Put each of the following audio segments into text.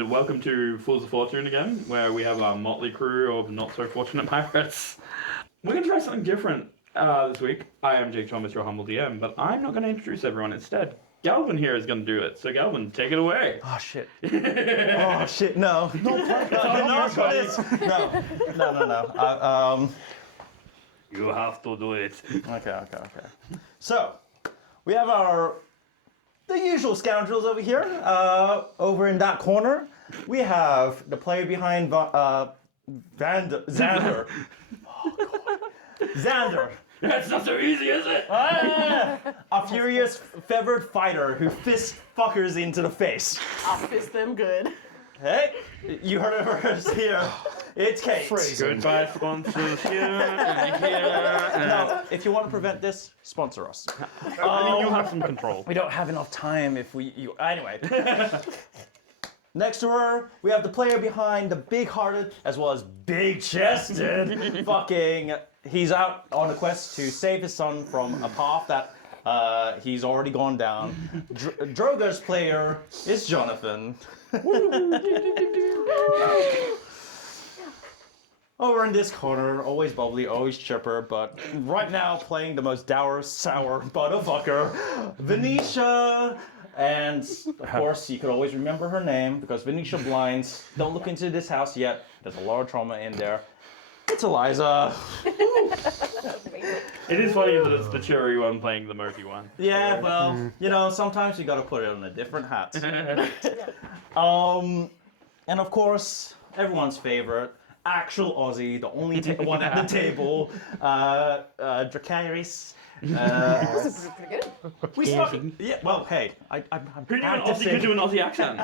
and welcome to Fools of Fortune again, where we have a motley crew of not-so-fortunate pirates. We're going to try something different this week. I am Jake Thomas, your humble DM, but I'm not going to introduce everyone. Instead, Galvin here is going to do it. So Galvin, take it away. Oh shit. Oh shit, no. No. You have to do it. Okay. So, we have the usual scoundrels over here. Over in that corner, we have the player behind Xander. Oh, God. Xander. That's not so easy, is it? A furious, feathered fighter who fist fuckers into the face. I'll fist them good. Hey, you heard it first here. It's Kate. Goodbye, sponsors here and here. Now, if you want to prevent this, sponsor us. I think you'll have some control. We don't have enough time if anyway. Next to her, we have the player behind the big-hearted as well as big-chested he's out on a quest to save his son from a path that he's already gone down. Drogar's player is Jonathan. Over in this corner, always bubbly, always chipper, but right now playing the most dour, sour motherfucker, Venetia. And of course, you could always remember her name because Venetia blinds. Don't look into this house yet. There's a lot of trauma in there. It's Eliza. It is funny that it's the cherry one playing the murky one. Yeah, well, sometimes you gotta put it on a different hat. And of course, everyone's favorite, actual Aussie, the only one at the table, Dracaris. This is pretty good. We stuck. Yeah. Well, hey, I'm Who knew an Aussie could do an Aussie accent?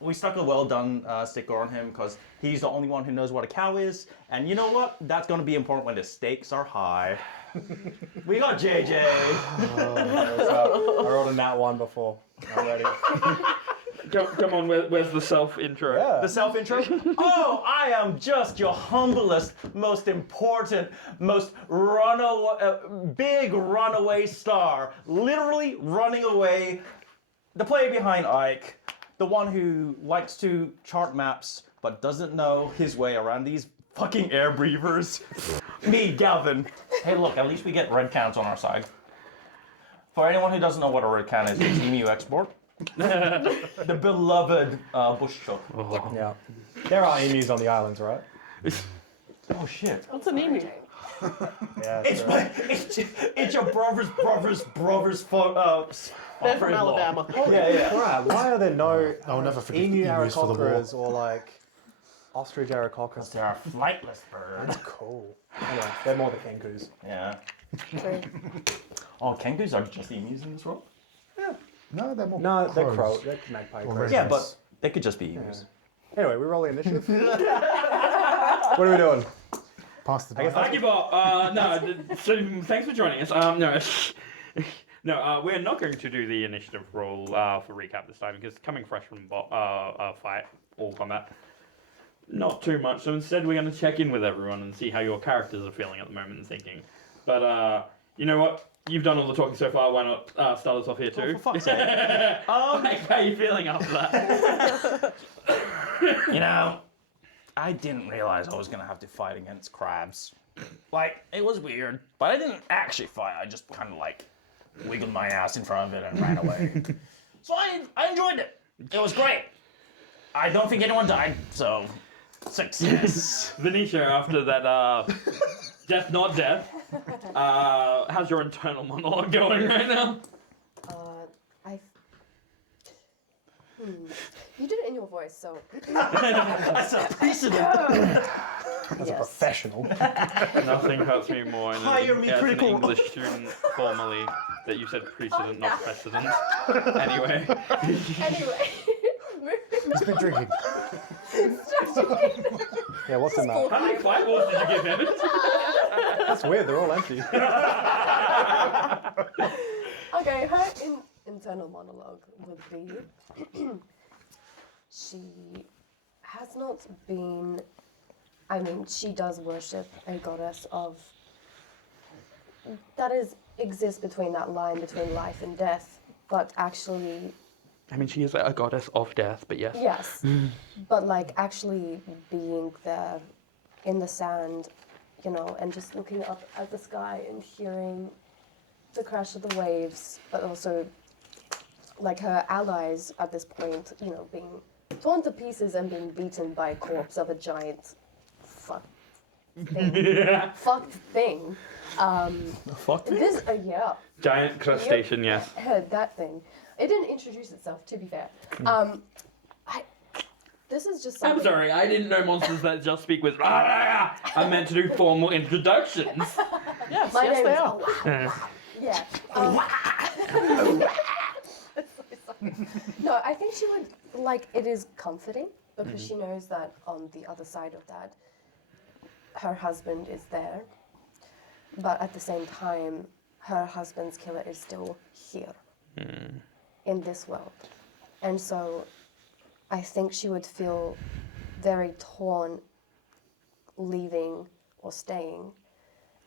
We stuck a well done sticker on him because he's the only one who knows what a cow is, and you know what? That's going to be important when the stakes are high. We got JJ. I rolled a nat 1 before. I'm ready. Come on, where's the self-intro? Yeah. The self-intro? Oh, I am just your humblest, most important, most big runaway star. Literally running away. The player behind Ike. The one who likes to chart maps, but doesn't know his way around these fucking air breathers. Me, Galvin. Hey, look, at least we get red cans on our side. For anyone who doesn't know what a red can is, it's emu export. The beloved bush chook. Yeah. There are emus on the islands, right? Oh shit! What's an emu? Yeah. It's your brother's They're from Alabama. Yeah. Right. Why are there no I'll never forget emu emus for the war. aracochras or like ostrich aracochras? They are flightless birds. That's cool. Anyway, they're more the kangaroos. Yeah. True. Oh, kangaroos are just emus in this world? No, they're more No, they're crows. They're magpie Or crows. Yeah, but they could just be emus. Anyway, we rolling initiative. What are we doing? Pass the I guess die. Thank you, Bob. So thanks for joining us. No, we're not going to do the initiative roll for recap this time because coming fresh from fight, all combat, not too much. So instead, we're going to check in with everyone and see how your characters are feeling at the moment and thinking. But you know what? You've done all the talking so far. Why not start us off here too? Oh, for fuck's sake. How are you feeling after that? You know, I didn't realize I was going to have to fight against crabs. Like, it was weird, but I didn't actually fight. I just kind of like wiggled my ass in front of it and ran away. So I enjoyed it. It was great. I don't think anyone died, so success. Venetia, after that death not death, how's your internal monologue going right now? You did it in your voice, so. That's a precedent. As a professional. Nothing hurts me more Hire me as an critical- English student formally that you said precedent, not precedent. Anyway. Anyway. He's been drinking. Yeah, what's in that? How many fight balls did you give him? That's weird. They're all empty. Okay, her internal monologue would be she has not been. I mean, she does worship a goddess of. That exists between that line between life and death, but actually I mean, she is a goddess of death, but yes. Yes. But like actually being there in the sand, you know, and just looking up at the sky and hearing the crash of the waves, but also like her allies at this point, you know, being torn to pieces and being beaten by a corpse of a giant fucked thing. Fuck. This, yeah. Giant crustacean, yes. That thing. It didn't introduce itself, to be fair. This is just something. I'm sorry, I didn't know monsters that just speak with. I meant to do formal introductions. Yes, My yes, name they is. are. Yeah. No, I think she would like. It is comforting because she knows that on the other side of that, her husband is there. But at the same time, her husband's killer is still here in this world, and so I think she would feel very torn leaving or staying.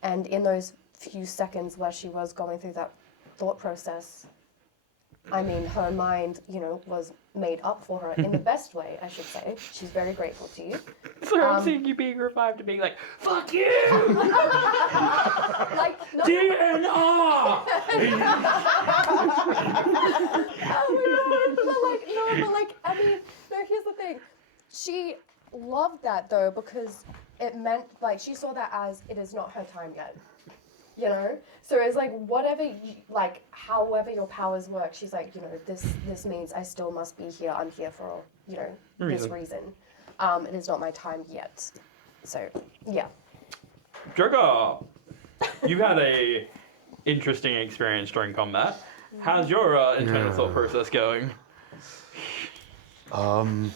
And in those few seconds where she was going through that thought process, I mean, her mind, you know, was made up for her in the best way, I should say. She's very grateful to you. So I'm seeing you being revived and being like, fuck you! Like, no, DNR! but like, I mean, no, here's the thing. She loved that though because it meant, like, she saw that as it is not her time yet. You know? So it's like, whatever, like, however your powers work, she's like, you know, this means I still must be here. I'm here for, you know, this reason. It is not my time yet. So, yeah. Drogar, you had a interesting experience during combat. How's your internal thought process going?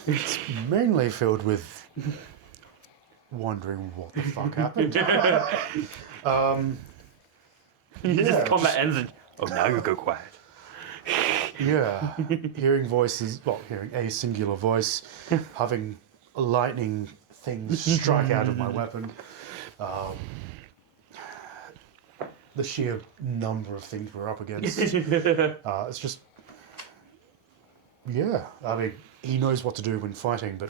It's mainly filled with wondering what the fuck happened. Just combat ends and, oh, now you go quiet. Yeah, hearing voices, well, hearing a singular voice, having lightning things strike out of my weapon. The sheer number of things we're up against. It's just, yeah, I mean, he knows what to do when fighting, but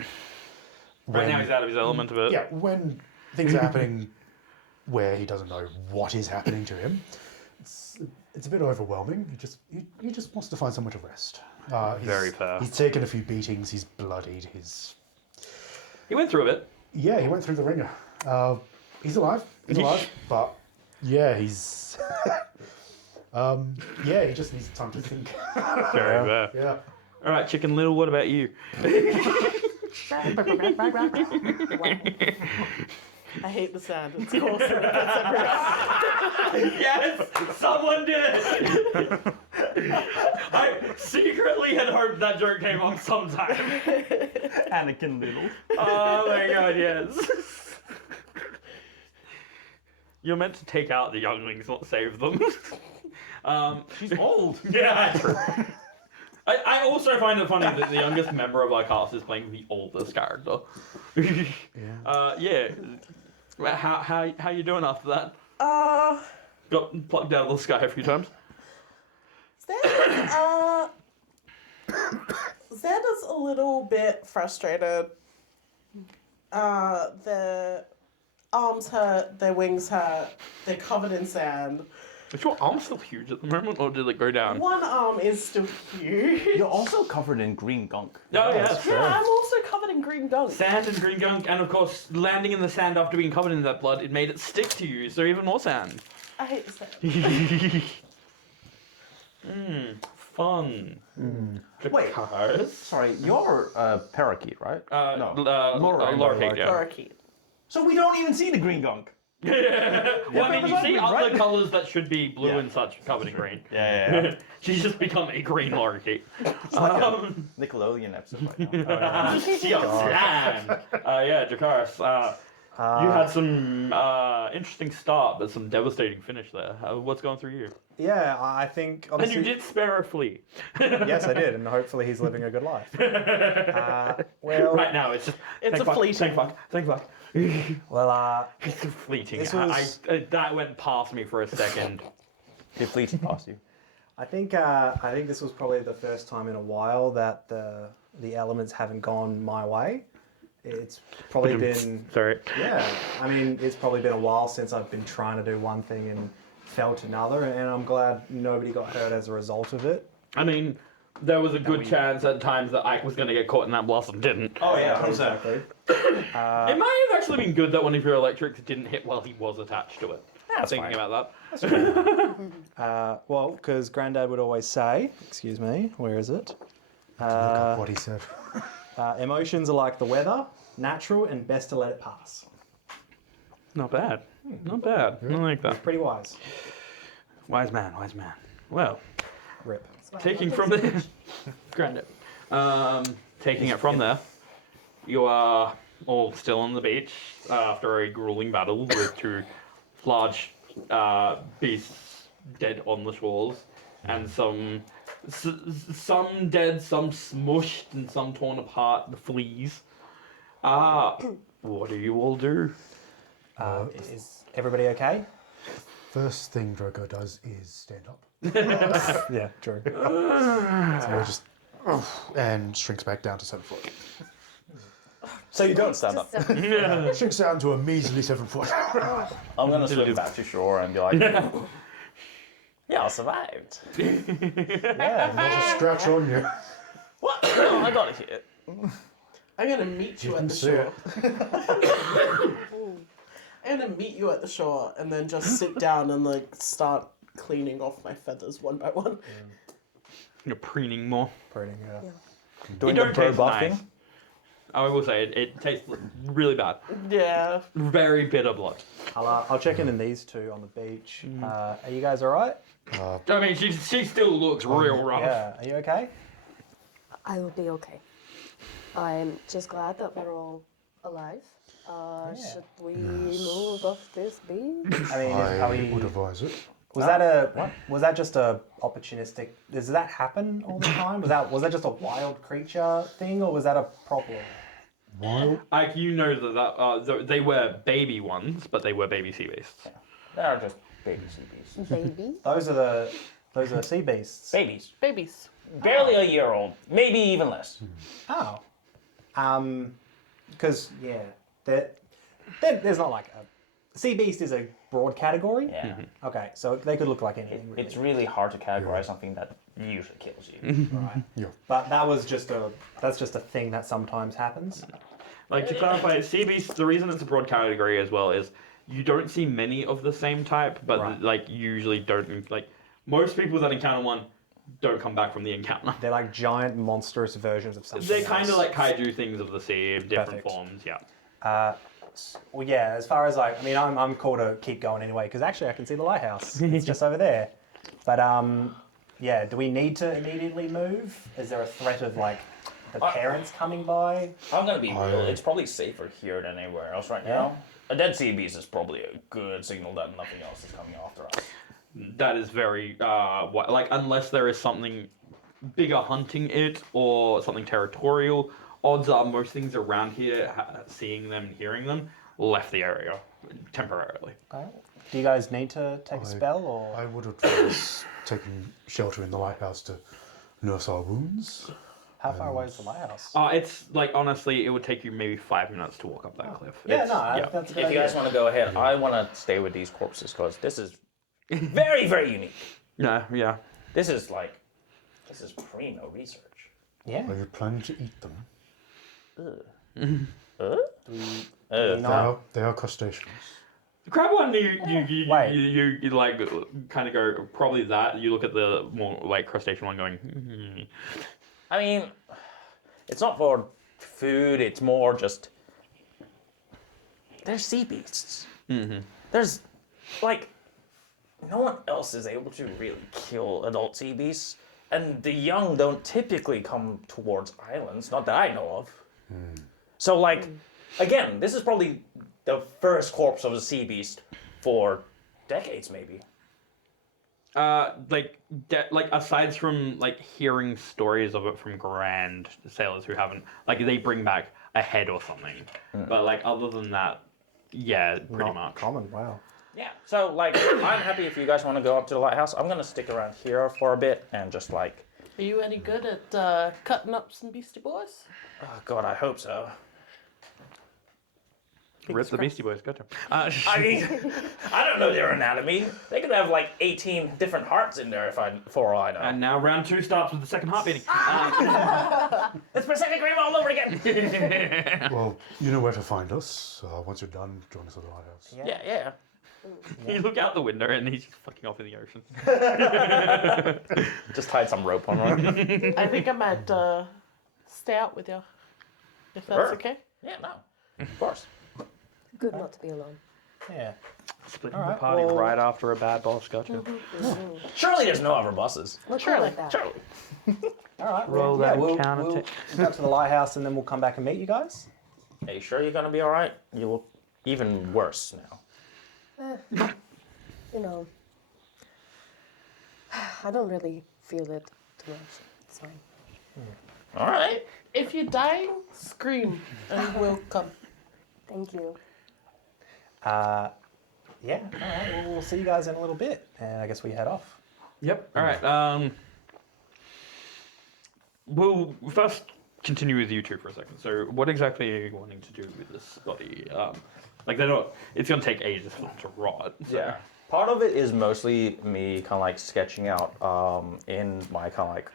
Right now he's out of his element a bit. yeah, when things are happening where he doesn't know what is happening to him, it's a bit overwhelming. He just wants to find somewhere to rest. Very fair. He's taken a few beatings. He's bloodied. He went through a bit. Yeah, he went through the ringer. He's alive. He's alive. But yeah, he's yeah, he just needs time to think. Very fair. Yeah. All right, Chicken Little, what about you? I hate the sand. It's coarse and it gets everywhere. Yes, someone did. I secretly had hoped that joke came on sometime. Anakin Little. Oh my god, yes. You're meant to take out the younglings, not save them. She's old. Yeah, true. I also find it funny that the youngest member of our cast is playing the oldest character. Yeah. How you doing after that? Got plucked out of the sky a few times. Zanda's a little bit frustrated. Their arms hurt, their wings hurt, they're covered in sand. Is your arm still huge at the moment, or did it go down? One arm is still huge. You're also covered in green gunk. Oh, yes. Yeah, I'm also covered in green gunk. Sand and green gunk, and of course, landing in the sand after being covered in that blood, it made it stick to you, so even more sand. I hate the sand. Fun. Wait. Dracaris? Sorry, you're a parakeet, right? No. Lorikeet, yeah. Parakeet. So we don't even see the green gunk. Well, I mean, you see other right? colours that should be blue Yeah. and such covered in green. Yeah. She's just become a green lorikeet. It's like a Nickelodeon episode right now. Yeah, Dracaris. You had some interesting start, but some devastating finish there. What's going through you? Yeah, I think And obviously. you did spare a flea. Yes, I did, and hopefully he's living a good life. Well, Right now, it's just. It's a fleeting. Thank fuck. well, It's fleeting. This was- That went past me for a second. It fleeted past you. I think this was probably the first time in a while that the elements haven't gone my way. It's probably been Sorry. yeah. I mean, it's probably been a while since I've been trying to do one thing and felt another, and I'm glad nobody got hurt as a result of it. I mean, there was a good chance at times that Ike was going to get caught in that blast and didn't. Oh yeah, 100%. Exactly. It might have actually been good that one of your electrics didn't hit while he was attached to it. That's Thinking fine. about that. Well, because Grandad would always say, excuse me, where is it? Look up what he said. Emotions are like the weather, natural and best to let it pass. Not bad. Not bad. I like that. Pretty wise. Wise man, wise man. Well, Rip. taking from there, Granddad. Taking it from there, you are all still on the beach after a grueling battle with two large beasts dead on the shores, and some dead, some smushed, and some torn apart. The fleas. What do you all do? Is everybody okay? First thing Drogar does is stand up. Yeah, true. So he just and shrinks back down to 7 foot. So you don't stand up. Shrinks down to a measly 7 foot. I'm gonna swim back to shore and be like, yeah, I survived. Yeah. There's a scratch on you. What? No, I got it hit. I'm gonna meet you at Didn't the see shore. it. I'm gonna meet you at the shore and then just sit down and like start cleaning off my feathers one by one. You're preening more. Pretty, yeah. Doing You the don't bro taste buffing. nice. I will say it tastes really bad. Yeah. Very bitter blood. I'll check in these two on the beach. Are you guys all right? I mean, she still looks real rough. Yeah. Are you okay? I will be okay. I'm just glad that we're all alive. Should we move off this beach? I mean, are I we? would advise it. Was that just a opportunistic? Does that happen all the time? Was that just a wild creature thing, or was that a problem? Wild? Like, you know that they were baby ones, but they were baby sea beasts. They're just baby sea beasts. Baby? Those are sea beasts. Babies. Babies. Barely a year old. Maybe even less. Oh. Because there's not like a sea beast is a broad category. Yeah. Okay, so they could look like anything. Really. It's really hard to categorize something that usually kills you. right. Yeah. But that's just a thing that sometimes happens. Like, to clarify, sea beasts, the reason it's a broad category as well is you don't see many of the same type, but Right. like usually don't, like, most people that encounter one don't come back from the encounter. They're like giant monstrous versions of something. They're kind of else. like kaiju things of the sea, different Perfect. forms, yeah. Well, yeah. As far as like, I mean, I'm cool to keep going anyway because actually I can see the lighthouse. It's just over there. But yeah. Do we need to immediately move? Is there a threat of like the parents coming by? I'm gonna be real. It's probably safer here than anywhere else right now. A dead sea beast is probably a good signal that nothing else is coming after us. That is very, like, unless there is something bigger hunting it or something territorial, odds are most things around here, seeing them, hearing them, left the area temporarily. Okay. Do you guys need to take a spell or? I would advise taking shelter in the lighthouse to nurse our wounds. How far away is the lighthouse? It's like, honestly, it would take you maybe 5 minutes to walk up that cliff. Yeah, It's- no, that's a good If you idea. guys want to go ahead, I want to stay with these corpses because this is very, very unique. Yeah. This is primo research. Yeah. Are you planning to eat them? They are crustaceans. The crab one, you Wait. like kind of go probably that. You look at the more like crustacean one, going. I mean, it's not for food. It's more just they're sea beasts. Mm-hmm. There's like no one else is able to really kill adult sea beasts, and the young don't typically come towards islands. Not that I know of. So like, again, this is probably the first corpse of a sea beast for decades, maybe. Like aside from like hearing stories of it from grand sailors who haven't, like, they bring back a head or something, but like other than that, yeah, pretty Not much. common. Wow. Yeah. So like, I'm happy if you guys want to go up to the lighthouse. I'm gonna stick around here for a bit and just like. Are you any good at cutting up some beastie boys? Oh God, I hope so. Rip the Beastie Boys, gotcha. I mean, I don't know their anatomy. They could have like 18 different hearts in there for all I know. And now round 2 starts with the second heart beating. It's Pacific Rim all over again. Well, you know where to find us. Once you're done, join us at the lighthouse. Yeah. You look out the window and he's just fucking off in the ocean. Just tied some rope on her. I think I might stay out with you, if that's Sure. okay. Yeah, no. Of course. Good not to be alone. Yeah. Splitting All the right, party well- right after a bad boss, gotcha. Surely there's no other buses. We'll call Surely. it that. Surely. All right. Roll well, that we'll counter go tick. to the lighthouse and then we'll come back and meet you guys. Are you sure you're gonna be all right? You look even worse now. You know, I don't really feel it too much. It's fine. All right. If you're dying, scream and we'll come. Thank you. Yeah. All right. Well, we'll see you guys in a little bit, and I guess we head off. Yep. All right. We'll first continue with you two for a second. So, what exactly are you wanting to do with this body? Like, they're not. It's going to take ages for them to rot. So. Yeah. Part of it is mostly me kind of like sketching out in my kind of like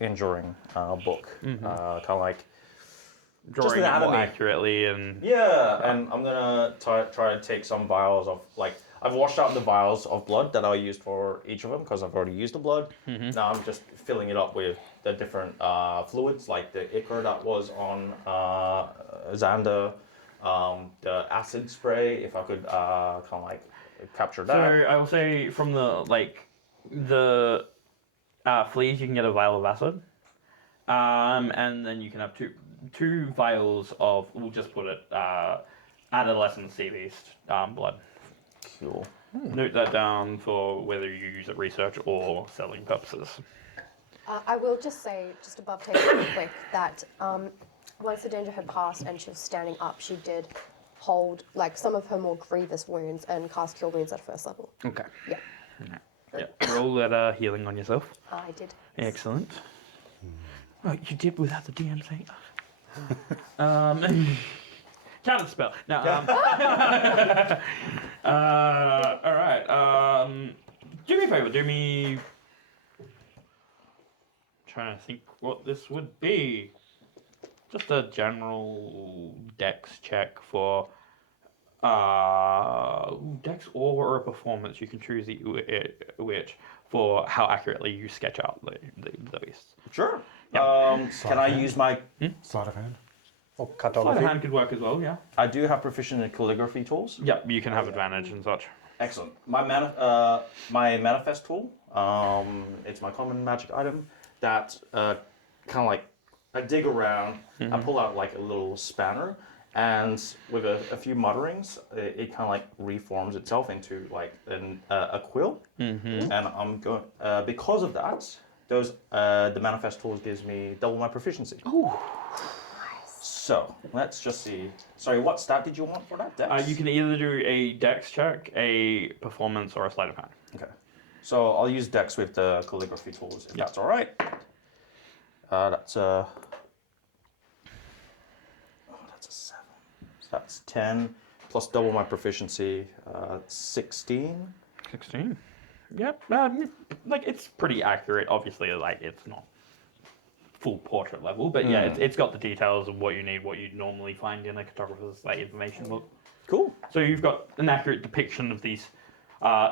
enduring book. Kind of like Drawing it anatomy. more accurately and. Yeah, and I'm gonna try to take some vials of like I've washed out the vials of blood that I used for each of them because I've already used the blood. Now I'm just filling it up with the different fluids like the ichor that was on Zanda, the acid spray. If I could kind of like capture that. So I will say from the fleas you can get a vial of acid, and then you can have two vials of, we'll just put it adolescent sea beast blood. Cool. Note that down for whether you use it research or selling purposes. I will just say, just above table real quick, that once the danger had passed and she was standing up, she did hold like some of her more grievous wounds and cast cure wounds at first level. Okay. Yeah, Yeah. Roll that healing on yourself. I did. Excellent. Oh, you did without the DM saying. Counter spell. Now. All right. Do me a favor. Do me. Trying to think what this would be. Just a general dex check for. Dex or a performance. You can choose which for how accurately you sketch out the beasts. Sure. Yeah. Can I use my? Sleight of hand. Or Sleight of cartography. hand could work as well. Yeah. I do have proficient in calligraphy tools. Yep. You can have advantage and such. Excellent. My manifest tool. It's my common magic item that kind of like I dig around. I pull out like a little spanner, and with a few mutterings, it kind of like reforms itself into like a quill. And I'm going because of that. The manifest tools gives me double my proficiency. Ooh. So let's just see. Sorry, what stat did you want for that? Dex? You can either do a dex check, a performance, or a sleight of hand. Okay. So I'll use Dex with the calligraphy tools, if that's all right. That's a 7. So that's 10 plus double my proficiency, 16. 16. Yep. Like it's pretty accurate. Obviously, like it's not full portrait level, but yeah, it's got the details of what you need, what you'd normally find in a cartographer's like information book. Cool. So you've got an accurate depiction of these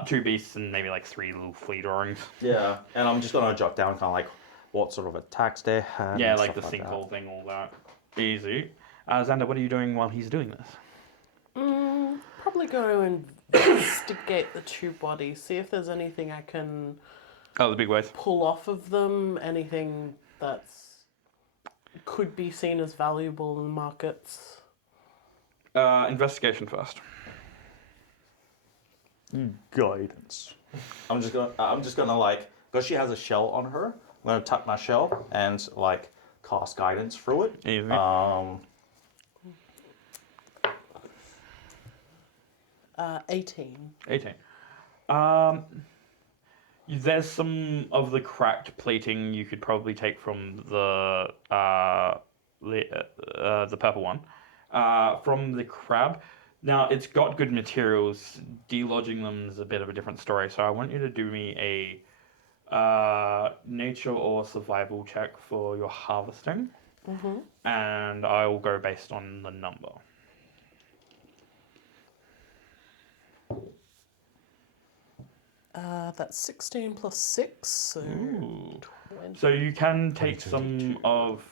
2 beasts and maybe like 3 little flea drawings. Yeah, and I'm just gonna jot down kind of like what sort of attacks they have. Yeah, and like the stuff that. sinkhole thing, all that. Easy. Xander, what are you doing while he's doing this? Probably going to investigate the 2 bodies, see if there's anything I can Oh, the big ways. pull off of them, anything that's could be seen as valuable in the markets. Investigation first. Guidance. I'm just gonna like because she has a shell on her. I'm gonna tap my shell and like cast guidance through it. Easy. 18. 18. There's some of the cracked plating you could probably take from the purple one. From the crab, now it's got good materials. Delodging them is a bit of a different story. So I want you to do me a nature or survival check for your harvesting, and I will go based on the number. That's 16 plus 6, so... Ooh. So you can take some of.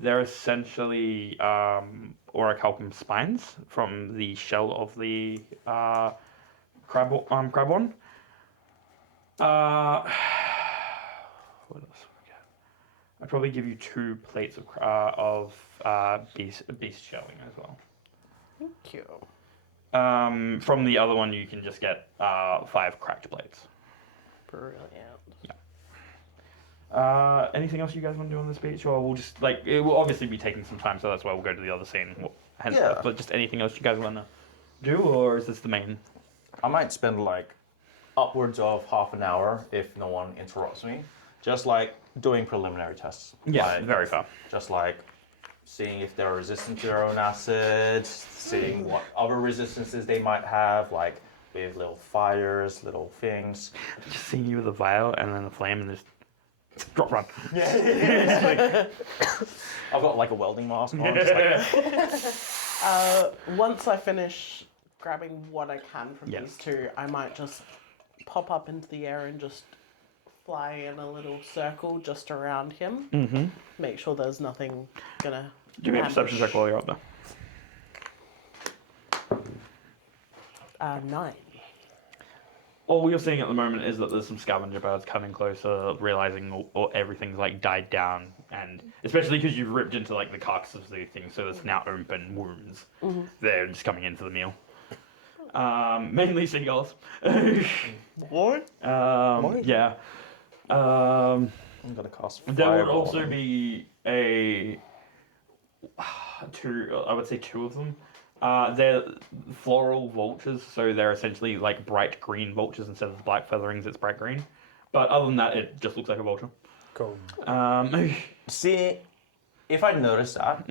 They're essentially orichalcum spines from the shell of the crab one. What else would we get? I'd probably give you 2 plates of beast shelling as well. Thank you. From the other one, you can just get 5 cracked plates. Brilliant. Anything else you guys want to do on this beach, or we'll just it will obviously be taking some time, so that's why we'll go to the other scene. Yeah. But just anything else you guys want to do, or is this the main? I might spend like upwards of half an hour if no one interrupts me, just like doing preliminary tests. Yeah, Like, very far. just like seeing if they're resistant to their own acids, seeing what other resistances they might have, like with little fires, little things. Just seeing you with a vial and then a flame and just drop run. I've got like a welding mask on. Just like, Once I finish grabbing what I can from Yes. these two, I might just pop up into the air and just fly in a little circle just around him. Mm-hmm. Make sure there's nothing gonna Do me a perception check while you're up there. 9. All you're seeing at the moment is that there's some scavenger birds coming closer, realizing everything's like died down, and especially because you've ripped into like the carcass of the thing, so there's now open wounds. They're just coming into the meal. Mainly seagulls. what? Yeah. I'm gonna cast There would fireball. also be I would say 2 of them. They're floral vultures, so they're essentially like bright green vultures instead of the black featherings. It's bright green, but other than that, it just looks like a vulture. Cool. See, if I notice that,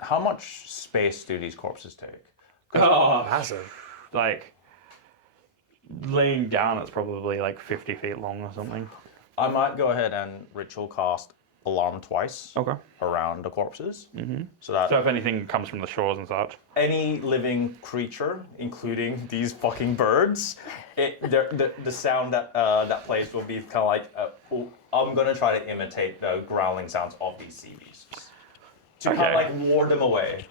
how much space do these corpses take? Oh, Massive. like laying down, it's probably like 50 feet long or something. I might go ahead and ritual cast alarm twice Okay. around the corpses, so that So if anything comes from the shores and such. any living creature, including these fucking birds, the sound that plays will be kind of like I'm gonna try to imitate the growling sounds of these sea beasts to kind Okay. of like ward them away.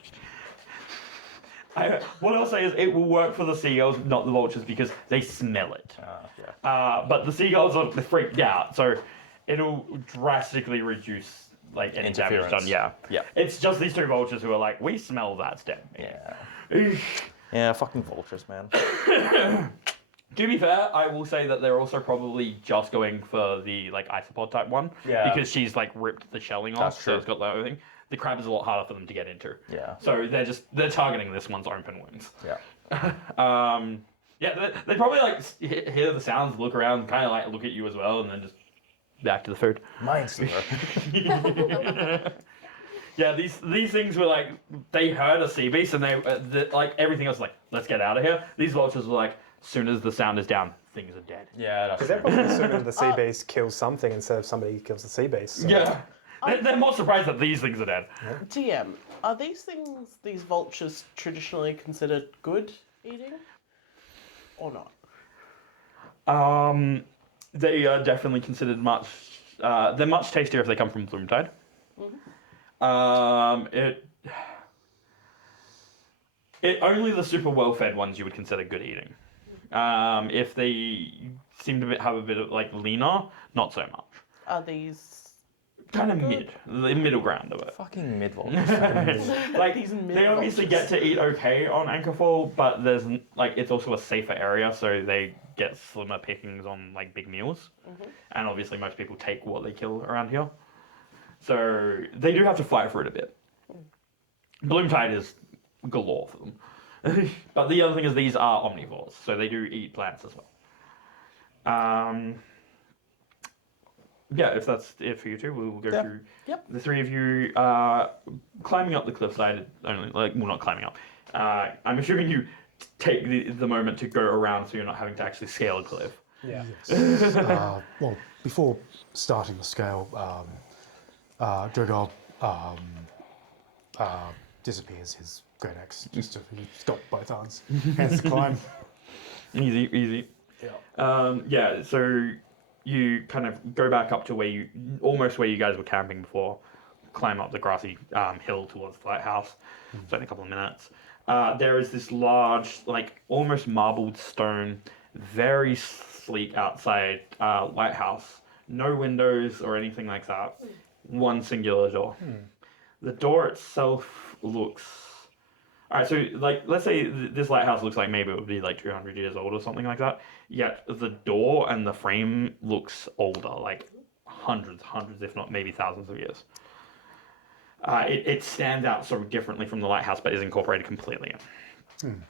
What I'll say is it will work for the seagulls, not the vultures, because they smell it. Yeah. But the seagulls are freaked out, so it'll drastically reduce like any damage Interference. done. Yeah. Yeah. It's just these 2 vultures who are like, we smell that's dead meat. Yeah. Yeah, fucking vultures, man. To be fair, I will say that they're also probably just going for the like isopod type one. Yeah. Because she's like ripped the shelling off, That's so true. it's got that other thing. The crab is a lot harder for them to get into. Yeah. So they're targeting this one's open wounds. Yeah. Yeah, they probably like hear the sounds, look around, kind of like look at you as well, and then just back to the food. Mindstealer. Yeah, these things were like they heard a sea beast and they like everything else was like let's get out of here. These vultures were like as soon as the sound is down, things are dead. Yeah, that's Because they're true. probably assuming the sea beast kills something instead of somebody kills the sea beast. So. Yeah, they're more surprised that these things are dead. TM, are these vultures, traditionally considered good eating? Or not? They are definitely considered much. They're much tastier if they come from Bloomtide. It only the super well-fed ones you would consider good eating. If they seem to have a bit of like leaner, not so much. Are these Kind of the middle ground of it. Fucking mid-vultures. Like These they obviously get to eat okay on Anchorfall, but there's like it's also a safer area, so they get slimmer pickings on like big meals. And obviously most people take what they kill around here, so they do have to fight for it a bit. Bloomtide is galore for them. But the other thing is these are omnivores, so they do eat plants as well. Yeah, if that's it for you two, we'll go through. Yep. The three of you climbing up the cliffside. Only not climbing up. I'm assuming you take the moment to go around, so you're not having to actually scale a cliff. Yeah. Yes. Well, before starting the scale, Drogar disappears his great axe. He's got both arms. Hands to climb. Easy. Yeah. So you kind of go back up to where you guys were camping before, climb up the grassy hill towards the lighthouse. It's only a couple of minutes. There is this large, like almost marbled stone, very sleek outside lighthouse. No windows or anything like that. One singular door. The door itself looks. Alright, so like let's say this lighthouse looks like maybe it would be like 200 years old or something like that. Yet the door and the frame looks older, like hundreds, if not maybe thousands of years. It stands out sort of differently from the lighthouse, but is incorporated completely in.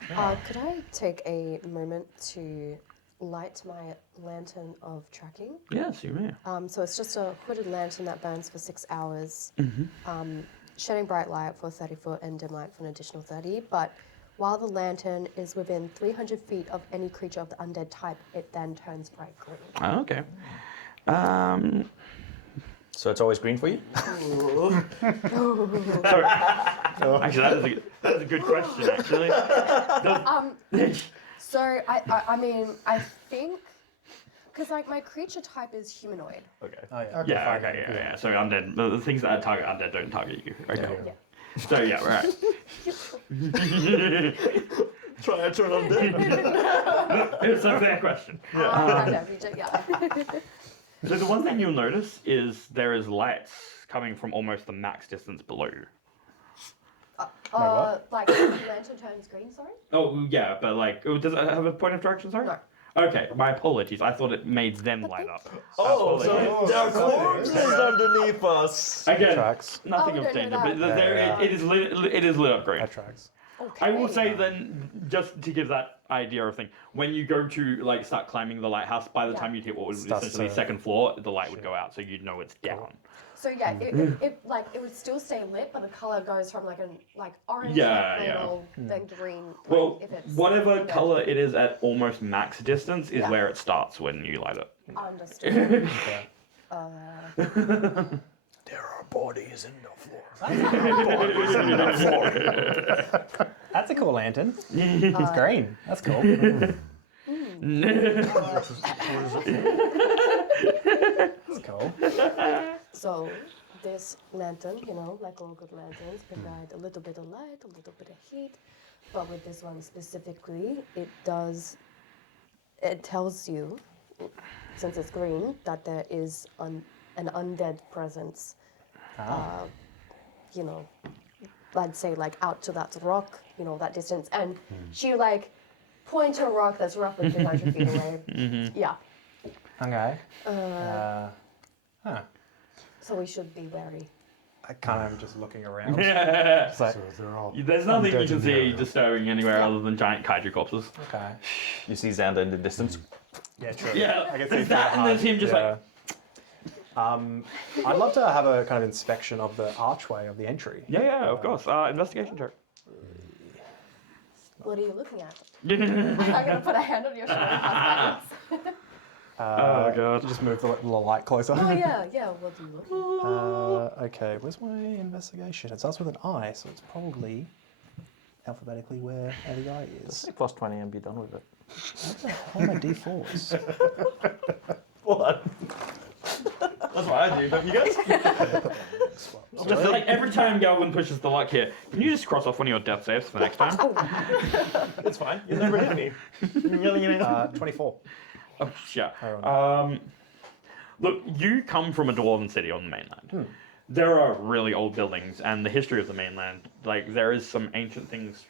Could I take a moment to light my lantern of tracking? Yes, you may. So it's just a hooded lantern that burns for 6 hours, shedding bright light for 30 foot and dim light for an additional 30. But while the lantern is within 300 feet of any creature of the undead type, it then turns bright green. Oh, okay. So it's always green for you? Actually, that is a good question. Actually, So I mean, I think, because like my creature type is humanoid. Okay. Oh yeah. yeah, okay, yeah. So undead, the things that target undead don't target you. Okay. Yeah. So yeah, right. Try and turn on dead. It's a fair question. Yeah. So the one thing you'll notice is there is lights coming from almost the max distance below you. Like the lantern turns green. Sorry. Oh yeah, but like, does it have a point of direction? Sorry. No. Okay, my apologies. I thought it made them light up. Oh, so Apologies. there are corpses underneath us. Again, Tracks. nothing Oh, of no, danger, no, but that- there it is lit up green. That tracks. Okay. I will say then, just to give that idea of thing, when you go to like start climbing the lighthouse, by the time you hit what was Starts essentially to- second floor, the light would go out, so you'd know it's down. So yeah, it would still stay lit, but the color goes from like orange, Yeah, like, yeah. little, then green. Like, Well, if it's whatever red. color it is at almost max distance is Yeah. where it starts when you light it. Understood. There are bodies in the floor. That's a cool lantern. It's green. That's cool. That's cool. So this lantern, like all good lanterns, provide a little bit of light, a little bit of heat, but with this one specifically, it tells you, since it's green, that there is an undead presence. I'd say like out to that rock, that distance, and she like point to a rock that's roughly 300 feet away. Yeah. Okay. So we should be wary. I kind of am just looking around. Yeah. It's like, So they're all There's nothing you undead can in the see area. disturbing anywhere other than giant kaiju corpses. okay. You see Zanda in the distance. Yeah, true. Yeah, I can see there's that, and there's him just like. I'd love to have a kind of inspection of the archway of the entry. Yeah, of course. Investigation check. What are you looking at? I'm gonna put a hand on your shoulder. How's that? Oh god. Just move the light closer. Oh yeah. What do you look at? Okay, where's my investigation? It starts with an I, so it's probably alphabetically where the I is. Plus 20 and be done with it. What the hell are my D4s? What? That's what I do, don't you guys? Just like every time Galvin pushes the luck here, can you just cross off one of your death saves for next time? It's fine. You never hit me. 24. Oh, yeah. Oh, Look, you come from a dwarven city on the mainland. There are really old buildings, and the history of the mainland, like there is some ancient things,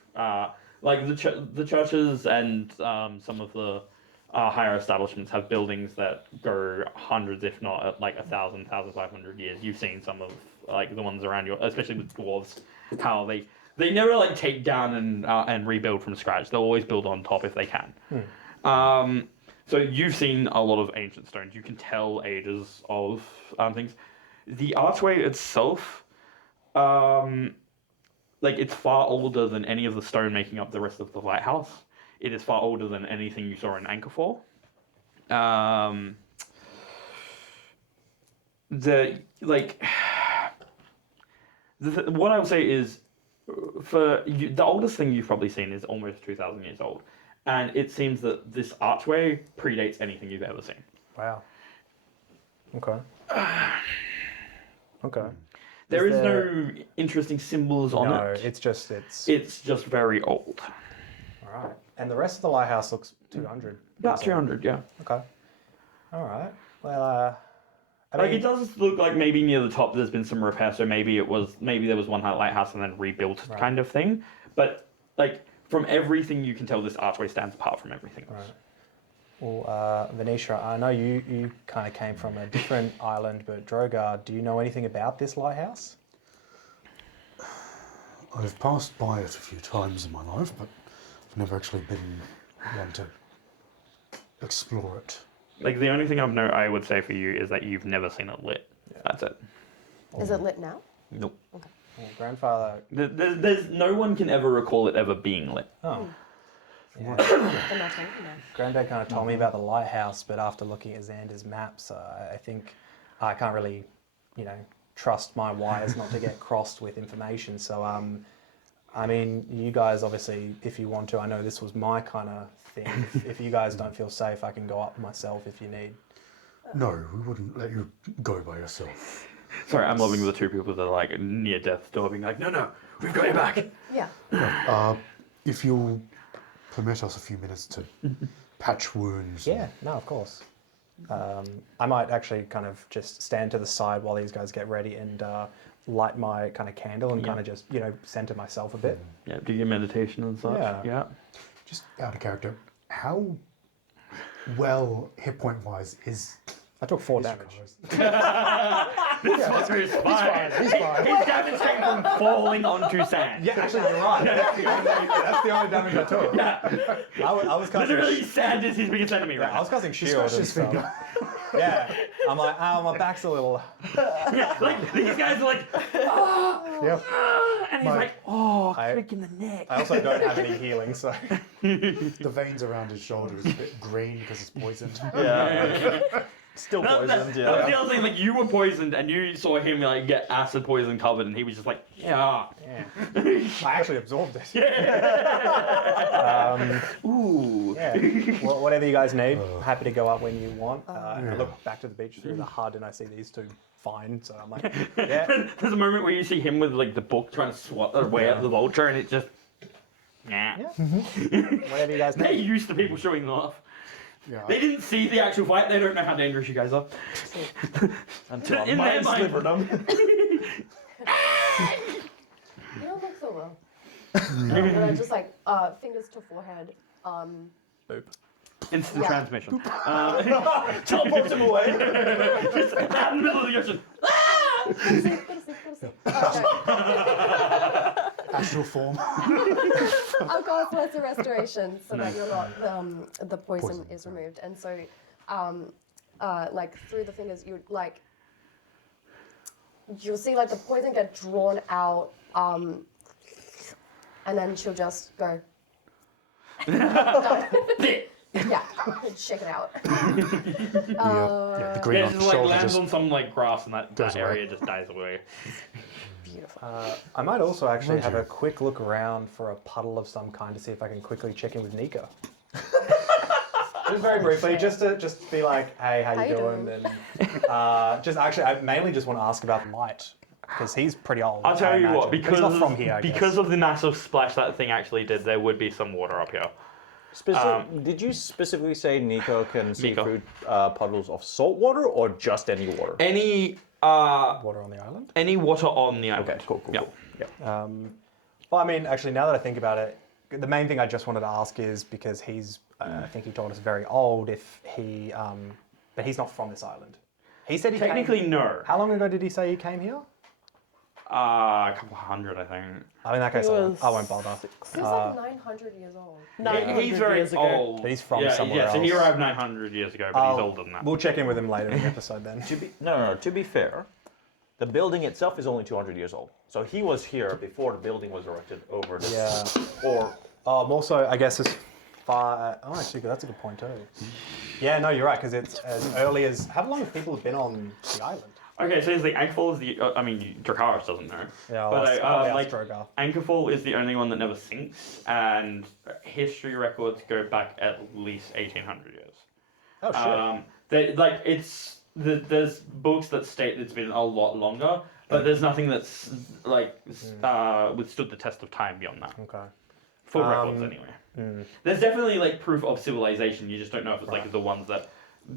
like the churches and some of the higher establishments have buildings that go hundreds, if not like 1,000, 1,500 years. You've seen some of like the ones around you, especially with dwarves, how they They never like take down and rebuild from scratch. They'll always build on top if they can. So you've seen a lot of ancient stones. You can tell ages of things. The archway itself, it's far older than any of the stone making up the rest of the lighthouse. It is far older than anything you saw in Anchorfall. What I would say is, the oldest thing you've probably seen is almost 2,000 years old, and it seems that this archway predates anything you've ever seen. Wow. Okay. Okay. There is no interesting symbols on No, it. it's just It's just very old. all right. And the rest of the lighthouse looks 200. About 200, yeah. Okay. All right. Well, I mean, It does look like maybe near the top there's been some repair, so maybe there was one lighthouse and then rebuilt kind of thing. But from everything you can tell, this archway stands apart from everything else. Right. Well, Venetia, I know you kind of came from a different island, but Drogar, do you know anything about this lighthouse? I've passed by it a few times in my life, but I've never actually been one to explore it. The only thing I would say for you is that you've never seen it lit. Yeah. That's it. Is it lit now? Nope. Okay. Well, grandfather. There's no one can ever recall it ever being lit. Oh. Yeah. Then I'll tell you now. Granddad kind of told me about the lighthouse, but after looking at Xander's maps, I think I can't really, trust my wires not to get crossed with information. So, I mean, you guys obviously, if you want to, I know this was my kind of thing. If you guys don't feel safe, I can go up myself if you need. No, we wouldn't let you go by yourself. Sorry, I'm loving the two people that are near death's door being like, no, we've got your back. Yeah. If you'll permit us a few minutes to patch wounds. Yeah, no, of course. I might actually kind of just stand to the side while these guys get ready and light my kind of candle and kind of just, center myself a bit. Yeah, do your meditation and such. Yeah. Just out of character, how well hit point wise is I took 4 is damage. This fucker's fine. He's fine. He's demonstrating from falling onto sand. Yeah, actually, you're right. That's the only damage I took. Yeah. I was casting. Literally, sand is his biggest enemy right I was casting shield and his stuff. finger. Yeah, I'm like, my back's a little. now. These guys are like, Yep. and he's like, I- crick in the neck. I also don't have any healing, so. The veins around his shoulder is a bit green because it's poisoned. Yeah. Still That was poisoned, the yeah. other thing, you were poisoned and you saw him get acid poison covered and he was just like, yeah. Yeah. I actually absorbed it. Ooh. Yeah. Well, whatever you guys need, happy to go up when you want. I look back to the beach through the HUD and I see these two fine, so I'm like, yeah. There's a moment where you see him with the book trying to swat away at the vulture and it just, nah. Whatever you guys They're need. used to people showing them off. Yeah. They didn't see the actual fight. They don't know how dangerous you guys are. Until In I their mind. slivered them. You don't look so well. And I just fingers to forehead. Boop. Instant Yeah. transmission. Teleports him away. Just out in the middle of the ocean. Go to sleep, go to sleep, go to sleep. Okay. Astral form. I'll cast lesser restoration so that you're not the poison is removed, and so through the fingers you'll see the poison get drawn out, and then she'll just go. Yeah, shake it out. Yeah, the green Yeah, on it his just shoulder lands just on some grass and that goes away. area just dies away. Beautiful. I might also actually have a quick look around for a puddle of some kind to see if I can quickly check in with Nika. Just very briefly, just to be like, hey, how you doing? And I mainly just want to ask about Light, because he's pretty old. I'll tell I you what, imagine. But he's not from here, I because guess. of the massive splash that thing actually did, there would be some water up here. Did you specifically say Nico can see Nico. through puddles of salt water or just any water? Any Water on the island? any water on the island. Okay, cool. Yeah. Well, I mean, actually, now that I think about it, the main thing I just wanted to ask is because he's, I think he told us very old, if he, but he's not from this island. He said he Technically, came, no. How long ago did he say he came here? A couple hundred, I think. I mean, in that case, He I was won't bother. He's like 900 years old. 900 He's very years ago. old. But he's from yeah, somewhere yeah, so he else. arrived 900 years ago, but he's older than that. We'll check in with him later in the episode then. To be fair, the building itself is only 200 years old. So he was here before the building was erected over this. Yeah. Or I'm also, I guess, as far. Oh, actually, that's a good point too. Yeah, no, you're right, because it's as early as. How long have people been on the island? Okay, so there's the Ankerfall is the. I mean, Dracaris doesn't know. Yeah, But like Drogar. Ankerfall is the only one that never sinks, and history records go back at least 1800 years. Oh shit. There's books that state it's been a lot longer, but there's nothing that's withstood the test of time beyond that. Okay. For records, anyway. There's definitely like proof of civilization. You just don't know if it's like the ones that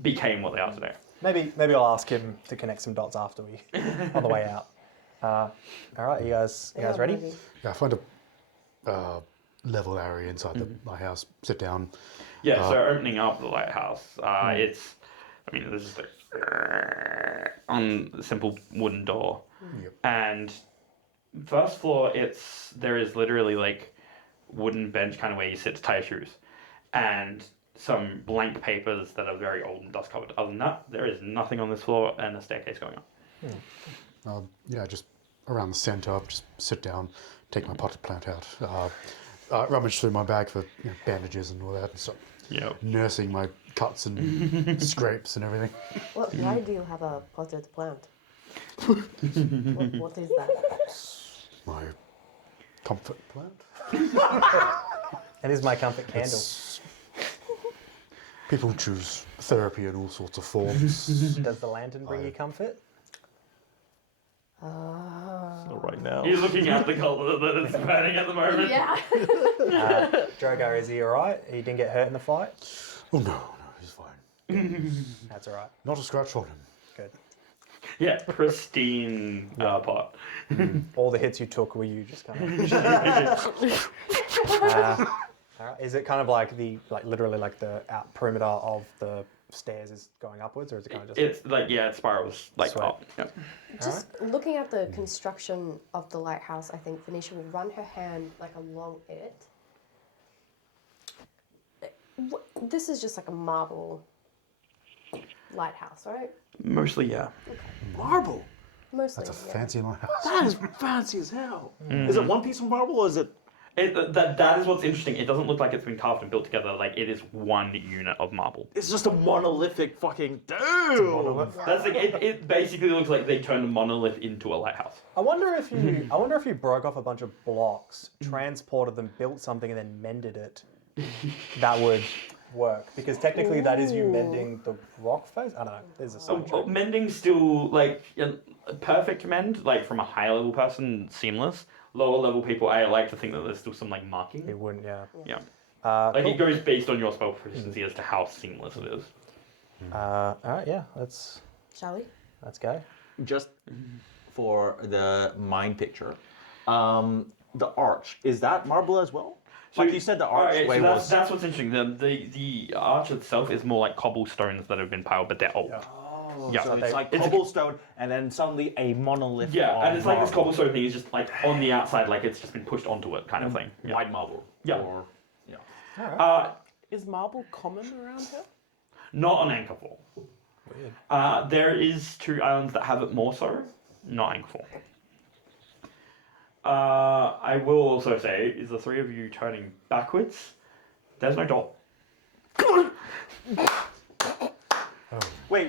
became what they are today. Maybe I'll ask him to connect some dots after we on the way out. All right, you guys ready? Yeah, I find a level area inside the lighthouse. Sit down. Yeah, so opening up the lighthouse, it's, I mean, there's just on a simple wooden door. Yep. And first floor, there is literally like wooden bench kind of where you sit to tie your shoes. And some blank papers that are very old and dust covered. Other than that, there is nothing on this floor and a staircase going up. Yeah, just around the centre, just sit down, take my potted plant out, rummage through my bag for bandages and all that, and start nursing my cuts and scrapes and everything. Well, why do you have a potted plant? what is that? My comfort plant. It is my comfort candle. People choose therapy in all sorts of forms. Does the lantern bring you comfort? not right now. You're looking at the colour that is burning at the moment. Yeah. Drogar, is he alright? He didn't get hurt in the fight? Oh no, he's fine. That's alright. Not a scratch on him. Good. Yeah, pristine pot. All the hits you took were you just kind of. Alright. Is it kind of like literally like the perimeter of the stairs is going upwards, or is it kind of just? It's like it spirals like Sweat. up. Yep. Just looking at the construction of the lighthouse, I think Venetia will run her hand like along it. This is just like a marble lighthouse, right? Mostly, yeah. Marble. Mostly. That's a yeah. fancy lighthouse. That is fancy as hell. Is it one piece of marble or is it? That is what's interesting. It doesn't look like it's been carved and built together. Like it is one unit of marble. It's just a monolithic fucking dude. That's like it basically looks like they turned a monolith into a lighthouse. I wonder if you broke off a bunch of blocks, transported them, built something, and then mended it. That would work, because technically that is you mending the rock face. I don't know. There's a side trick. Mending's still like a perfect mend, like from a higher level person, seamless. Lower level people, I like to think that there's still some like marking. It wouldn't, yeah. Yeah. Like Cool. it goes based on your spell proficiency as to how seamless it is. All right, yeah. Let's Shall we? go. Just for the mind picture, the arch, is that marble as well? So Like you said, the archway so was. that's what's interesting. The arch itself is more like cobblestones that have been piled, but they're old. Yeah. Yeah. So it's like It's a- cobblestone, and then suddenly a monolith. Yeah, of and it's like this marble. cobblestone thing is just like on the outside, like it's just been pushed onto it, kind of thing. Yeah. White marble. Yeah. Or, Is marble common around here? Not on Ankerfall. Weird. There is 2 islands that have it more so, not Ankerfall. I will also say, is the 3 of you turning backwards? There's no door. Wait,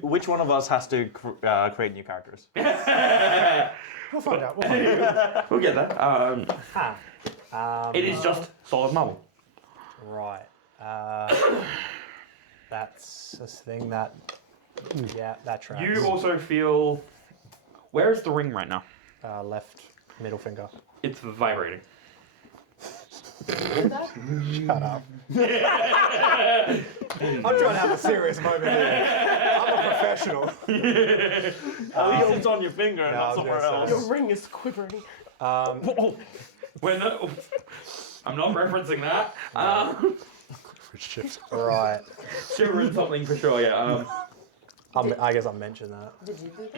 which one of us has to create new characters? We'll find out. We'll find out. We'll get there. It is just solid marble. Right. That's a thing that. Yeah, that tracks. You also feel. Where is the ring right now? Left middle finger. It's vibrating. Do that? Shut up. I'm trying to have a serious moment here. I'm a professional. At least it's on your finger, I not was somewhere gonna else. say. Your ring is quivering. We're not, I'm not referencing that. Shit. Right. Shivering something for sure, yeah. I guess I'll mention that. Did you do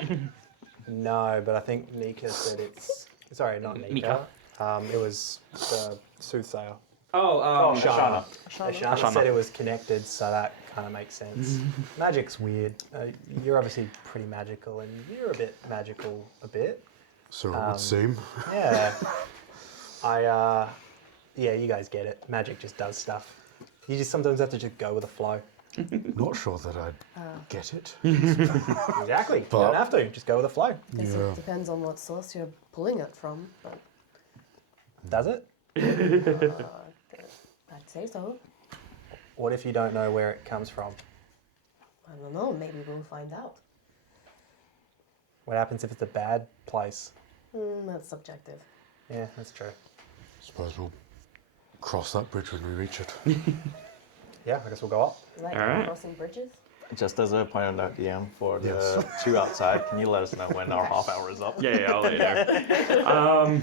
that? No, but I think Nika said it's... Sorry, not Nika. It was the soothsayer. Shana. Ashana said it was connected, so that kind of makes sense. Magic's weird. You're obviously pretty magical, and you're a bit magical, a bit. So it would seem. Yeah. Yeah, you guys get it. Magic just does stuff. You just sometimes have to just go with the flow. Not sure that I'd get it. Exactly. You don't have to. Just go with the flow. Guess it depends on what source you're pulling it from, but Does it? I'd say so. What if you don't know where it comes from? I don't know, maybe we'll find out. What happens if it's a bad place? That's subjective. Yeah, that's true. Suppose we'll cross that bridge when we reach it. Yeah, I guess we'll go up. Like Alright. crossing bridges? Just as a point on that, DM, for the two outside, can you let us know when our half hour is up? Yeah, I'll let you know.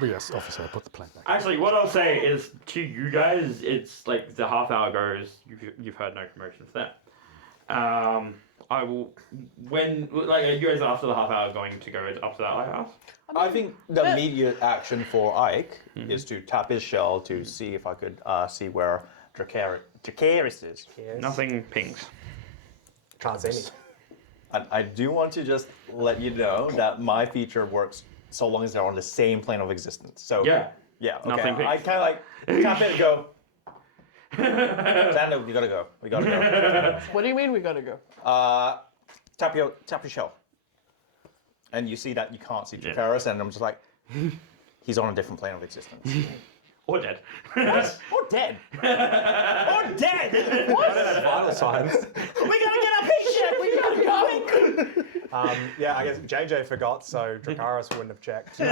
But yes, officer, I put the plank back. Actually, what I'll say is to you guys, it's like the half hour goes. You've heard no commotions there. I will when like are you guys after the half hour going to go up to that lighthouse? I think the immediate action for Ike is to tap his shell to see if I could see where Dracaris is. Yes. Nothing pings. Can't see me. And I do want to just let you know that my feature works so long as they're on the same plane of existence. So Yeah. okay. Nothing I kind of like tap it and go. Zanda, we gotta go. We gotta go. What do you mean we gotta go? Tap your shell. And you see that you can't see Dracaris, and I'm just like, he's on a different plane of existence. Or dead. Or dead. Or dead. What? Vital signs. We gotta get our paycheck. We gotta go. Yeah, I guess JJ forgot, so Dracaris wouldn't have checked. So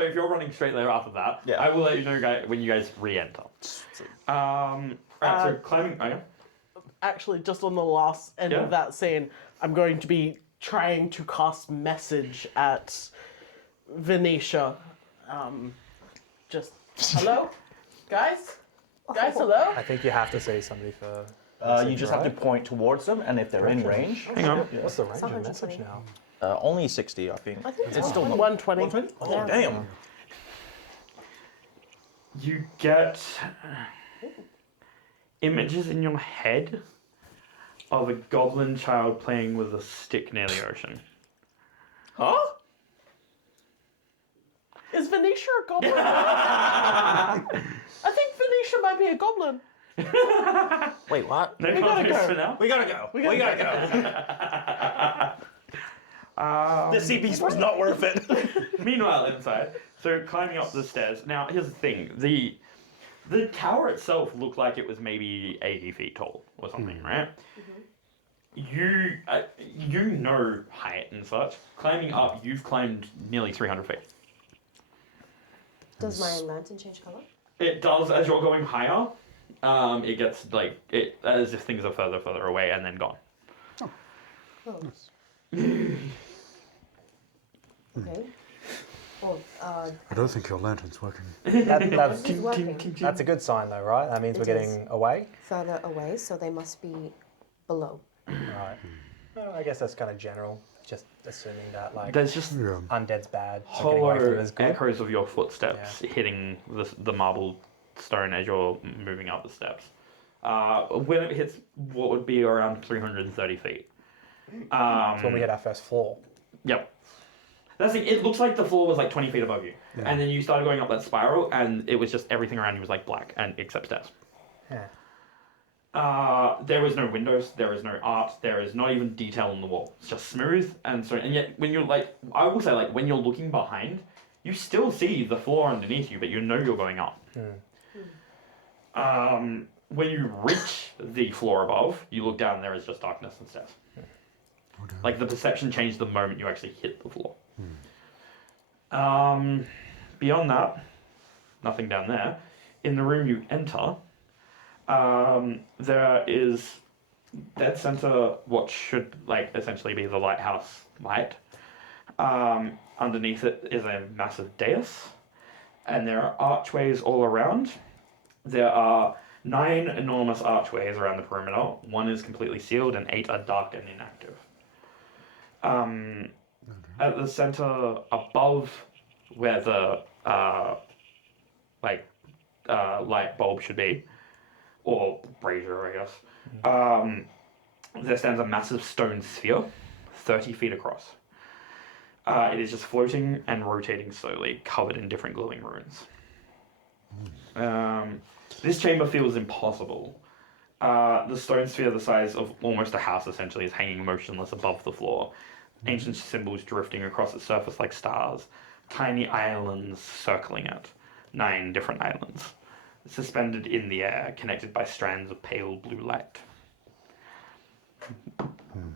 if you're running straight there after that, I will let you know when you guys re-enter. Right, so climbing. Oh, yeah. Actually, just on the last end Yeah. of that scene, I'm going to be trying to cast message at Venetia. Just hello, guys. Guys, hello. I think you have to see somebody for. You just have to point towards them, and if they're in range, Hang on. What's the range of 120. message now? only 60, I think. I think It's still not 120. 120? Oh, Yeah. damn. You get images in your head of a goblin child playing with a stick near the ocean. Huh? Is Venetia a goblin? I think Venetia might be a goblin. Wait, what? No We gotta context go. for now. We gotta go. We gotta go. The sea beast was not worth it. Meanwhile, inside, so climbing up the stairs. Now, here's the thing: the tower itself looked like it was maybe 80 feet tall or something, right? You know height and such. Climbing up, you've climbed nearly 300 feet. Does my lantern change color? It does as you're going higher. It gets like it as if things are further away and then gone. Oh. Okay. Well, I don't think your lantern's working. That's it's working a good sign, though, right? That means It we're getting away. further away, so they must be below. Right. Well, I guess that's kind of general. Just assuming that like There's just Yeah. undead's bad, so getting away from hollow it is good. echoes of your footsteps hitting the marble stone as you're moving up the steps. When it hits what would be around 330 feet. That's when we hit our first floor. Yep. That's it. It looks like the floor was like 20 feet above you, and then you started going up that spiral, and it was just everything around you was like black, and except stairs. Yeah. There was no windows, there is no art, there is not even detail on the wall. It's just smooth and so. And yet, when you're like, I will say, like when you're looking behind, you still see the floor underneath you, but you know you're going up. When you reach the floor above, you look down, and there is just darkness and stairs. Like the perception changed the moment you actually hit the floor. Beyond that, nothing down there. In the room you enter, there is dead center what should like essentially be the lighthouse light. Underneath it is a massive dais, and there are archways all around. There are 9 enormous archways around the perimeter. 1 is completely sealed, and 8 are dark and inactive. At the center above where the light bulb should be, or brazier, I guess, there stands a massive stone sphere, 30 feet across. It is just floating and rotating slowly, covered in different glowing runes. This chamber feels impossible. The stone sphere, the size of almost a house, essentially, is hanging motionless above the floor. Ancient symbols drifting across its surface like stars. Tiny islands circling it. 9 different islands. Suspended in the air, connected by strands of pale blue light.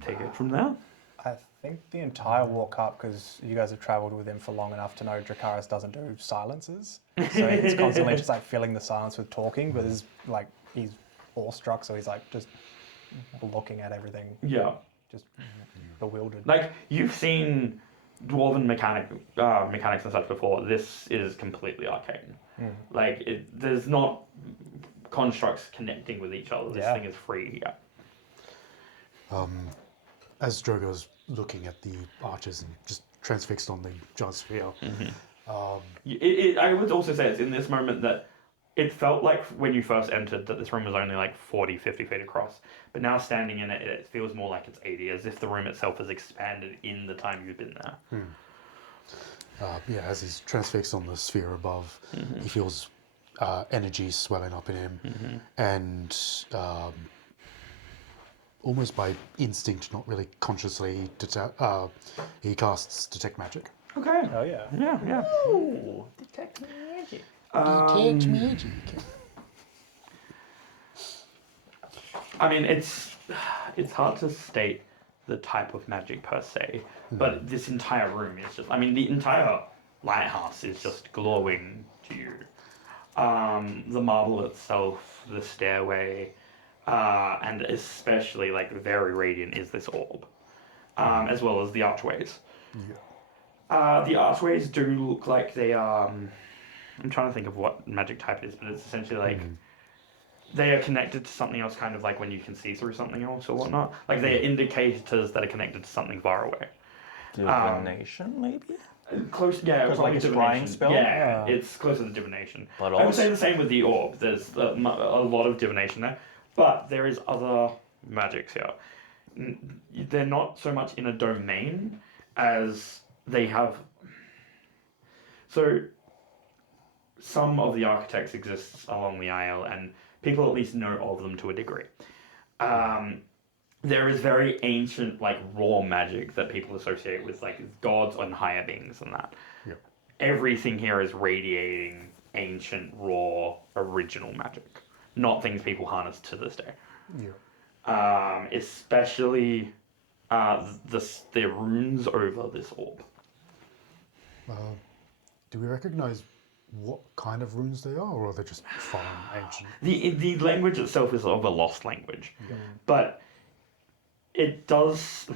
Take it from there. I think the entire walk up, because you guys have travelled with him for long enough to know Dracaris doesn't do silences. So it's constantly just like filling the silence with talking, but there's like, he's awestruck, so he's like just looking at everything. Yeah. Just bewildered. Like, you've seen dwarven mechanics and such before. This is completely arcane. Like, there's not constructs connecting with each other. This thing is free. Yeah. As Drogar's looking at the arches and just transfixed on the giant sphere. I would also say it's in this moment that it felt like when you first entered that this room was only like 40, 50 feet across. But now standing in it, it feels more like it's 80, as if the room itself has expanded in the time you've been there. As he's transfixed on the sphere above, he feels energy swelling up in him. And almost by instinct, not really consciously, he casts Detect Magic. Okay. Oh yeah. Yeah. Ooh, detect magic. Detect Magic. I mean, it's hard to state the type of magic per se, but this entire room is just, I mean, the entire lighthouse is just glowing to you. The marble itself, the stairway, and especially like very radiant is this orb, as well as the archways. The archways do look like they are, I'm trying to think of what magic type it is, but it's essentially like, they are connected to something else, kind of like when you can see through something else or whatnot. Like they are indicators that are connected to something far away. Divination, maybe? Close, yeah. Because like a scrying spell? Yeah, it's closer to divination. But I would also- say the same with the orb. There's a lot of divination there, but there is other magics here. They're not so much in a domain as they have. So some of the architects exist along the Isle, and people at least know of them to a degree. There is very ancient, like, raw magic that people associate with, like, gods and higher beings and that. Yep. Everything here is radiating ancient, raw, original magic. Not things people harness to this day. Especially the runes over this orb. Do we recognize what kind of runes they are, or are they just foreign, ancient? The language itself is of a lost language, but it does.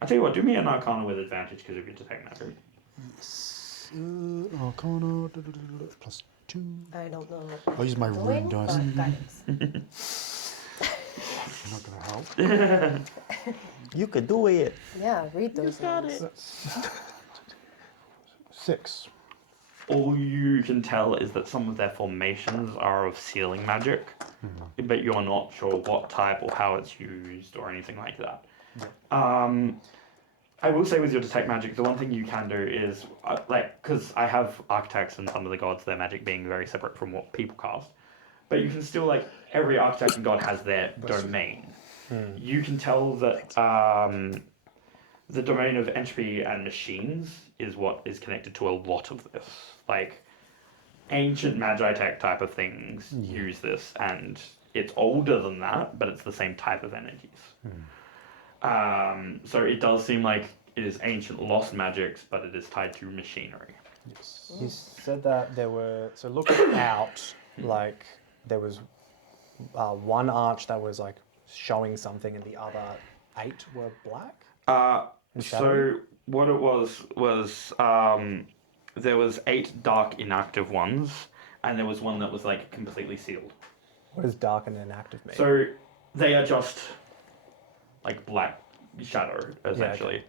I tell you what, do me an Arcana with advantage because of your detect magic. Yes. Arcana +2. I don't know. I'll use my rune Doing, dice. but guidance. Not gonna help. You could do it. Yeah, read those names. 6. All you can tell is that some of their formations are of sealing magic, but you're not sure what type or how it's used or anything like that. I will say with your detect magic, the one thing you can do is, because I have architects and some of the gods, their magic being very separate from what people cast, but you can still, every architect and god has their domain. You can tell that the domain of entropy and machines is what is connected to a lot of this. Like, ancient Magitech type of things use this, and it's older than that, but it's the same type of energies. So it does seem like it is ancient lost magics, but it is tied to machinery. Yes. You said that there were, so looking out, there was one arch that was showing something and the other 8 were black? So what it was there was 8 dark inactive ones, and there was one that was completely sealed. What does dark and inactive mean? So they are just black shadow, essentially.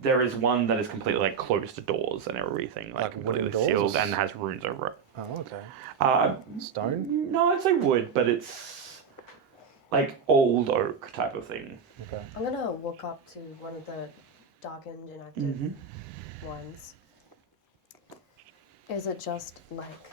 There is one that is completely like closed to doors and everything, like wooden completely doors? sealed and has runes over it. Oh, okay. Stone? No, I'd say wood, but it's like old oak type of thing. Okay. I'm gonna walk up to one of the darkened, inactive ones. Is it just like...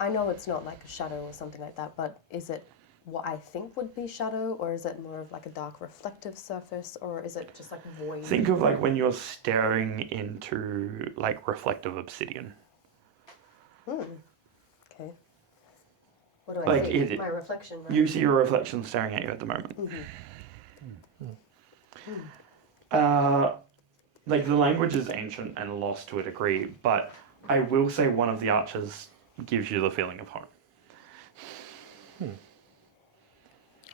I know it's not like a shadow or something like that, but is it what I think would be shadow, or is it more of like a dark reflective surface, or is it just like void? Think of like when you're staring into like reflective obsidian. Okay. What do I Like, see? My reflection, right? You see your reflection staring at you at the moment. Like the language is ancient and lost to a degree, but I will say one of the archers gives you the feeling of home.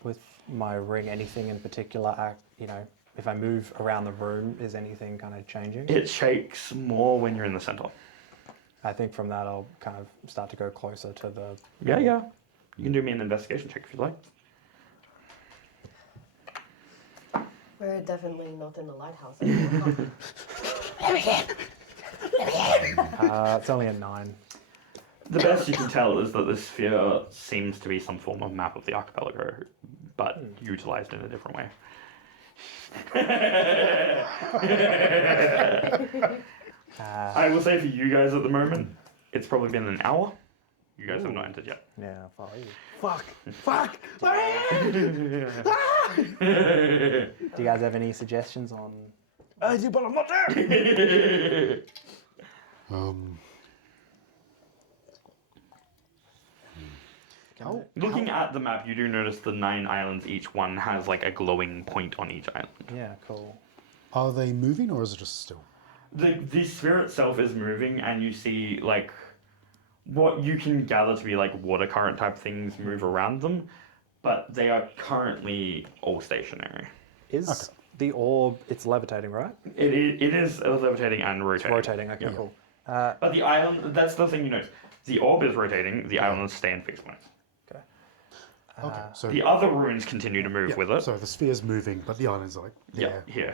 With my ring, anything in particular, if I move around the room, is anything kind of changing? It shakes more when you're in the center. I think from that I'll kind of start to go closer to the... Yeah. You can do me an investigation check if you like. We're definitely not in the lighthouse anymore. It's only a 9. The best you can tell is that this sphere seems to be some form of map of the archipelago, but utilized in a different way. I will say for you guys at the moment, it's probably been an hour. You guys have not entered yet. Yeah, follow you. Fuck! Do you guys have any suggestions on... I do, but I'm not there! Looking at the map, you do notice the 9 islands, each one has like a glowing point on each island. Yeah, cool. Are they moving or is it just still? The sphere itself is moving, and you see like what you can gather to be like water current type things move around them, but they are currently all stationary. Is the orb, it's levitating, right? It is levitating and rotating. It's rotating, okay, cool. But the island, that's the thing you notice. The orb is rotating, the islands stay in fixed points. Okay. Okay, so The other runes continue to move with it. So the sphere's moving, but the island's like there. Here.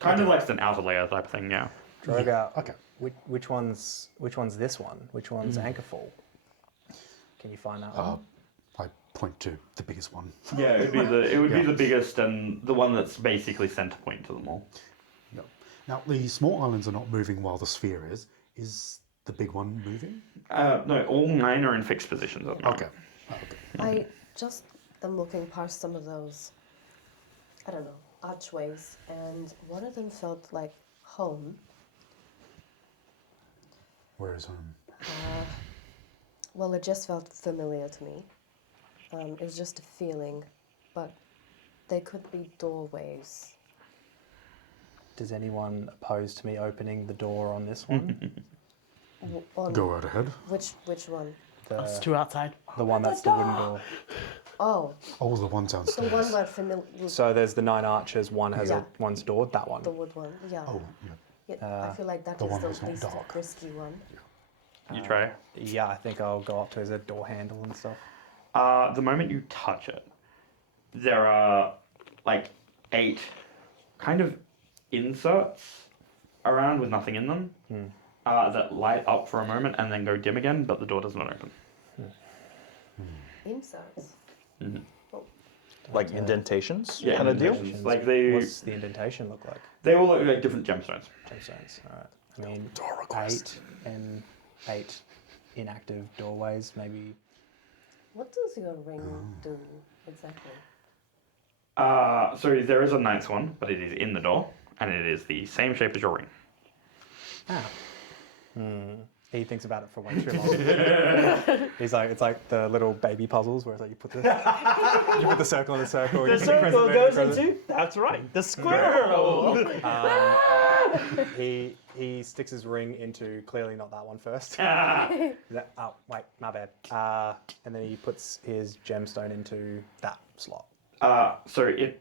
Kind of like an outer layer type of thing, yeah. Drogar, Okay. which one's this one? Which one's Anchorfall? Can you find that one? I point to the biggest one. Yeah, it would be the biggest and the one that's basically center point to them all. Yeah. Now the small islands are not moving while the sphere is. Is the big one moving? No, all 9 are in fixed positions at the moment. Okay. I just am looking past some of those, I don't know, archways, and one of them felt like home. Where is home? Well, it just felt familiar to me. It was just a feeling, but they could be doorways. Does anyone oppose to me opening the door on this one? Go right ahead. Which one? Us two outside. The one that's the wooden door. Oh, Oh, the one the downstairs. one where familiar. So there's the 9 archers, one has Yeah. one's door, that one. The wood one, yeah. Oh, yeah. Yeah, I feel like that the is one the that's not least dark. risky one. You try. Yeah, I think I'll go up to his door handle and stuff. The moment you touch it, there are like 8 kind of inserts around with nothing in them that light up for a moment and then go dim again, but the door does not open. Inserts. Like indentations Yeah, kind of deal? indentations. Like they What's the indentation look like? all look like different gemstones. Gemstones. All right. I mean, 8 inactive doorways, maybe. What does your ring do exactly? So there is a 9th one, but it is in the door, and it is the same shape as your ring. He thinks about it for way too long. He's like, it's like the little baby puzzles where it's like you put the circle in the circle. The circle goes into, that's right, the squirrel! He sticks his ring into clearly not that one first. Oh wait, my bad. And then he puts his gemstone into that slot. So it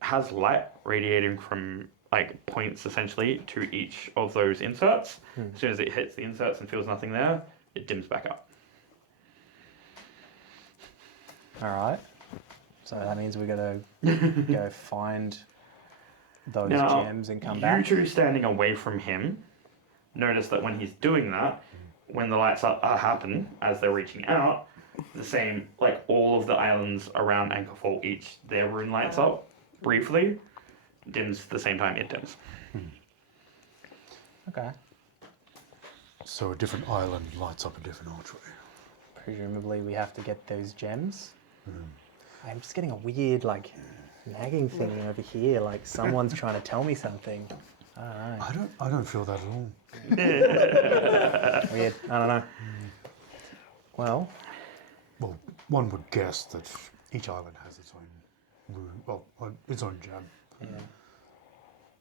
has light radiating from like points essentially to each of those inserts. As soon as it hits the inserts and feels nothing there, it dims back up. All right. So that means we gotta go find those Now, gems and come you back. two standing away from him notice that when he's doing that, when the lights happen as they're reaching out, the same, like all of the islands around Anchorfall, each their rune lights up briefly, dims the same time it dims. Okay. So a different island lights up a different archway. Presumably we have to get those gems. I'm just getting a weird, like, nagging thing over here. Like someone's trying to tell me something. I don't know. I don't feel that at all. Weird. I don't know. Well, One would guess that each island has its own its own gem.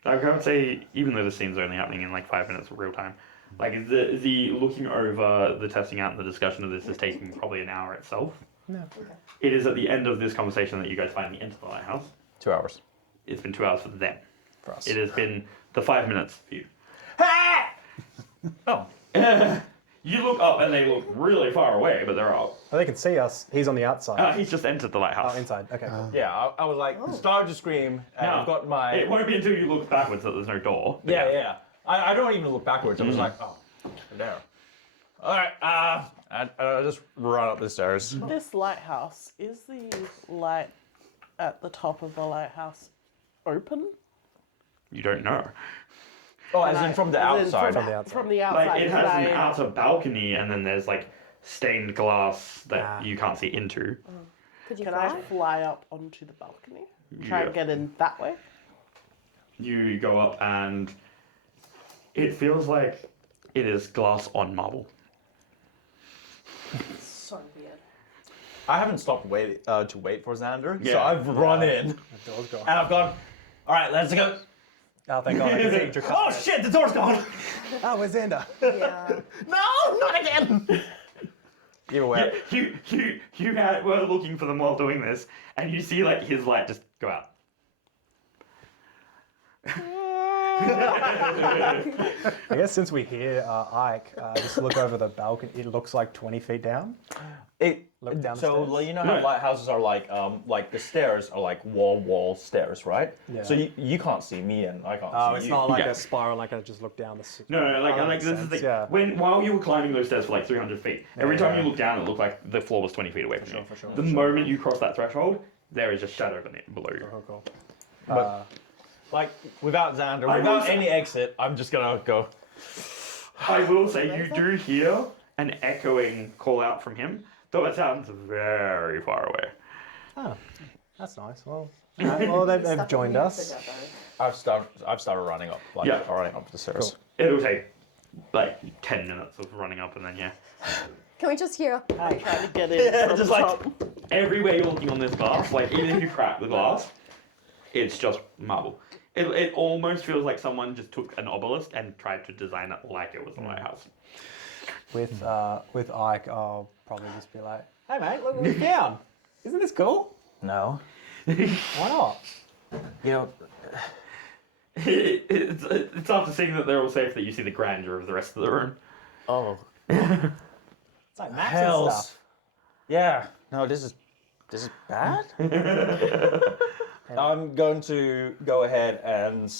I would say, even though the scene's only happening in like 5 minutes of real time, like the looking over, the testing out, and the discussion of this is taking probably an hour itself. no. It is at the end of this conversation that you guys finally enter the lighthouse. 2 hours It's been 2 hours for them. for us. It has been the 5 minutes for you. Oh. You look up and they look really far away, but they're up. Oh, they can see us. He's on the outside. He's just entered the lighthouse. Oh, inside. Okay. Cool. Yeah, I was like, started to scream, and No, I've got my... It won't be until you look backwards that there's no door. But Yeah. I don't even look backwards. I was like, oh, there. All right, and I just run up the stairs. This lighthouse, is the light at the top of the lighthouse open? You don't know. Oh, as in from the As in outside. From the outside. From the outside. Like, it has an I- outer balcony, and then there's like stained glass that Ah. you can't see into. Could you Can fly? I fly up onto the balcony? Try and Yeah. get in that way? You go up, and it feels like it is glass on marble. So weird. I haven't stopped to wait for Xander, so Yeah. I've run in, The door's gone. and I've gone, all right, let's go. Oh, thank God. I can see Oh, Dracaris. shit, the door's gone. Oh, where's Zanda? Yeah. No, not again. Either way. You were looking for them while doing this, and you see like his light just go out. I guess since we hear Ike, just look over the balcony. It looks like 20 feet down. Look down the So stairs. like, you know how lighthouses are like the stairs are like wall stairs, right? Yeah. So you can't see me and I can't Oh, see it's you. not like Yeah. a spiral. Like I just look down the. No, like that like makes this is the sense, thing. Yeah. While you were climbing those stairs for like 300 feet, every time Yeah. you looked down, it looked like the floor was 20 feet away from you. For sure. The moment you cross that threshold, there is just shadow below you. Cool. But- Like without Xander, I will without say- any exit, I'm just gonna go. I will say you do hear an echoing call out from him, though it sounds very far away. Oh, that's nice. Well, alright, well they've Stuff joined we us. together. I've started running up, running up the stairs. It'll take like 10 minutes of running up, and then yeah. Can we just hear? I'm trying to get in from just the like- top. Everywhere you're looking on this glass, like even if you crack the glass, it's just marble. It almost feels like someone just took an obelisk and tried to design it like it was a lighthouse. With Ike, I'll probably just be like, "Hey mate, look what we found! Isn't this cool? No, Why not?" you know, It's after seeing that they're all safe that you see the grandeur of the rest of the room. oh It's like maps and hell, stuff. yeah. No, this is bad. I'm going to go ahead and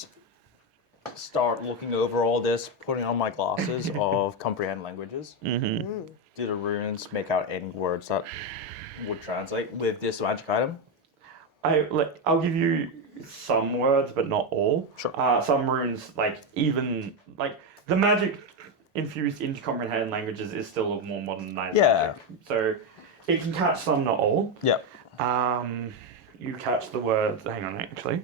start looking over all this, putting on my glasses of comprehend languages. Do the runes, make out any words that would translate with this magic item. I'll give you some words, but not all. Sure. Some runes, like even like the magic infused into comprehend languages is still a more modernized Yeah. magic. So it can catch some, not all. Yeah. You catch the words. Hang on, actually.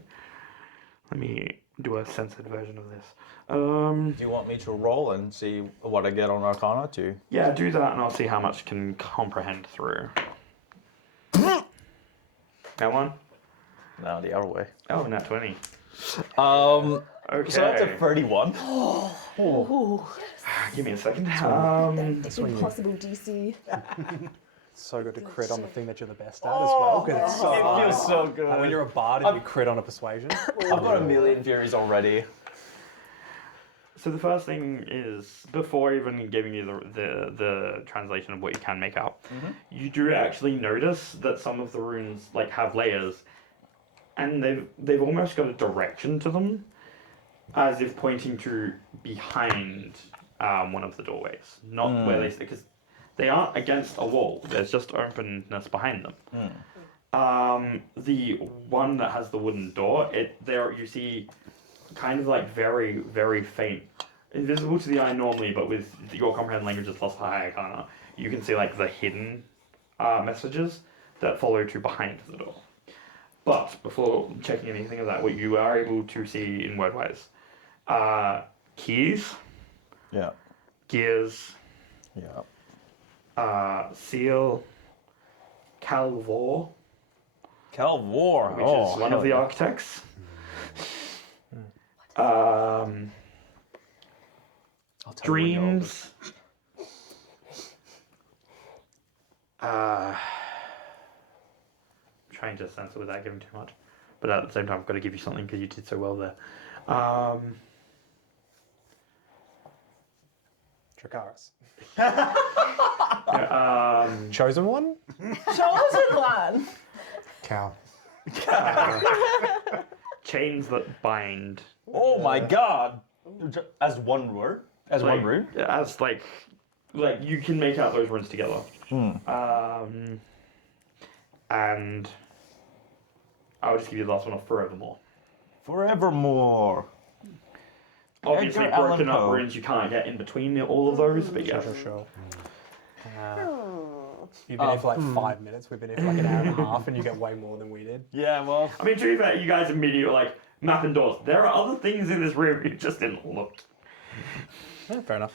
Let me do a censored version of this. Do you want me to roll and see what I get on Arcana too? Yeah, do that, and I'll see how much can comprehend through. That one? No, the other way. Oh, nat 20. Okay. So that's a 31. Give me a second. Impossible DC. So good to crit on the thing that you're the best at as well. 'Cause it's so It hard. feels so good. Like when you're a bard and you crit on a persuasion. I've got a million furies already. So the first thing is, before even giving you the translation of what you can make out, you do actually notice that some of the runes like have layers, and they've almost got a direction to them, as if pointing to behind one of the doorways, not where they sit, because they aren't against a wall. There's just openness behind them. The one that has the wooden door, there you see kind of like very, very faint, invisible to the eye normally, but with your comprehend languages plus high arcana, you can see like the hidden messages that follow to behind the door. But before checking anything of that, what you are able to see in wordwise, keys, gears, seal, Calvor, which is one of the architects. Dreams. Trying to censor without giving too much, but at the same time, I've got to give you something because you did so well there. Dracaris. Chosen one? Chosen one! Cow. Chains that bind. Oh my god! As one word? As one rune? As like you can make out those runes together. And I'll just give you the last one of forevermore. Forevermore. Obviously, Edgar broken Allan up Poe. runes you can't get in between all of those, but yeah. Sure. You've been here for like 5 minutes. We've been here for like an hour and a half, and you get way more than we did. Yeah, well. I mean, to be fair, you guys immediately were like mapping doors. There are other things in this room you just didn't look. Yeah, fair enough.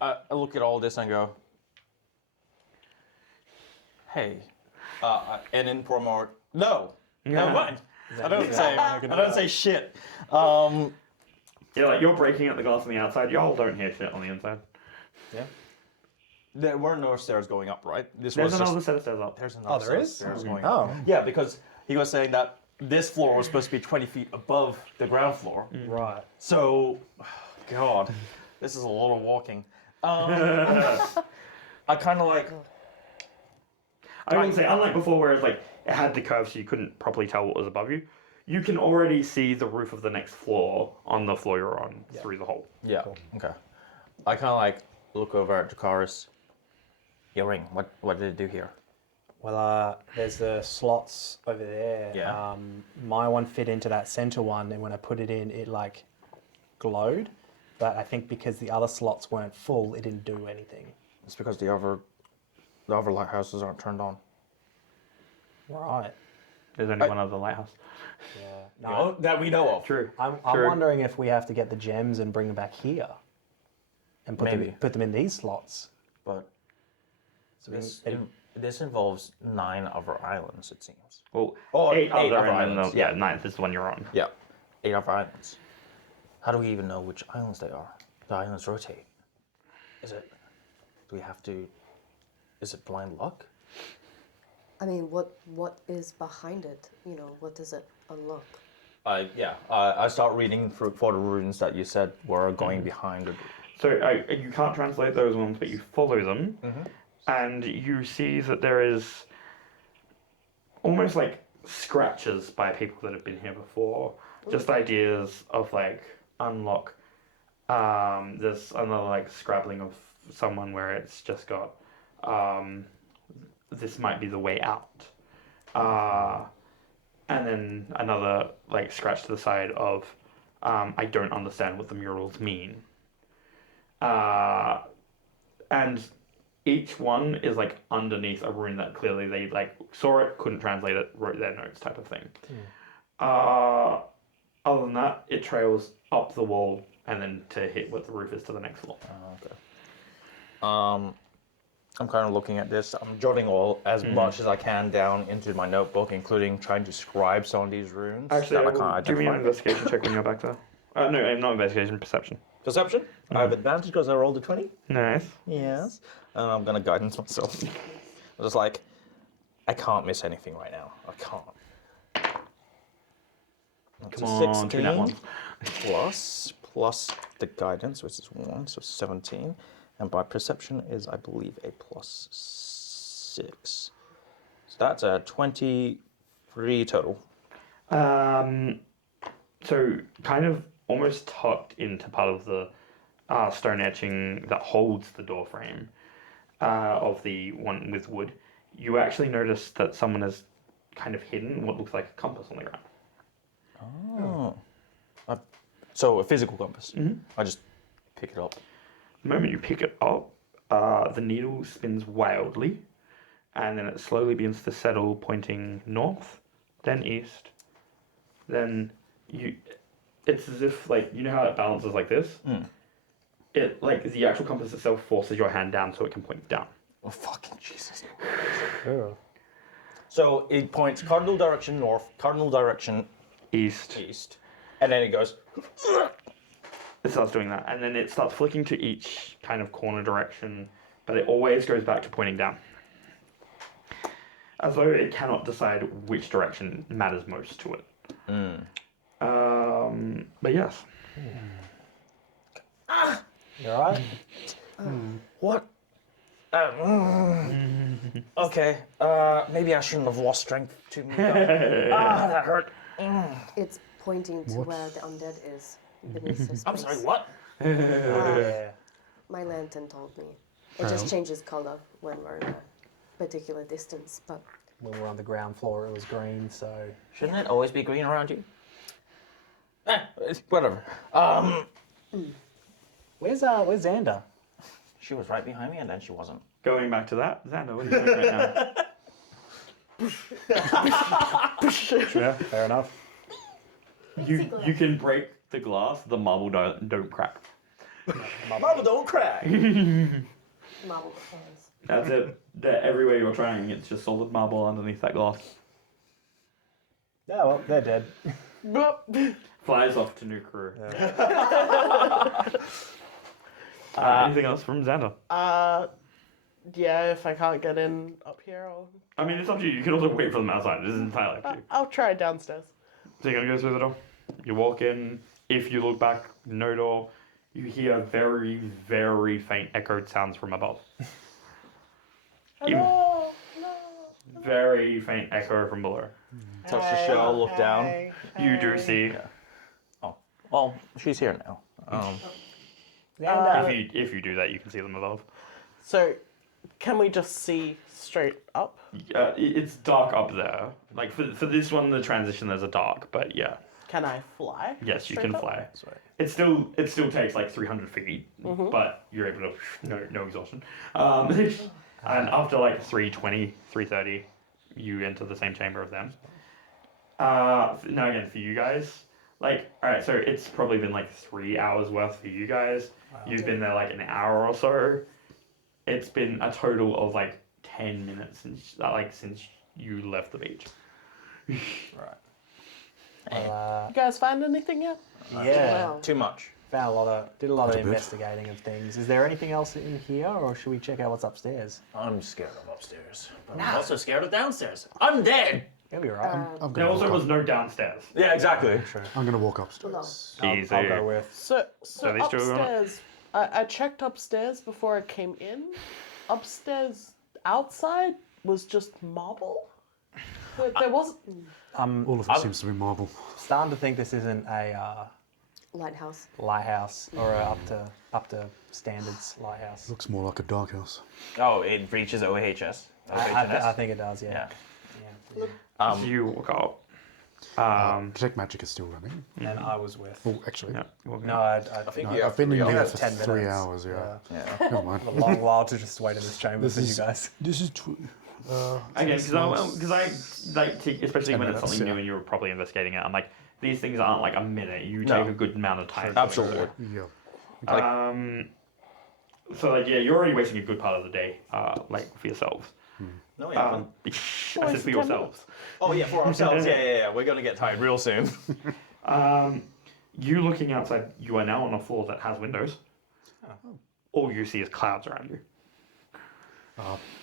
I look at all this and go, hey, and in promo, no, never mind. I don't say shit. Yeah, like you're breaking out the glass on the outside. Y'all don't hear shit on the inside. Yeah. There were no stairs going up, right? There's was another just, set of stairs up. there's another there set of is? stairs Oh. going Oh. up. Yeah, because he was saying that this floor was supposed to be 20 feet above the ground floor. Right. So, God, this is a lot of walking. I kind of like. I would say, unlike before, where it's like it had the curve, so you couldn't properly tell what was above you. You can already see the roof of the next floor on the floor you're on through the hole. Yeah. Okay. I kind of like look over at Dracaris. Earring. What did it do here? Well, there's the slots over there. Yeah. My one fit into that center one, and when I put it in, it like glowed. But I think because the other slots weren't full, it didn't do anything. It's because the other lighthouses aren't turned on. Right. There's only one other lighthouse. Yeah. No, That we know of. True. I'm True. wondering if we have to get the gems and bring them back here, and put them in these slots. But So this involves 9 other islands, it seems. Well, Oh, 8 8 other other and then islands, the, yeah. 9th is the one you're on. Yeah. 8 other islands. How do we even know which islands they are? The islands rotate. Do we have to? Is it blind luck? I mean, what is behind it? You know, what does it unlock? I start reading for the runes that you said were going behind it. So you can't translate those ones, but you follow them, and you see that there is almost like scratches by people that have been here before. Just ideas of like unlock. There's another like scrabbling of someone where it's just got this might be the way out. And then another like scratch to the side of I don't understand what the murals mean. And each one is like underneath a rune that clearly they like saw it, couldn't translate it, wrote their notes type of thing. Other than that, it trails up the wall and then to hit what the roof is to the next floor. Okay. I'm kind of looking at this. I'm jotting all as much as I can down into my notebook, including trying to scribe some of these runes. Actually, that I can't do me an identify. investigation check when you're back there. No, not investigation, perception. Perception? I have advantage because I rolled a 20. Nice. Yes. And I'm gonna guidance myself. I'm just like, I can't miss anything right now. I can't. That's Come a on, 2 nat 16 ones. plus the guidance, which is 1, so 17. And by perception is, I believe, a plus 6. So that's a 23 total. So kind of almost tucked into part of the stone etching that holds the door frame of the one with wood, you actually notice that someone has kind of hidden what looks like a compass on the ground. Oh. So a physical compass. I just pick it up. The moment you pick it up, the needle spins wildly, and then it slowly begins to settle, pointing north, then east, then it's as if, like, you know how it balances like this? It, like, the actual compass itself forces your hand down so it can point down. Oh, fucking Jesus. Oh. So it points cardinal direction north, cardinal direction East. east, and then it goes. It starts doing that, and then it starts flicking to each kind of corner direction, but it always goes back to pointing down. As though it cannot decide which direction matters most to it. But yes. You alright? What? Okay. Maybe I shouldn't have lost strength too much. That hurt. It's pointing to where the undead is. Beneath his I'm face. sorry. What? Yeah. My lantern told me. It just changes color when we're in a particular distance, but When we're on the ground floor, it was green, so. Shouldn't it always be green around you? Whatever. Where's Zanda? She was right behind me, and then she wasn't. Going back to that, Zanda, what are you doing right now? Yeah, fair enough. You can break the glass, the marble don't crack. Marble don't crack. marble fans. That's it. Everywhere you're trying, it's just solid marble underneath that glass. Yeah, well, they're dead. Flies off to new crew. Anything else from Zanda? Yeah, if I can't get in up here, I mean, it's up to you. You can also wait for them outside. This is entirely up to you. I'll try downstairs. So you're gonna go through the door. You walk in. If you look back, no door. You hear very, very faint echoed sounds from above. Hello. Very faint echo from below. Touch the shell, look down. You do see. Oh, well, she's here now. If you do that, you can see them above. So, can we just see straight up? It's dark up there. Like for this one, the transition there's a dark, but yeah. Can I fly? Yes, you straight can up? fly. It still takes like 300 feet, but you're able to no exhaustion. And after like 320, 330, you enter the same chamber of them. Now again for you guys, like alright, so it's probably been like 3 hours worth for you guys. Wow. You've been there like an hour or so. It's been a total of like 10 minutes since you left the beach. Right. You guys find anything yet? Yeah. Wow. Too much. Did a lot of a bit. investigating of things. Is there anything else in here, or should we check out what's upstairs? I'm scared of upstairs, but I'm also scared of downstairs. I'm dead. It'll be alright. I'm There gonna also walk was up. no downstairs. Yeah, exactly. I'm gonna walk upstairs. Easy. I'll go with. So these two are going up? upstairs, I checked upstairs before I came in. Upstairs, outside was just marble. There wasn't. All of it seems to be marble. Starting to think this isn't a Lighthouse. lighthouse or a up to standards lighthouse. Looks more like a dark house. Oh, it reaches OHS. I think it does. Yeah. So you walk up. Detect magic is still running. And I was with. Oh, actually, Yeah, you walk in. No, I think no, you have I've been in three here hours. for 10 3 minutes. hours. Yeah. Yeah. Never mind. a long while to just wait in this chamber for you guys. This is Again, because I like to, especially 10 when it's minutes, something yeah. new and you're properly investigating it. I'm like, these things aren't like a minute. You No. take a good amount of time. Absolutely. yeah. So like yeah, you're already wasting a good part of the day, like for yourselves. No, we haven't. I said for yourselves. Oh yeah, for ourselves. Yeah. We're gonna get tired real soon. You looking outside, you are now on a floor that has windows. All you see is clouds around you.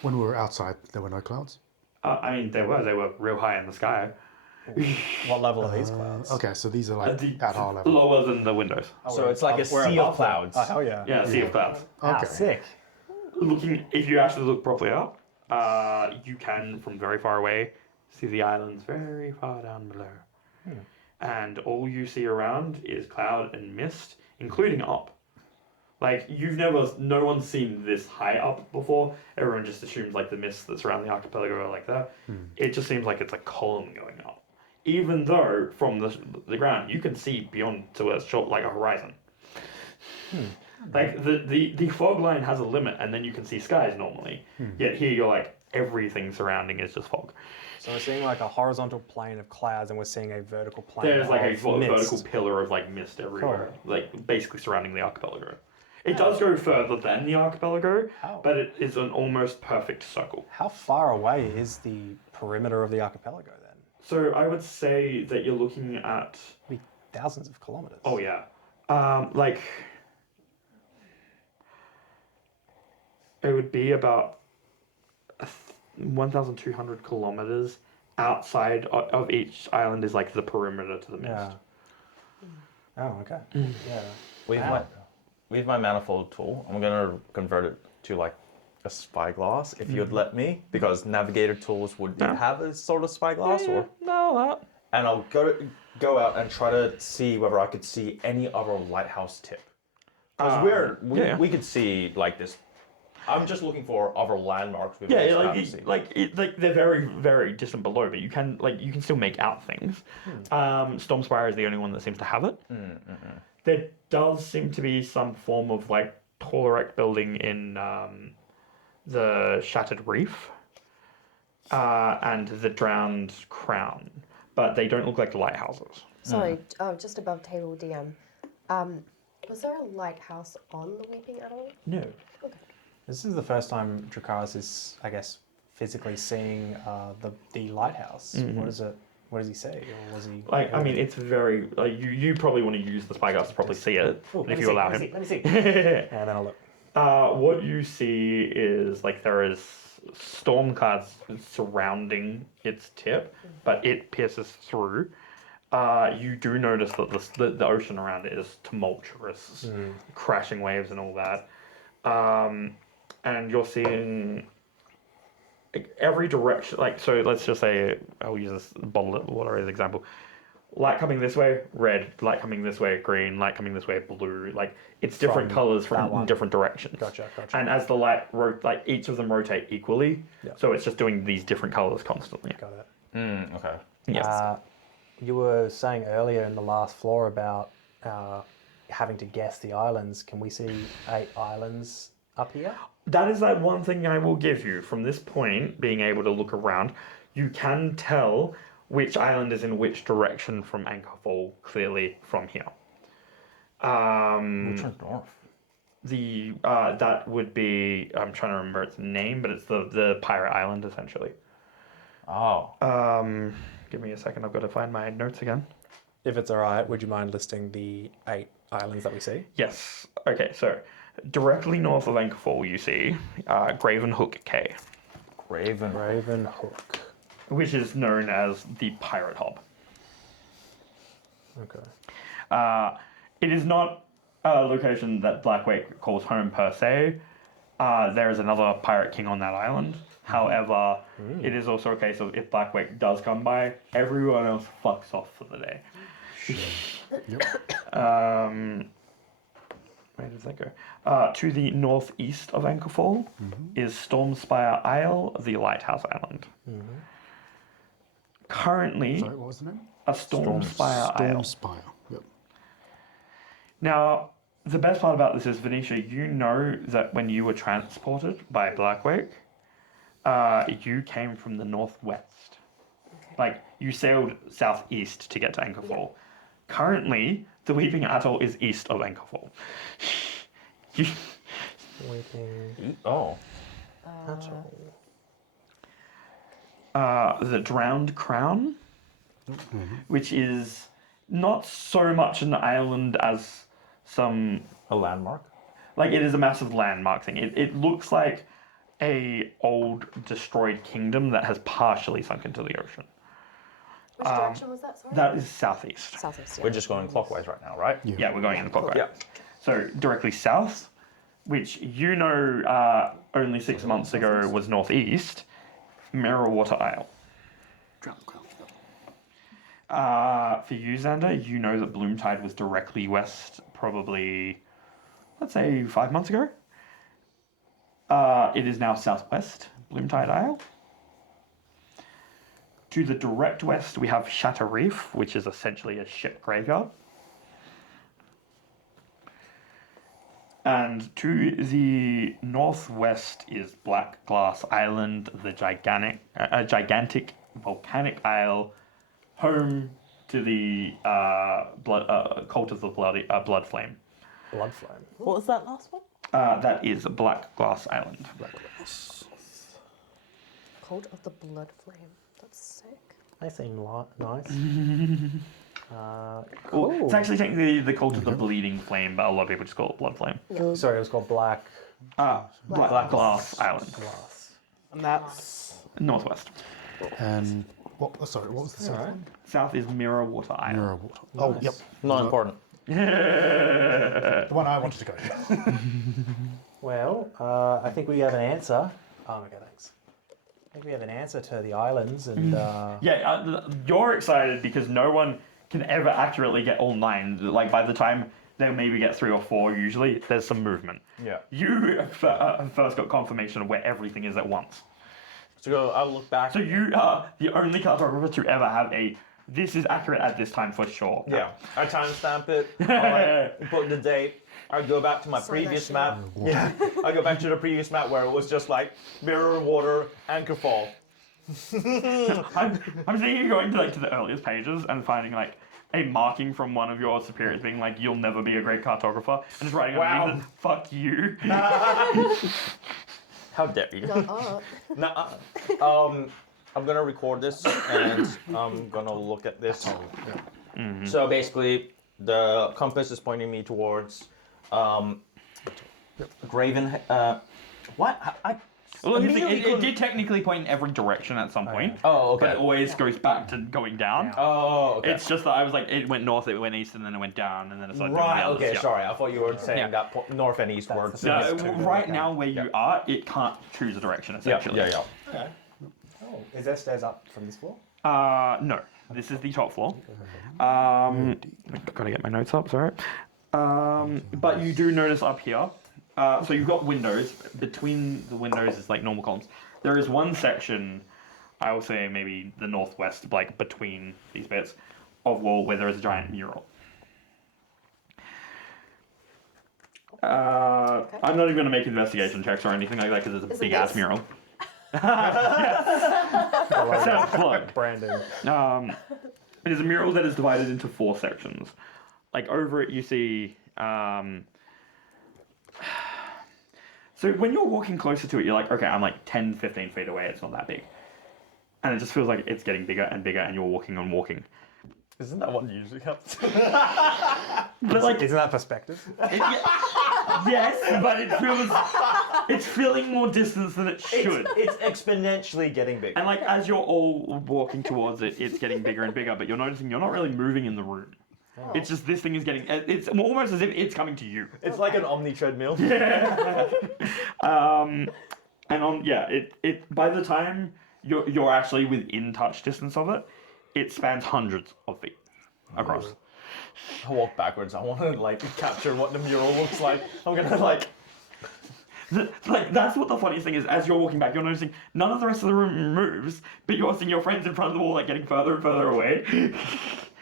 When we were outside, there were no clouds. I mean, they were real high in the sky. What level are these clouds? Okay, so these are like The- at our level. Lower than the windows. So it's like a We're sea above of them. clouds. Oh, hell yeah. Yeah, sea of clouds. Okay. Sick. Looking, if you actually look properly up, you can, from very far away, see the islands very far down below. And all you see around is cloud and mist, including up. Like, no one's seen this high up before. Everyone just assumes, like, the mist that's around the archipelago are like that. It just seems like it's a column going up. Even though, from the ground, you can see beyond to a short, like, a horizon. Like, the fog line has a limit, and then you can see skies normally. Yet here you're like, everything surrounding is just fog. So we're seeing like a horizontal plane of clouds, and we're seeing a vertical plane. There's like a of mist. vertical pillar of like mist everywhere, like basically surrounding the archipelago. It does go further than the archipelago, How? but it is an almost perfect circle. How far away is the perimeter of the archipelago then? So I would say that you're looking at, It'd be thousands of kilometers. oh yeah, like it would be about 1,200 kilometers outside of each island is like the perimeter to the mist. Yeah. Oh, okay. Yeah. With my manifold tool, I'm gonna convert it to like a spyglass, if you'd let me, because navigator tools would have a sort of spyglass, or No, and I'll go out and try to see whether I could see any other lighthouse tip. Because we could see like this. I'm just looking for other landmarks. With this like they're very, very distant below, but you can still make out things. Stormspire is the only one that seems to have it. There does seem to be some form of like Taurek building in the Shattered Reef and the Drowned Crown, but they don't look like lighthouses. Sorry, just above table DM. Was there a lighthouse on the Weeping Atoll? No. This is the first time Dracaris is, I guess, physically seeing the lighthouse. What is it? What does he say? Or was he? Like, I mean, it's very like you probably want to use the spyglass to probably see it, if you allow him. Let me see. And then I'll look. What you see is like there is storm clouds surrounding its tip, but it pierces through. You do notice that the ocean around it is tumultuous, crashing waves and all that. And you're seeing like, every direction. Like, so let's just say I'll use this bottle of water as an example. Light coming this way, red. Light coming this way, green. Light coming this way, blue. Like, it's different colors from different directions. Gotcha. And as the light like each of them rotate equally, so it's just doing these different colors constantly. Got it. Okay. Yes. You were saying earlier in the last floor about having to guess the islands. Can we see 8 islands up here? That is that one thing I will give you. From this point, being able to look around, you can tell which island is in which direction from Anchorfall clearly from here. Which one's north? The that would be, I'm trying to remember its name, but it's the pirate island essentially. Oh. Give me a second. I've got to find my notes again. If it's all right, would you mind listing the 8 islands that we see? Yes. Okay. So directly north of Anchorfall, you see Graven Hook Cay, Raven. Hook. which is known as the pirate hub. Okay. It is not a location that Blackwake calls home per se. There is another pirate king on that island. However, it is also a case of if Blackwake does come by, everyone else fucks off for the day. Where does that go? To the northeast of Anchorfall is Stormspire Isle, the lighthouse island. Currently, Sorry, what was the name? a Stormspire Isle. Stormspire. Yep. Now, the best part about this is, Venetia, you know that when you were transported by Blackwake, you came from the northwest. Like, you sailed southeast to get to Anchorfall. Currently, the Weeping Atoll is east of Anchorfall. Oh. The Drowned Crown, which is not so much an island as some... A landmark? Like, it is a massive landmark thing. It looks like a old destroyed kingdom that has partially sunk into the ocean. Which direction was that? Sorry. That is southeast. Southeast. Yeah. We're just going clockwise right now, right? Yeah, we're going in the clockwise. Yeah. So directly south, which only 6 months ago was northeast, Mirrorwater Isle. For you, Zanda, you know that Bloomtide was directly west, probably, let's say, 5 months ago. It is now southwest, Bloomtide Isle. To the direct west, we have Shatter Reef, which is essentially a ship graveyard. And to the northwest is Black Glass Island, the gigantic volcanic isle, home to the cult of the blood flame. Blood flame. What was that last one? That is Black Glass Island. Cult of the Blood Flame. That's sick. They seem nice. Well, Cool. it's actually technically the cult of the bleeding flame, but a lot of people just call it blood flame. Sorry, it was called Black Black Glass Island, Glass. And that's northwest. And what was the south one? South is Mirrorwater Island. Mirrorwater. Oh, yep. Not important. The one I wanted to go to. Well, I think we have an answer. Oh, okay, thanks. I think we have an answer to the islands, and Yeah, you're excited because no one can ever accurately get all 9. Like, by the time they maybe get 3 or 4, usually, there's some movement. Yeah. You first got confirmation of where everything is at once. So I'll look back. So you are the only cartographer to ever have this is accurate at this time for sure. Yeah, I timestamp it. I put the date. I go back to my previous map. Yeah, I go back to the previous map where it was just like mirror, water, anchor fall. I'm seeing you going to the earliest pages and finding a marking from one of your superiors being like, "You'll never be a great cartographer," and just writing underneath, "Fuck you." How dare you? Nuh-uh. Nuh-uh. I'm gonna record this and I'm gonna look at this. So basically, the compass is pointing me towards Graven. What? Well, immediately it couldn't- did technically point in every direction at some point, Oh, okay. but it always goes back to going down. Oh, okay. It's just that I was like, it went north, it went east, and then it went down, and then it started doing Right. the others, Okay. yeah. Sorry, I thought you were saying Yeah. that north and east were. the No, It's too right big, now where you are, it can't choose a direction Yeah. essentially. Yeah. Okay. Oh, is there stairs up from this floor? No, this is the top floor. Gotta get my notes up. Sorry. But you do notice up here. So you've got windows. Between the windows is like normal columns. There is one section, I will say maybe the northwest, like between these bits of wall where there is a giant mural. I'm not even going to make investigation checks or anything like that because it's a Is it big ass this? mural. I like Sounds plug. branding. It is a mural that is divided into 4 sections. Like over it, you see. So when you're walking closer to it, you're like, okay, I'm like 10, 15 feet away. It's not that big, and it just feels like it's getting bigger and bigger, and you're walking and walking. Isn't that what usually happens? But like, Isn't that perspective? yes, but it's feeling more distance than it should. It's exponentially getting bigger. And like as you're all walking towards it, it's getting bigger and bigger. But you're noticing you're not really moving in the room. It's just this thing is getting. It's almost as if it's coming to you. It's like an Omni treadmill. And it by the time you're actually within touch distance of it, it spans hundreds of feet across. I walk backwards. I want to like capture what the mural looks like. I'm gonna like. That's what the funniest thing is. As you're walking back, you're noticing none of the rest of the room moves, but you're seeing your friends in front of the wall like getting further and further away.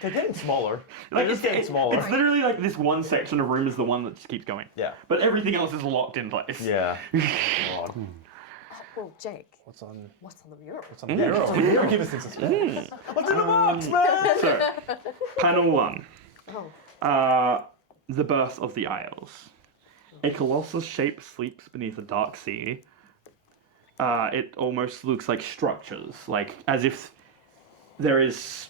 They're getting smaller. Like They're just getting smaller. It's literally like this one section of room is the one that just keeps going. Yeah. But everything else is locked in place. Yeah. Oh, Jake. What's on The mural? what's on the mural? Keep us in suspense. What's in the box, man? So, panel 1. Oh. The birth of the Isles. A colossus shape sleeps beneath a dark sea. It almost looks like structures, like as if there's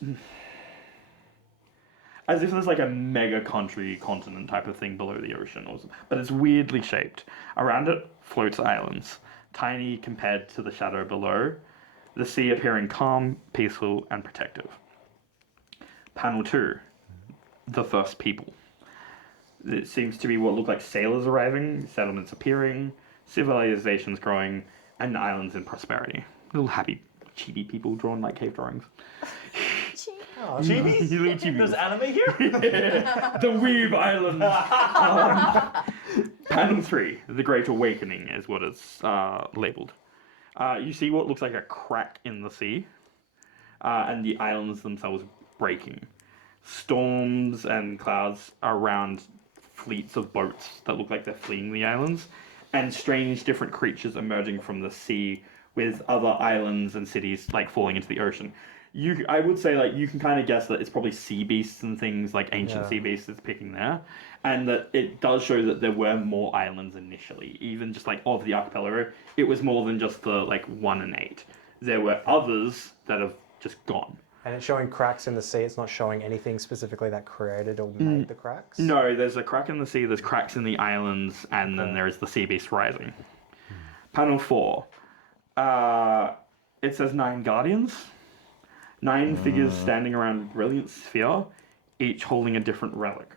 like a mega country continent type of thing below the ocean, but it's weirdly shaped. Around it floats islands, tiny compared to the shadow below, the sea appearing calm, peaceful, and protective. Panel 2, the first people. It seems to be what look like sailors arriving, settlements appearing, civilizations growing, and islands in prosperity. Little happy, chibi people drawn like cave drawings. Oh, Chibis? Little chibis. There's anime here? The Weeb Islands. Panel 3, the Great Awakening is what it's labeled. You see what looks like a crack in the sea, and the islands themselves breaking. Storms and clouds around fleets of boats that look like they're fleeing the islands, and strange different creatures emerging from the sea with other islands and cities like falling into the ocean. I would say like you can kind of guess that it's probably sea beasts and things like ancient sea beasts that's picking there, and that it does show that there were more islands initially, even just like of the archipelago. It was more than just the like 1 and 8. There were others that have just gone. And it's showing cracks in the sea. It's not showing anything specifically that created or made the cracks. No, there's a crack in the sea, there's cracks in the islands, and then there is the sea beast rising. Panel 4. It says 9 guardians. 9 figures standing around a brilliant sphere, each holding a different relic.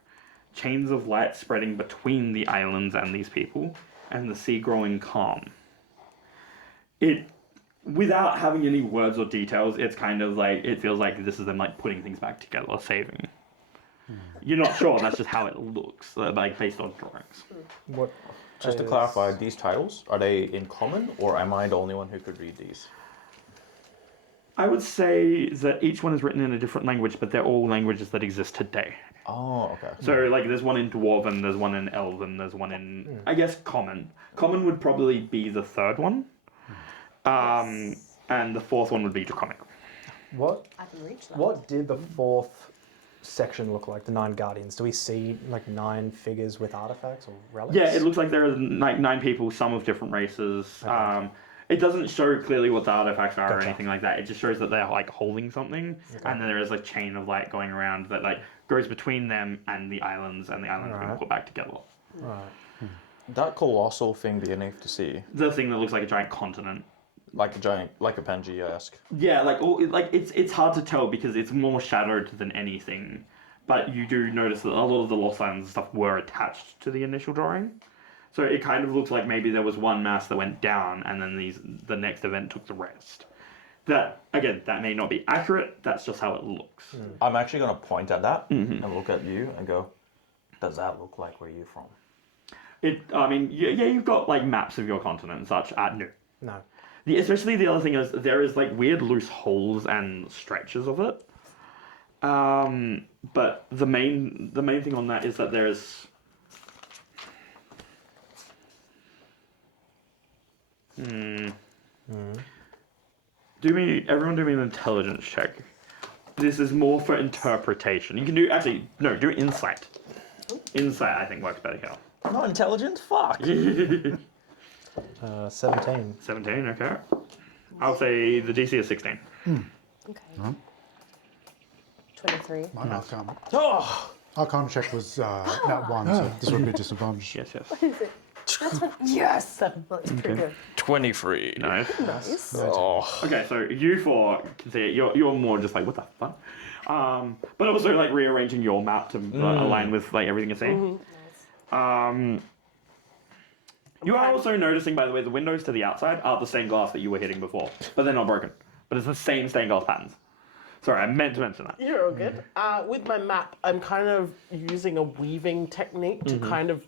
Chains of light spreading between the islands and these people, and the sea growing calm. Without having any words or details, it's kind of like, it feels like this is them like putting things back together, saving. You're not sure, that's just how it looks, like based on drawings. What? Just to clarify, these titles, are they in common, or am I the only one who could read these? I would say that each one is written in a different language, but they're all languages that exist today. Oh, okay. So, like, there's one in Dwarven, there's one in Elven, there's one in, I guess, Common. Common would probably be the third one. And the fourth one would be Draconic. What? I can reach that. What did the fourth section look like? The 9 guardians. Do we see like 9 figures with artifacts or relics? Yeah, it looks like there are like 9 people, some of different races. Okay. It doesn't show clearly what the artifacts are or Gotcha. anything like that. It just shows that they're like holding something, and then there is a chain of light going around that like goes between them and the islands being Alright. put back together. Right. That colossal thing beneath the sea, The thing that looks like a giant continent. like a Pangea-esque. Yeah, it's hard to tell because it's more shadowed than anything, but you do notice that a lot of the lost lands and stuff were attached to the initial drawing. So it kind of looks like maybe there was one mass that went down, and then the next event took the rest. That may not be accurate. That's just how it looks. I'm actually going to point at that and look at you and go, does that look like where you're from? You've got like maps of your continent and such. No. No. Especially the other thing is there is like weird loose holes and stretches of it. But the main thing on that is that there's. Everyone do me an intelligence check. This is more for interpretation. You can do do insight. Insight I think works better here. Not intelligent? Fuck! 17. 17, okay. I'll say the DC is 16. Okay. 23. My Arcana. Oh! Arcana check was not 1, so this would be a disadvantage. Yes. Yes! 7. That's pretty good. 23. Nice. Nice. Oh. Okay, so you 4 can see it. You're more just like, what the fuck? But also like rearranging your map to align with like everything you're seeing. Nice. You are also noticing, by the way, the windows to the outside are the stained glass that you were hitting before, but they're not broken. But it's the same stained glass patterns. Sorry, I meant to mention that. You're all good. With my map, I'm kind of using a weaving technique to kind of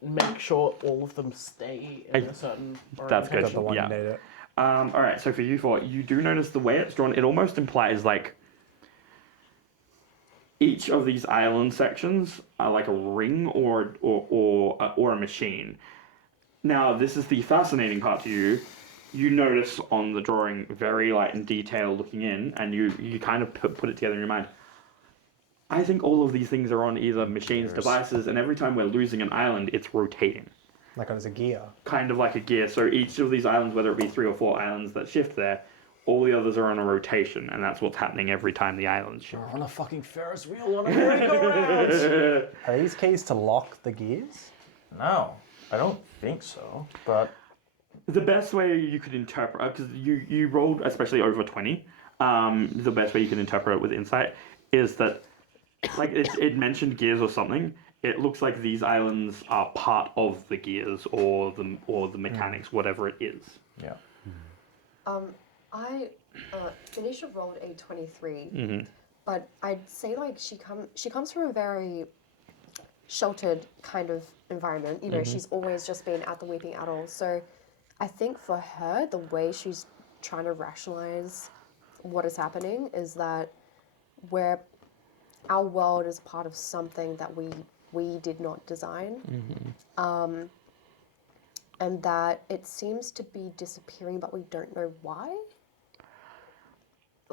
make sure all of them stay in a certain That's good. Got the one Yeah. you need it. All right, so for you 4, you do notice the way it's drawn. It almost implies like each of these island sections are like a ring or a machine. Now, this is the fascinating part to you. You notice on the drawing, very like in detail looking in, and you kind of put it together in your mind. I think all of these things are on either machines, devices, and every time we're losing an island, it's rotating. Like as a gear. Kind of like a gear. So each of these islands, whether it be 3 or 4 islands that shift there, all the others are on a rotation, and that's what's happening every time the islands shift. On a fucking Ferris wheel on a merry-go-round! Are these keys to lock the gears? No, I don't think so, but... The best way you could interpret, because you rolled especially over 20, the best way you can interpret it with insight is that, like, it mentioned gears or something. It looks like these islands are part of the gears or the mechanics, whatever it is. Yeah. Venetia rolled a 23, but I'd say like she comes from a very sheltered kind of environment. You know, she's always just been at the Weeping Adder. So I think for her, the way she's trying to rationalize what is happening is that our world is part of something that we did not design. And that it seems to be disappearing, but we don't know why.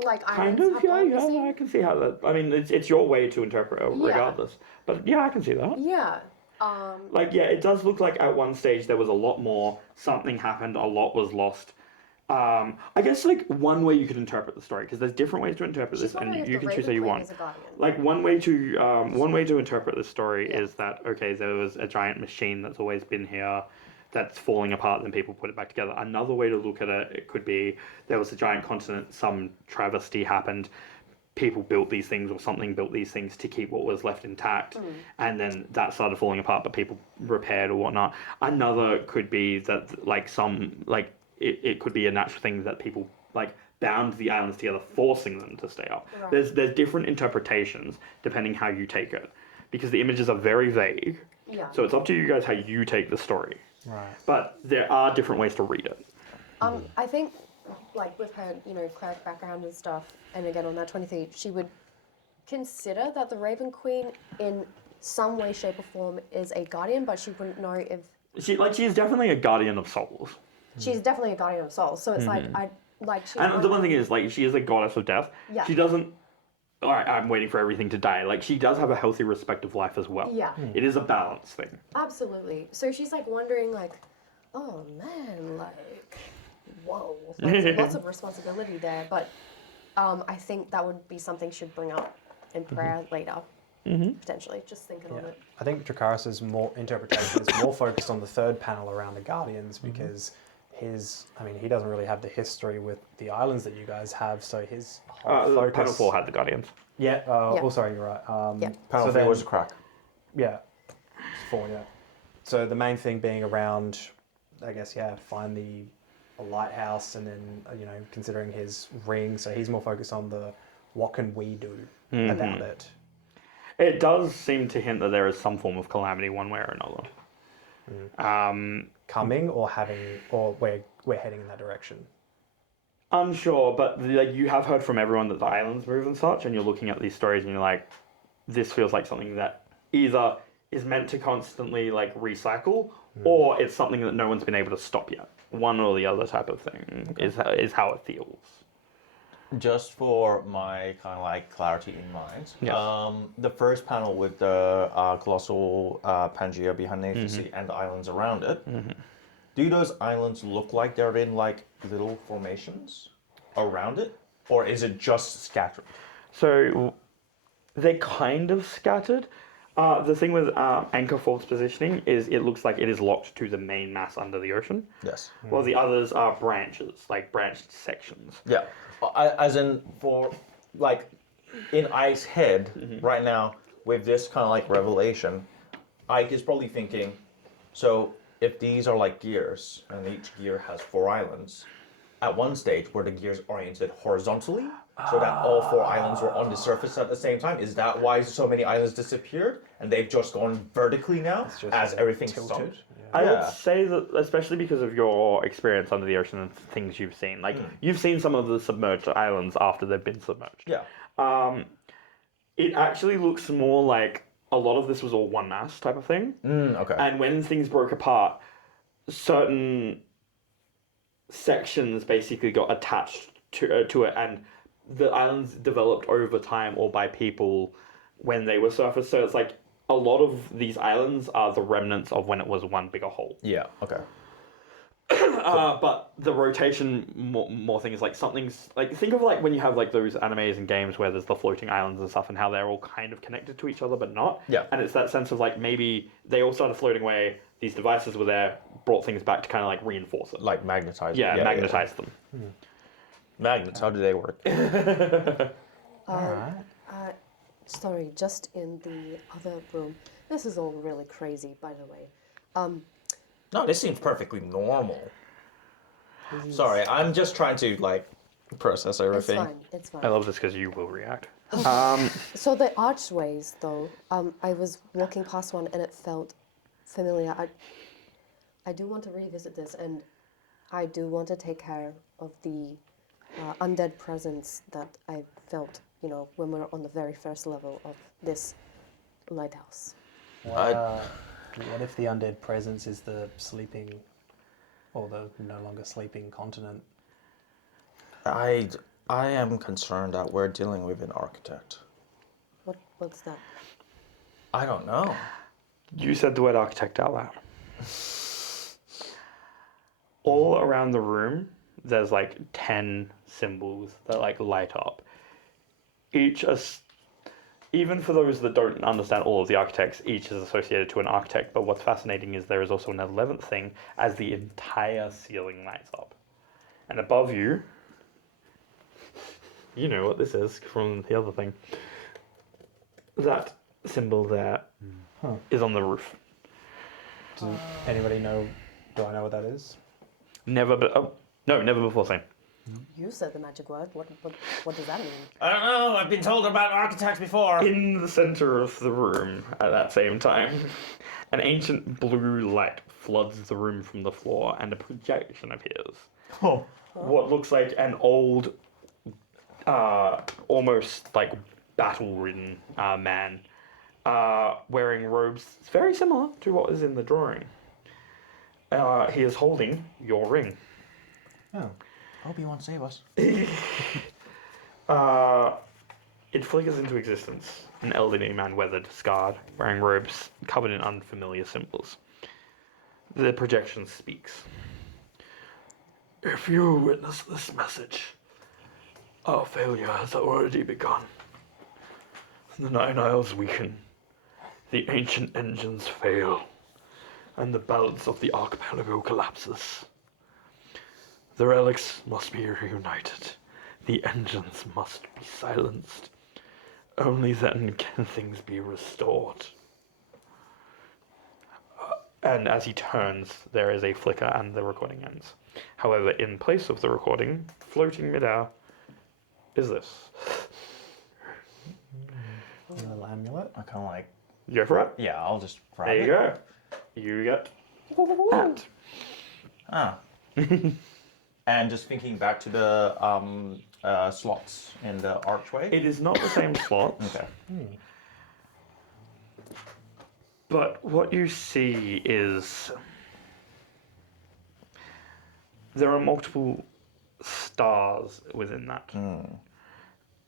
Like Kind islands of, have gone yeah, missing. I can see how that. I mean, it's your way to interpret it, Yeah. regardless. But yeah, I can see that. Yeah. Like, yeah, it does look like at one stage there was a lot more. Something happened. A lot was lost. I guess like one way you could interpret the story, because there's different ways to interpret She's this, and wondering if you the can choose how Raven you Queen want. is a guardian. Like one way to interpret this story is that okay, there was a giant machine that's always been here, that's falling apart, then people put it back together. Another way to look at it could be there was a giant continent, some travesty happened, people built these things or something built these things to keep what was left intact, and then that started falling apart, but people repaired or whatnot. Another could be that like it could be a natural thing that people like bound the islands together, forcing them to stay up. Right. There's different interpretations depending how you take it, because the images are very vague. Yeah. So it's up to you guys how you take the story. Right. But there are different ways to read it. I think, like with her, you know, cleric background and stuff, and again on that 23, she would consider that the Raven Queen, in some way, shape, or form, is a guardian, but she wouldn't know if She's definitely a guardian of souls. she's definitely a guardian of souls. So it's she's And the one thing is, like, she is a goddess of death. Yeah. She doesn't. All right, I'm waiting for everything to die. Like, she does have a healthy respect of life as well. Yeah. It is a balance thing. Absolutely. So she's like wondering, like, oh man, like, whoa, lots of responsibility there. But I think that would be something she'd bring up in prayer later, potentially. Just thinking on it. I think Dracaris' interpretation is more focused on the third panel around the Guardians because he doesn't really have the history with the islands that you guys have, so his whole focus... Panel 4 had the guardians. Yeah, Yeah. oh sorry, you're right. Yeah. Panel So 3 then- was a crack. Yeah, it's 4, yeah. So the main thing being around, I guess, find the lighthouse, and then, considering his ring, so he's more focused on the what can we do about it. It does seem to hint that there is some form of calamity one way or another. Coming or we're heading in that direction. Unsure, but like you have heard from everyone that the islands move and such, and you're looking at these stories and you're like, this feels like something that either is meant to constantly like recycle, or it's something that no one's been able to stop yet. One or the other type of thing is how it feels. Just for my kind of like clarity in mind, Yes. the first panel with the colossal Pangea behind Nephthys and the islands around it, do those islands look like they're in like little formations around it, or is it just scattered? So they're kind of scattered. The thing with Anchor Fault's positioning is it looks like it is locked to the main mass under the ocean, Yes. while the others are branches, like branched sections. Yeah. As in, for like in Ike's head right now, with this kind of like revelation, Ike is probably thinking, so if these are like gears and each gear has 4 islands, at one stage were the gears oriented horizontally so that all 4 islands were on the surface at the same time? Is that why so many islands disappeared and they've just gone vertically now as everything's tilted. sunk? I Yeah. would say that, especially because of your experience under the ocean and things you've seen, like you've seen some of the submerged islands after they've been submerged. Yeah. It actually looks more like a lot of this was all one mass type of thing. Okay. And when things broke apart, certain sections basically got attached to it, and the islands developed over time or by people when they were surfaced. So it's like a lot of these islands are the remnants of when it was one bigger whole. Yeah. Okay. But the rotation more thing is like something's like, think of like when you have like those animes and games where there's the floating islands and stuff and how they're all kind of connected to each other but not. Yeah. And it's that sense of like maybe they all started floating away, these devices were there, brought things back to kind of like reinforce it. Like magnetize. Yeah, magnetize them. Magnets. How do they work? sorry, just in the other room. This is all really crazy, by the way. No, this seems perfectly normal. Sorry, I'm just trying to like process It's everything. fine. It's I fine. love this because you will react. So the archways, though, I was walking past one and it felt familiar. I do want to revisit this, and I do want to take care of the undead presence that I felt, when we were on the very first level of this lighthouse. What if the undead presence is the sleeping, or the no longer sleeping continent? I am concerned that we're dealing with an architect. What's that? I don't know. You said the word architect out loud. All around the room, there's like 10 symbols that like light up. Each is, even for those that don't understand all of the architects, each is associated to an architect. But what's fascinating is there is also an 11th thing as the entire ceiling lights up. And above you, you know what this is from the other thing. That symbol there is on the roof. Does anybody know? Do I know what that is? Never before seen. You said the magic word. What does that mean? I don't know. I've been told about architects before. In the center of the room at that same time, an ancient blue light floods the room from the floor and a projection appears. Oh. What looks like an old, almost like battle-ridden man wearing robes very similar to what is in the drawing. He is holding your ring. Oh. Obi-Wan, save us. It flickers into existence. An elderly man, weathered, scarred, wearing robes covered in unfamiliar symbols. The projection speaks. If you witness this message, our failure has already begun. The Nine Isles weaken, the ancient engines fail, and the balance of the archipelago collapses. The relics must be reunited. The engines must be silenced. Only then can things be restored. And as he turns, there is a flicker and the recording ends. However, in place of the recording, floating midair, is this. A little amulet. I kind of like. You go for it? Yeah, I'll just grab There it. you go. You get that. Ah. And just thinking back to the slots in the archway. It is not the same slot. Okay. But what you see is there are multiple stars within that.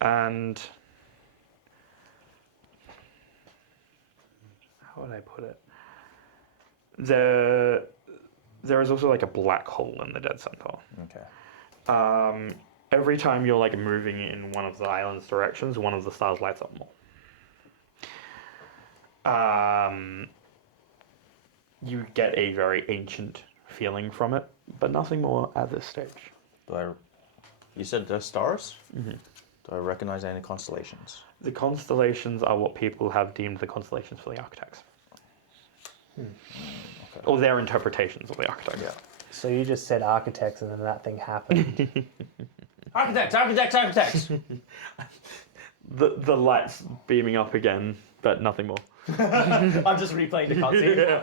And how would I put it? There is also like a black hole in the dead center. Okay. Every time you're like moving in one of the island's directions, one of the stars lights up more. You get a very ancient feeling from it, but nothing more at this stage. You said the stars? Mm-hmm. Do I recognize any constellations? The constellations are what people have deemed the constellations for the architects. Okay. Or their interpretations of the architects. Yeah. So you just said architects, and then that thing happened. Architects! The lights beaming up again, but nothing more. I'm just replaying the cutscene. Yeah.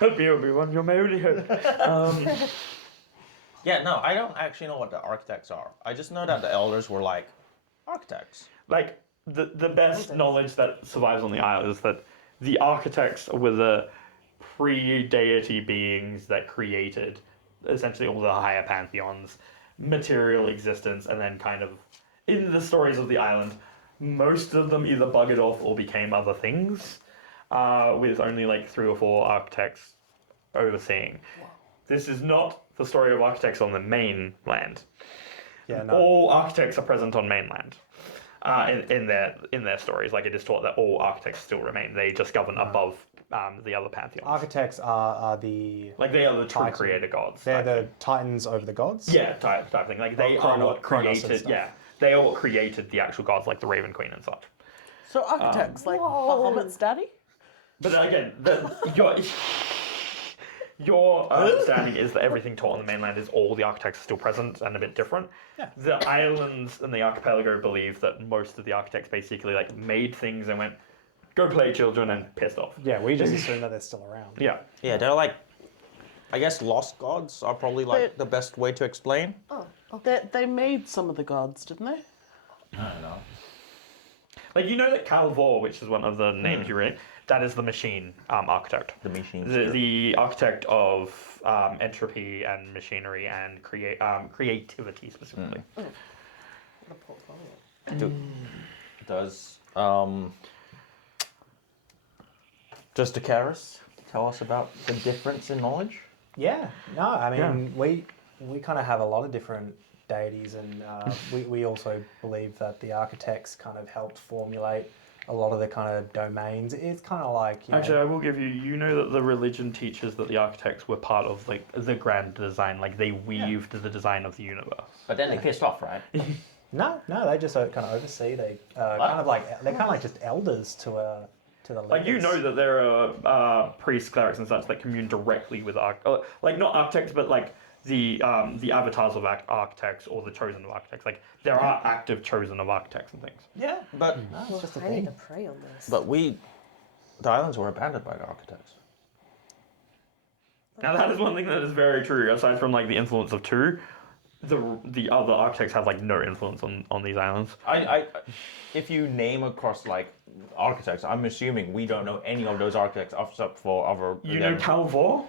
Help me, Obi-Wan, you're my only hope. Yeah, no, I don't actually know what the architects are. I just know that the elders were like architects. Like, the best knowledge that survives on the isle is that the architects were the pre-deity beings that created essentially all the higher pantheons, material existence, and then kind of, in the stories of the island, most of them either buggered off or became other things, with only like 3 or 4 architects overseeing. This is not the story of architects on the mainland. Yeah, no. All architects are present on mainland. In their stories, like it is taught that all architects still remain. They just govern above the other pantheons. Architects are the... Like they are the true Titan. creator gods. They're type the thing. titans over the gods? Yeah, type thing. Like they are Chronos what and created. stuff. Yeah, they are what created the actual gods, like the Raven Queen and such. So architects, like Whoa. Bahamut's daddy? But again, your understanding is that everything taught on the mainland is all the architects are still present and a bit different. Yeah. The islands and the archipelago believe that most of the architects basically like made things and went, go play children, and pissed off. Yeah, we just assume that they're still around. Yeah. Yeah, they're like, I guess lost gods are probably like the best way to explain. Oh, okay. They made some of the gods, didn't they? I don't know. Like, you know that Calvor, which is one of the names you read, that is the machine architect. The machine. The architect of entropy and machinery and creativity specifically. The portfolio. Does Dracaris tell us about the difference in knowledge? Yeah, no, I mean, we kind of have a lot of different deities, and we also believe that the architects kind of helped formulate a lot of the kind of domains. It's kind of like, you know, Actually, I will give you, you know that the religion teaches that the architects were part of like the grand design, like they weaved the design of the universe. But then they pissed off, right? no, they just kind of oversee. They kind of like they're kind of like just elders to the leaders. Like, you know that there are priests, clerics, and such that commune directly with like not architects, but like the avatars of architects or the chosen of architects. Like there are active chosen of architects and things. Yeah, but it's just a I need thing. to pray on this. but the islands were abandoned by the architects. Now that is one thing that is very true. Aside from like the influence of two, the other architects have like no influence on these islands. I if you name across like architects, I'm assuming we don't know any of those architects except for other. You know Calvor.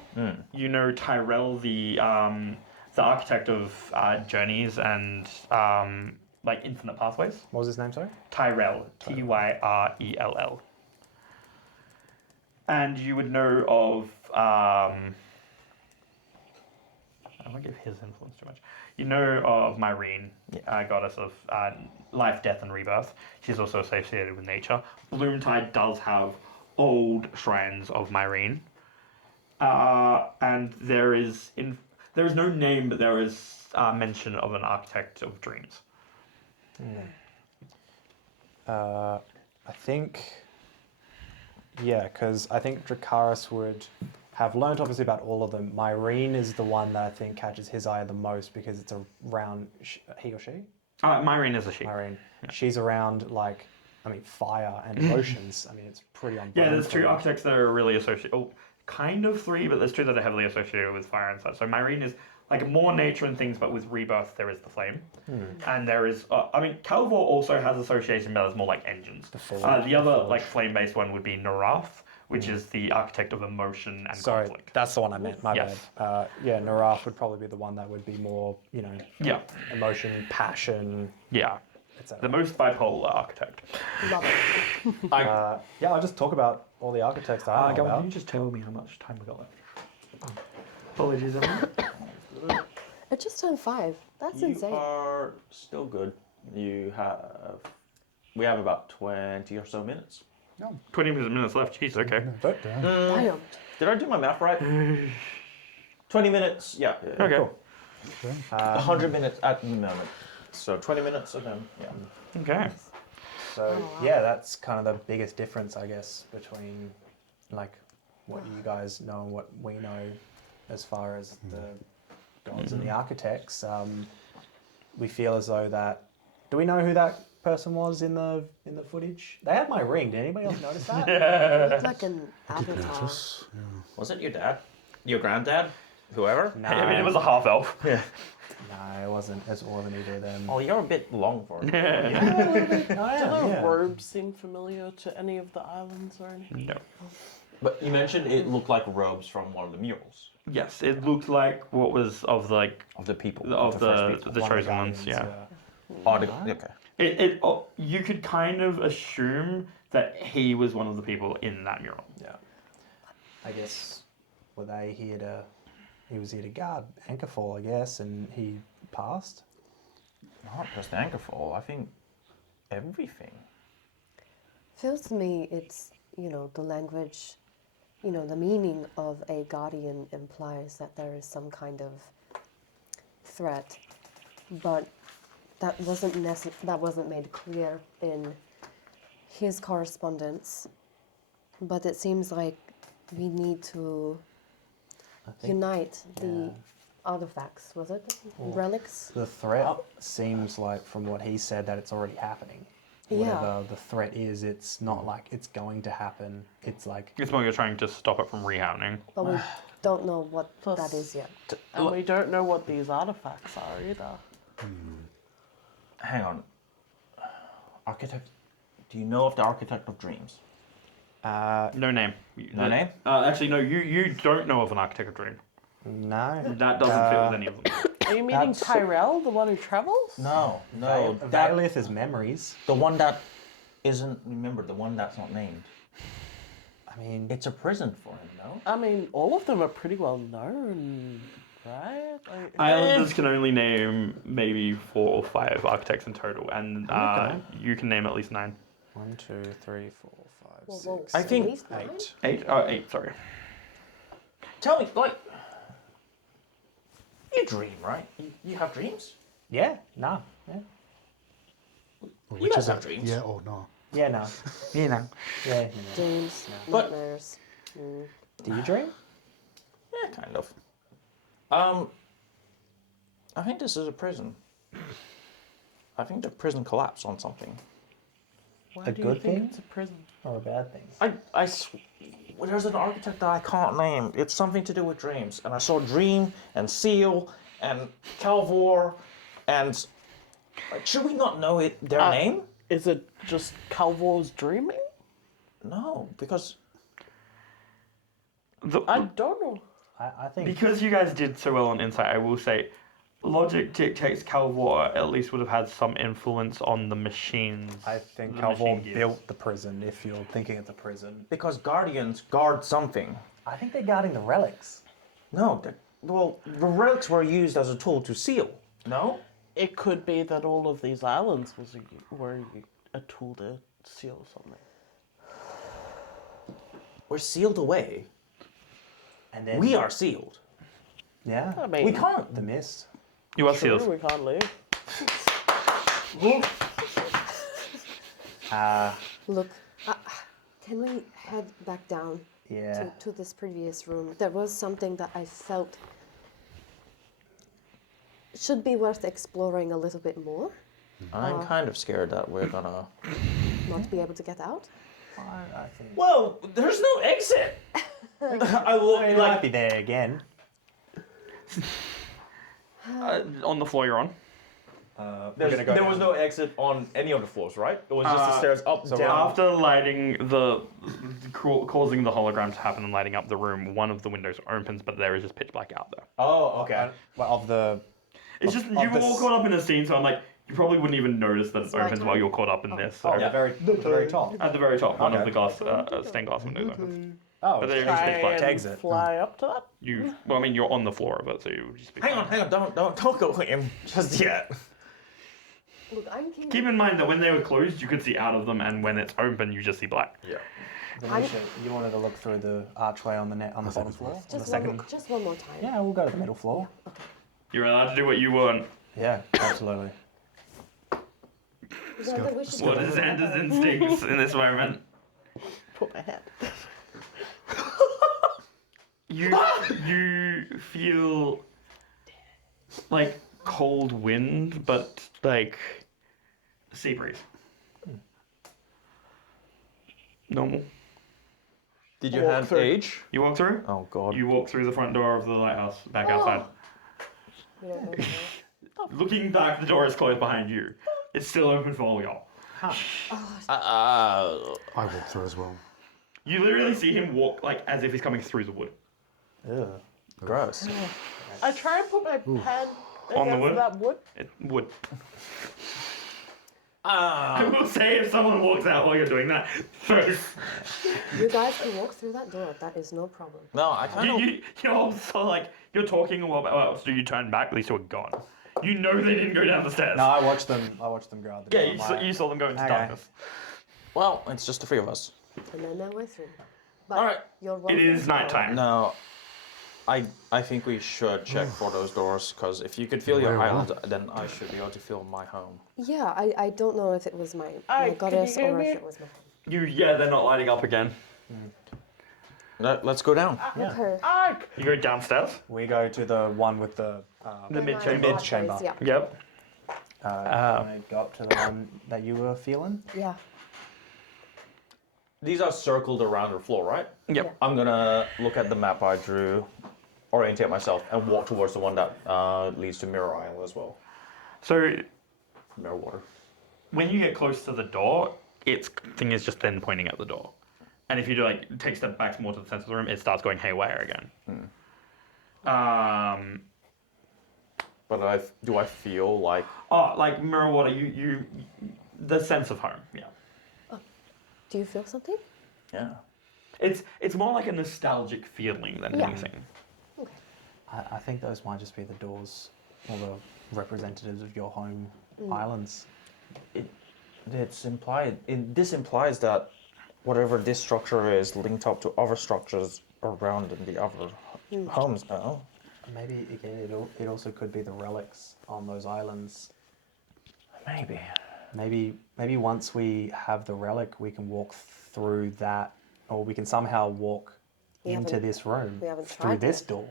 You know Tyrell, the architect of journeys and like infinite pathways. What was his name? Sorry. Tyrell, Tyrell. And you would know of. I won't give his influence too much. You know of Myrene, goddess of life, death, and rebirth. She's also associated with nature. Bloomtide does have old shrines of Myrene. And there is no name, but there is mention of an architect of dreams. I think, yeah, because I think Dracaris would have learnt obviously about all of them. Myrene is the one that I think catches his eye the most because it's around he or she? Myrene is a she. Myrene. Yeah. She's around like, I mean, fire and emotions. I mean, it's pretty on. Yeah, there's two architects that are really associated. Oh, kind of three, but there's two that are heavily associated with fire and such. So Myrene is like more nature and things, but with rebirth there is the flame, and there is. I mean, Calvor also has association, but it's more like engines. The other like flame-based one would be Narath, which is the architect of emotion and Sorry, conflict. that's the one I meant. My Yes. bad. Yeah, Narath would probably be the one that would be more, you know, Yeah, emotion, passion, yeah. etc. The most bipolar architect. Love it. Yeah, I'll just talk about all the architects that I know Galvin, about. can you just tell me how much time we got left? Apologies, everyone. It just turned 5. That's You insane. are still good. We have about 20 or so minutes. 20 minutes left. Jeez, okay. Damn. Did I do my math right? 20 minutes. Yeah. Okay. Cool. 100 minutes at the moment. So 20 minutes and then Okay. So yeah, that's kind of the biggest difference, I guess, between like what you guys know and what we know as far as the gods and the architects. We feel as though that. Do we know who that person was in the footage? They had my ring. Did anybody else notice that? It looked like an avatar. Notice, yeah. was it your dad? Your granddad? Whoever? No, I mean, it was a half elf. Yeah. no, it wasn't. It wasn't either of them. Oh, you're a bit long for it. Do the yeah. robes seem familiar to any of the islands or anything? No. But you mentioned it looked like robes from one of the murals Yes, it looked like what was of like of the people. of the first the people. One of chosen ones. guardians, Yeah. Oh, okay. You could kind of assume that he was one of the people in that mural. Yeah. I guess were they here to? He was here to guard Anchorfall, I guess, and he passed. Not just Anchorfall. I think everything. Feels to me it's, the language, the meaning of a guardian implies that there is some kind of threat, but that wasn't made clear in his correspondence, but it seems like we need to unite the artifacts, was it? Relics? The threat seems like, from what he said, that it's already happening. Whatever the threat is, it's not like it's going to happen. It's like... It's more you're trying to stop it from rehappening. But we don't know what Plus- that is yet. And we don't know what these artifacts are either. Hang on. Architect. Do you know of the Architect of Dreams? No name. No name? Actually, no. You don't know of an Architect of Dream. No. That doesn't fit with any of them. Are you meaning That's- Tyrell, the one who travels? No. That Valith is memories. the one that isn't. Remember the one that's not named. I mean, It's a prison for him, no? I mean, all of them are pretty well known, right? Like, Islanders can only name maybe 4 or 5 architects in total, and you can name at least 9. 1, 2, 3, 4, 5, Well, 6, I think- at least 9? 8. 8? Oh, 8, sorry. Tell me, like, you dream, right? You have dreams? Yeah, nah. Yeah, Which guys is have it? dreams. Yeah or no? yeah no. You know. Yeah, Dreams, But- nightmares. Mm. Do you dream? Yeah, kind of. I think this is a prison. I think the prison collapsed on something. Why A do you good think thing? it's a prison? Or a bad thing? There's an architect that I can't name. It's something to do with dreams. And I saw Dream and Seal and Calvor and... Like, should we not know their name? Is it just Calvor's dreaming? No, because... I don't know. I think... Because you guys did so well on Insight, I will say, logic dictates Calvor at least would have had some influence on the machines. I think the Calvor machine gears. built the prison, if you're thinking it's a prison. Because Guardians guard something. I think they're guarding the relics. No, the relics were used as a tool to seal. No? It could be that all of these islands were a tool to seal something. We're sealed away. And then... We are sealed. Yeah. I mean, We can't. The mist. You are Sure, sealed. we can't leave. Look, can we head back down Yeah. to this previous room? There was something that I felt should be worth exploring a little bit more. I'm kind of scared that we're gonna... Not be able to get out. I think... Whoa, there's no exit! I will It might be there again. On the floor you're on. There was no exit on any of the floors, right? It was just the stairs up, so down. After lighting causing the hologram to happen and lighting up the room, one of the windows opens, but there is just pitch black out there. Oh, okay. Well, of the... It's just, of you were this- all caught up in a scene, so I'm like, you probably wouldn't even notice that it It's opens nighttime? while you're caught up in this. So. Oh, the very top. At the very top, one of Okay. the glass, stained glass windows opens. Oh, But there it's is pitch Try black. and Tags it. fly up to that? You, well, I mean, you're on the floor of it, so you would just be Hang on, don't go in just yet. Look, I'm keen. Keep in mind that when they were closed, you could see out of them, and when it's open, you just see black. Yeah. Venetia, you wanted to look through the archway on the on the bottom floor? On the Just second... just one more time. Yeah, we'll go to the middle floor. You're allowed to do what you want. Yeah, absolutely. Zanda, we should What go. is Xander's instincts in this moment? Put my hand. You feel like cold wind, but like sea breeze. Normal. Did you Walk have through. age? You walk through. Oh, God. You walk through the front door of the lighthouse, back outside. We don't know. Looking back, the door is closed behind you. It's still open for all y'all. I walk through as well. You literally see him walk like as if he's coming through the wood. Ugh. Gross. I try and put my hand On the against wood? that wood. It would. I will say if someone walks out while you're doing that, first. You guys can walk through that door. That is no problem. No, I kind of... You're also like, you're talking a while about what else do you turn back, these two are gone. You know they didn't go down the stairs. No, I watched them go out the Yeah, door. you saw them go into Okay. darkness. Well, it's just the three of us. And then we're through. But All right. You're It welcome is to go. nighttime. No. I think we should check for those doors, because if you could feel your Very well. island, then I should be able to feel my home. Yeah, I don't know if it was my Can you goddess hear or me? if it was my. They're not lighting up again. Let's go down. Yeah. Okay. Ark! You go downstairs. We go to the one with the. The mid My chamber. goddess, chamber. Yeah. Yep. I go up to the one that you were feeling. Yeah. These are circled around the floor, right? Yep. I'm gonna look at the map I drew, orientate myself, and walk towards the one that leads to Mirror Isle as well. So Mirror Water. when you get close to the door, its thing is just then pointing at the door. And if you do like take a step back more to the center of the room, it starts going haywire again. But do I feel like Like mirror water, you the sense of home, yeah. Do you feel something? yeah? It's more like a nostalgic feeling than Yeah. anything. I think those might just be the doors or the representatives of your home islands. It's implied. This implies that whatever this structure is linked up to other structures around in the other homes now. Maybe again, it also could be the relics on those islands. Maybe. Maybe once we have the relic, we can walk through that, or we can somehow walk We into haven't- this room we haven't through tried this that. door.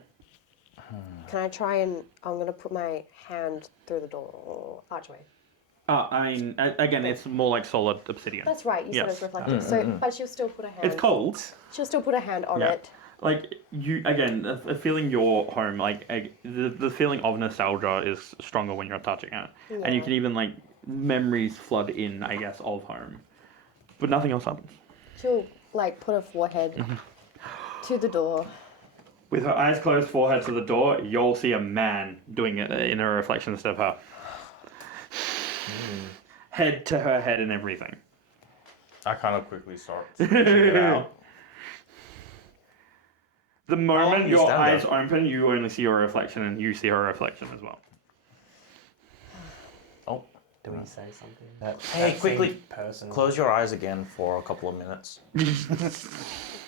Can I try and I'm gonna put my hand through the door archway. I mean, again, it's more like solid obsidian. That's right. You said Yes. it's reflective. So, but she'll still put a hand. It's cold. She'll still put a hand on Yeah. it. Like you again, a feeling your home, like the feeling of nostalgia is stronger when you're touching it, and you Yeah. can even like memories flood in, I guess, of home, but nothing else happens. She'll like put her forehead to the door. With her eyes closed, forehead to the door, you'll see a man doing it in a reflection instead of her. Head to her head and everything. I kind of quickly start sketching it out. The long moment do you your stand eyes there? open, you only see your reflection, and you see her reflection as well. Oh, Do we say something? That, Hey, that quickly, seemed personal. close your eyes again for a couple of minutes.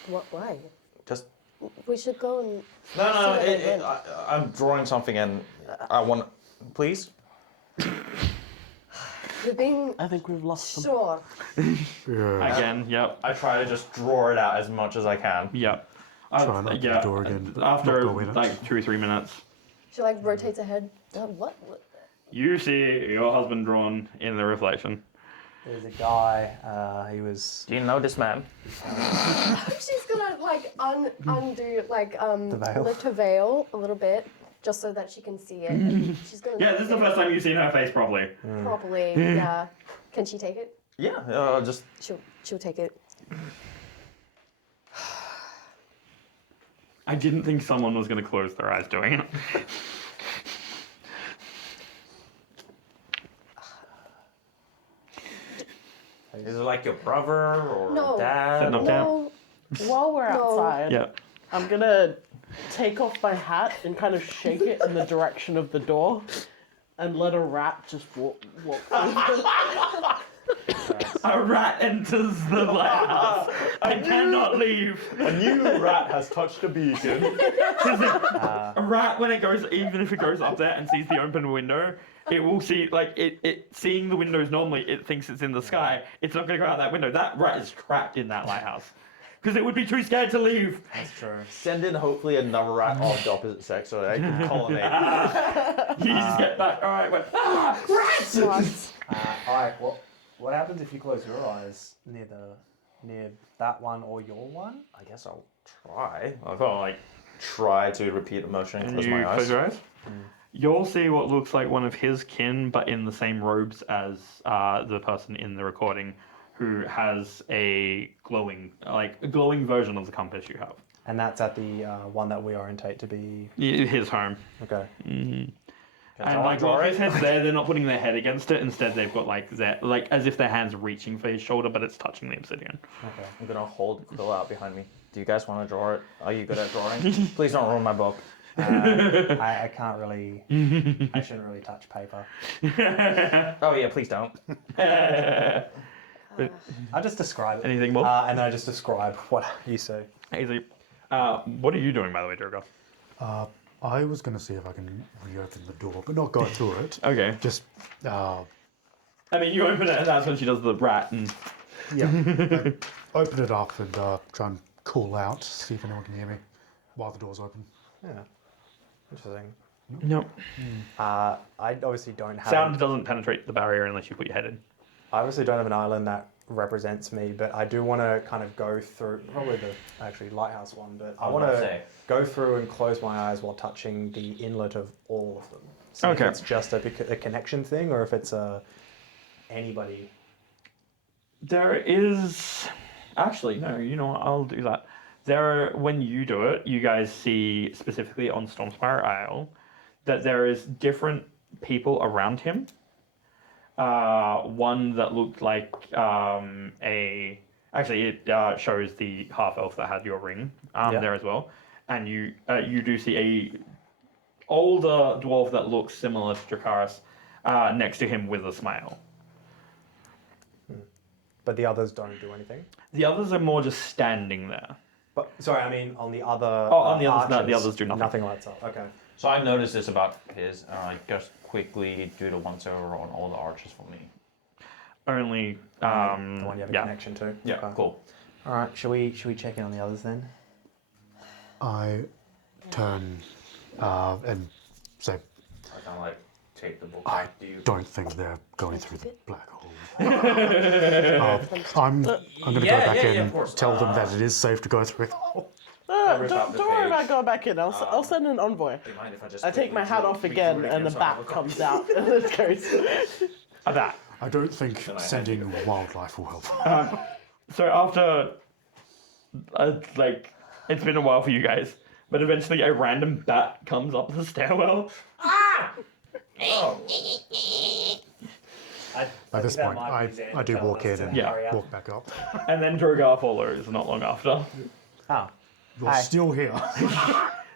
What? Why? Just We should go and. no. See what they meant. I'm drawing something, and I want. Please. You're being I think we've lost them. sure. Yeah. Again, yep, I try to just draw it out as much as I can. yep. Try not to the door again, but After not go in it. like 2 or 3 minutes, She like rotates her head. What? you see your husband drawn in the reflection. There's a guy. He was. Do you know this man? She's gonna like undo like The veil. lift her veil a little bit just so that she can see it. And she's gonna Yeah, this is the first time you've seen her face properly. properly. Yeah. Can she take it? Yeah. Just She'll take it. I didn't think someone was going to close their eyes doing it. is it like your brother or No. dad? Setting up camp. No. While we're No. outside, Yeah. I'm gonna take off my hat and kind of shake it in the direction of the door, and let a rat just walk through. A rat enters the lighthouse. I cannot leave. A new rat has touched the beacon. A rat, when it goes, even if it goes up there and sees the open window, it will see, like, it seeing the windows normally, it thinks it's in the sky. It's not going to go out that window. That rat is trapped in that lighthouse. Because it would be too scared to leave. That's true. Send in hopefully another rat of the opposite sex so they can colonate. You just get back. All right, went, rats! All right. What happens if you close your eyes near that one or your one? I guess I'll try. I'll go like try to repeat the motion and close You my close eyes. your eyes. You'll see what looks like one of his kin, but in the same robes as the person in the recording, who has a glowing version of the compass you have. And that's at the one that we orientate to be. His home. Okay. And like while his head's there, they're not putting their head against it. Instead, they've got like as if their hands reaching for his shoulder, but it's touching the obsidian. Okay. I'm gonna hold the quill out behind me. Do you guys want to draw it? Are you good at drawing? Please don't ruin my book. I can't really. I shouldn't really touch paper. Oh yeah, please don't. I'll just describe it. Anything more? And then I just describe what you see. Easy. What are you doing, by the way, Drogar? I was going to see if I can reopen the door, but not go through it. Okay. Just, I mean, you open it, and that's when she does the rat, and yeah, open it up and try and call out, see if anyone can hear me while the door's open. Yeah. Interesting. nope. I obviously don't have. Sound doesn't penetrate the barrier unless you put your head in. I obviously don't have an island that represents me, but I do want to kind of go through probably the actually lighthouse one, but I want to go through and close my eyes while touching the inlet of all of them. So Okay. if it's just a connection thing, or if it's anybody. There is actually no. You know what? I'll do that. When you do it, you guys see specifically on Stormspire Isle that there is different people around him. One that looked like actually it shows the half elf that had your ring there as well, and you do see a older dwarf that looks similar to Dracaris next to him with a smile. But the others don't do anything. The others are more just standing there. But sorry, I mean on the other. On the others, no, the arches, others do nothing. Nothing lights up. Okay. So I've noticed this about his, and I just quickly do the once over on all the arches for me. Only The one you have a connection to. Yeah, Okay. cool. All right. Should we check in on the others then? I turn and say, I kind of like take the book. I Do you? don't think they're going through the black hole. I'm going to go back in of and course. tell them that it is safe to go through. rip out the Don't worry page. about going back in. I'll send an envoy. Do you mind if I just I take my quickly hat draw- off redraw again, it and the so I have bat a copy? comes out, and it goes. that. I don't think I sending wildlife will help. So after, it's been a while for you guys, but eventually a random bat comes up the stairwell. At this point, I do walk in and Yeah. walk back up. And then Drogar follows not long after. Oh. You're Hi. still here.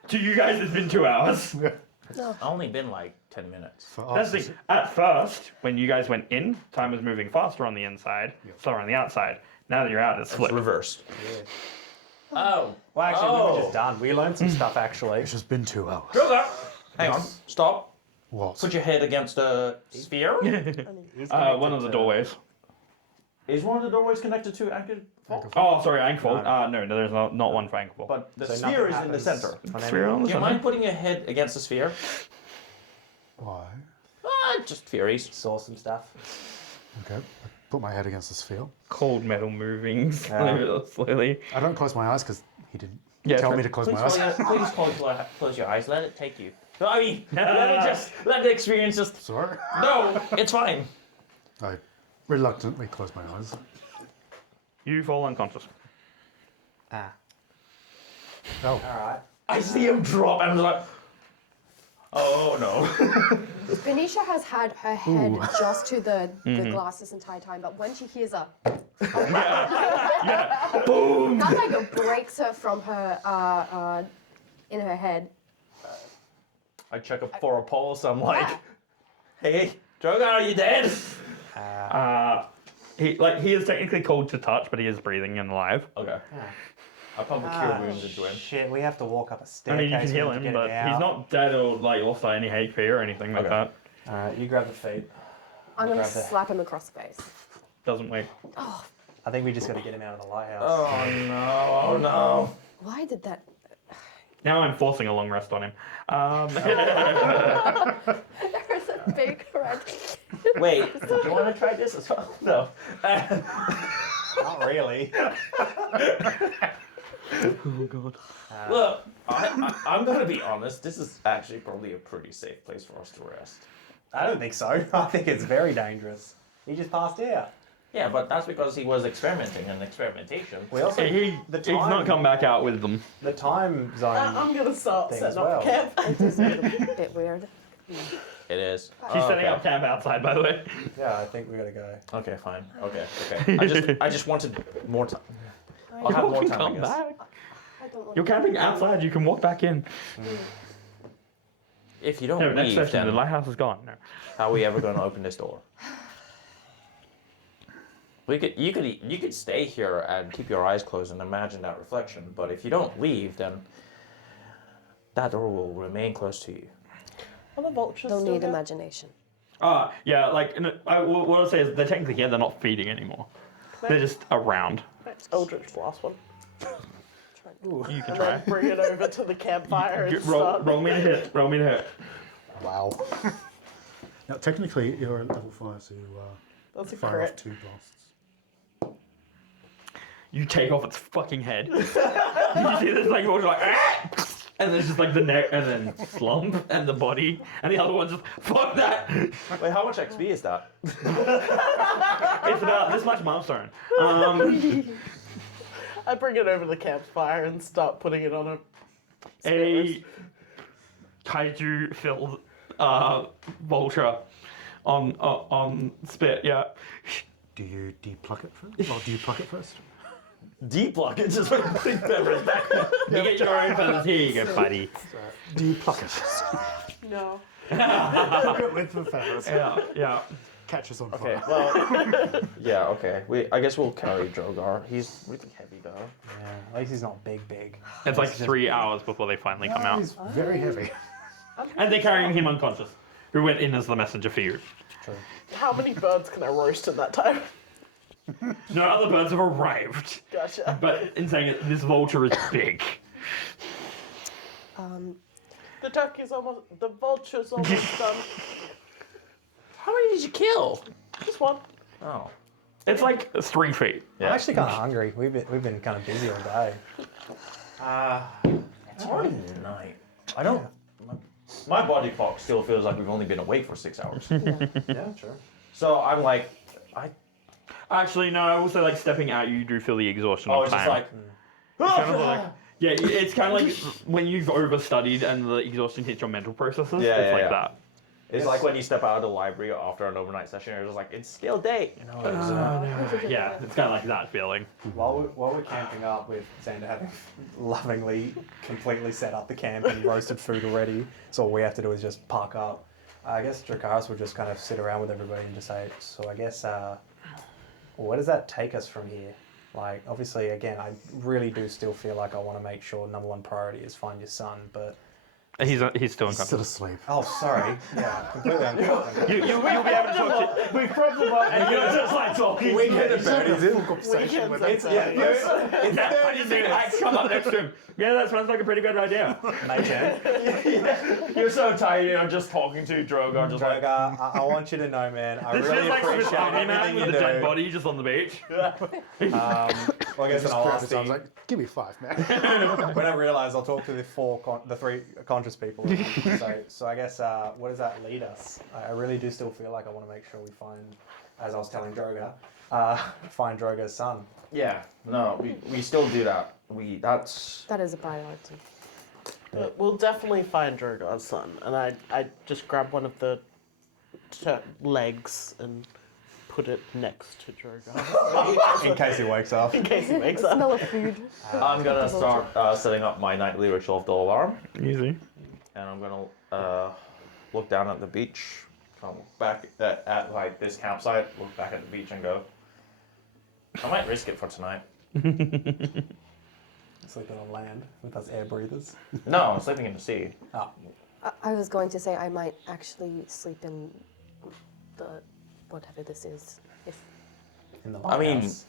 To you guys, it's been 2 hours. It's only been like 10 minutes. For That's us, the thing. At first, when you guys went in, time was moving faster on the inside, slower on the outside. Now that you're out, it's It's flipped. reversed. Oh. Well, actually, we Oh. were just done. We learned some stuff actually. it's just been 2 hours. Drogar! Hang on. Stop. What? Put your head against the sphere. One of the doorways. Is one of the doorways connected to Anchor Vault? Oh, sorry, Ankfall. No, there's not one for Ankfall. But the So sphere is nothing in the happens center. on Sphere any- on the Do you center. mind putting your head against the sphere? Why? Just theories. Saw some stuff. Okay. I put my head against the sphere. Cold metal moving Yeah. slowly. I don't close my eyes because he didn't Yeah, tell sure. me to close Please, my eyes. close your eyes. Let it take you. I mean, let the experience just. Sorry. No, it's fine. I reluctantly close my eyes. You fall unconscious. Ah. Oh, All right. I see him drop, and I'm like, oh no. Venetia has had her head just to the glass this entire time, but when she hears a boom, that like breaks her from her in her head. I check for a pulse. I'm like, Hey, Drogar, are you dead? He is technically cold to touch, but he is breathing and alive. Okay. I probably cure wounds into him. Shit, we have to walk up a I staircase. mean, you can heal to him, get but out. he's not dead or lost any HP or anything like Okay. that. All right, you grab the feet. I'm gonna Grab the- slap him across the face. Doesn't wait. I think we just got to get him out of the lighthouse. Oh no, oh no. Why did that? Now I'm forcing a long rest on him. There is a big red. Wait, do you want to try this as well? No. Not really. Oh god. Look, I'm going to be honest. This is actually probably a pretty safe place for us to rest. I don't think so. I think it's very dangerous. He just passed out. Yeah, but that's because he was experimenting, and experimentation. We also He's not come back out with them. the time zone. I'm gonna start Thing setting as well. up camp. It is a little bit weird. It is. She's setting up camp outside, by the way. Yeah, I think we got to go. Okay, fine. Okay. I just wanted more time. I'll have You more can time. I come guess. back. I don't want You're camping outside. You can walk back in. If you don't No, next leave, session. The then lighthouse is gone. No. how are we ever going to open this door? You could stay here and keep your eyes closed and imagine that reflection. But if you don't leave, then that door will remain close to you. Are the vultures They'll still need here? imagination. Yeah, like, what I'll say is they're technically here, they're not feeding anymore. They're just around. Eldritch Blast one. You can And try. then bring it over to the campfire and start. Roll me to hit. Roll me to hit. Wow. Now, technically, you're at level 5, so you That's a fire off crit. 2 blasts. You take off its fucking head. You see this like vulture like, "Ah!" And there's just like the neck, and then slump, and the body, and the other one's just, fuck that! Wait, how much XP is that? It's about this much milestone. I bring it over to the campfire and start putting it on A kaiju-filled vulture on spit, yeah. Do you depuck it first? Or do you pluck it first? Depluck it, just like putting feathers back. You get your own feathers. Here you go, buddy. Do you pluck it? No. Pluck it with the feathers. Yeah. Catches on Okay, fire. well, yeah, okay. I guess we'll carry Drogar. He's really heavy though. Yeah, at least he's not big. It's like 3 hours before they finally come out. He's very heavy. And they're carrying him unconscious, who went in as the messenger for you. True. How many birds can I roast in that time? No other birds have arrived. Gotcha. But in saying it, this vulture is big. The turkey's almost. The vulture's almost done. How many did you kill? Just one. Oh. It's like 3 feet. Yeah. I'm actually kind of hungry. We've been kind of busy all day. It's already night. I don't. My body clock still feels like we've only been awake for 6 hours. Yeah, sure. So I'm like, Actually, no, I will say, like, stepping out, you do feel the exhaustion of it's time. just like, It's kind of like, yeah, it's kind of like when you've overstudied and the exhaustion hits your mental processes. Yeah, it's yeah, like yeah. that. it's like when you step out of the library after an overnight session, you're just like, it's still day. You know, Yeah, it's kind of like that feeling. While we're camping up with Zanda having lovingly, completely set up the camp and roasted food already, so all we have to do is just park up. I guess Dracaris would just kind of sit around with everybody and just say, so I guess, where does that take us from here? Like, obviously, again, I really do still feel like I want to make sure #1 priority is find your son, but... He's still He's still unconscious. asleep. Oh, sorry. Yeah, completely unconscious. You'll be able to talk to... we probably won't. And you're just like talking. We get the birdies in. Weekends It's 30 minutes. Come up next to him. Yeah, that sounds like a pretty good idea. Mate, You're so tired, you're just talking to Drogar, just like. Drogar, I want you to know, man, I This really feels like Swiss appreciate Army man everything with you a dead do. body just on the beach. Well, I guess I'll ask I was you. like, give me 5, man. When I realise, I'll talk to the 3 conscious people. So I guess where does that lead us? I really do still feel like I want to make sure we find, as I was telling Drogar, find Drogar's son. Yeah, no, we still do that. That is a priority. But we'll definitely find Drogar's son, and I just grab one of the legs and put it next to Drogar In case he wakes up. in case he wakes up. Smell of food. I'm gonna start setting up my nightly ritual of the alarm, Easy. and I'm gonna look down at the beach, come back at like this campsite, look back at the beach, and go. I might risk it for tonight. Sleeping on land with us air breathers. No, I'm sleeping in the sea. Oh, I was going to say I might actually sleep in the whatever this is. If in the I mean- lighthouse.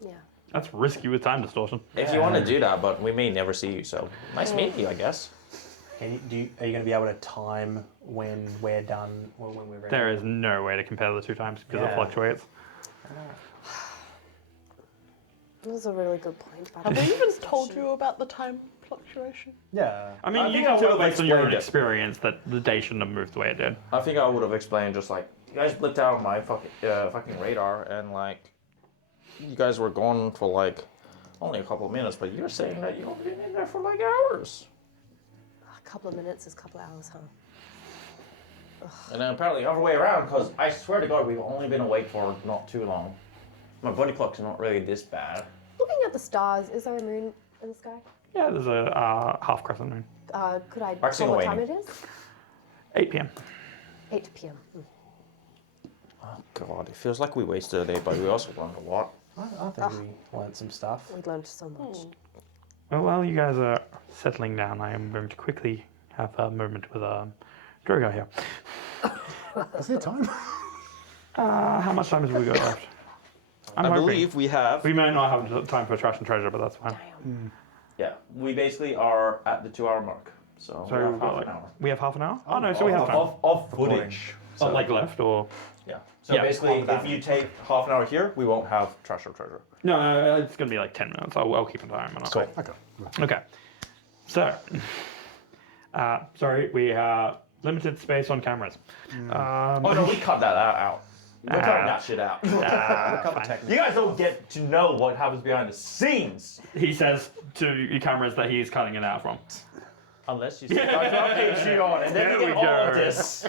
yeah. That's risky with time distortion. If you want to do that, but we may never see you, so nice meeting you, I guess. Are you going to be able to time when we're done or when we're ready? There is no way to compare the 2 times because it Yeah. fluctuates. That was a really good point. Have they even told you about the time fluctuation? Yeah. I mean, I you think can I tell would've based on your own explained it. experience that the day shouldn't have moved the way it did. I think I would have explained just like you guys blipped out on my fucking radar, and like you guys were gone for like only a couple of minutes, but you're saying that you've been in there for like hours. A couple of minutes is a couple of hours, huh? And then apparently the other way around, because I swear to God, we've only been awake for not too long. My body clock's not really this bad. Looking at the stars, is there a moon in the sky? Yeah, there's a half crescent moon. Could I I've seen tell a what time waning. it is? 8 p.m. 8 p.m. Oh God, it feels like we wasted a day, but we also learned a lot. I think we learned some stuff. We learned so much. Well, while you guys are settling down, I am going to quickly have a moment with Drogar here. Is there time? How much time have we got left? I believe we have. We may not have time for trash and treasure, but that's fine. Yeah, we basically are at the 2-hour mark. So we have half an hour. We have half an hour? Oh, no, so we have time. Of footage. So, like left, or? Yeah. So Yeah, basically, on that. if you take half an hour here, we won't have trash or treasure. No, it's going to be like 10 minutes. I'll keep an eye on it. Cool. Okay. Okay. So, sorry, we have limited space on cameras. Oh no, we cut that out. We're cutting that shit out. Fine. You guys don't get to know what happens behind the scenes. He says to your cameras that he's cutting it out from. Unless you subscribe to our Patreon, and then There you we get all go. of this.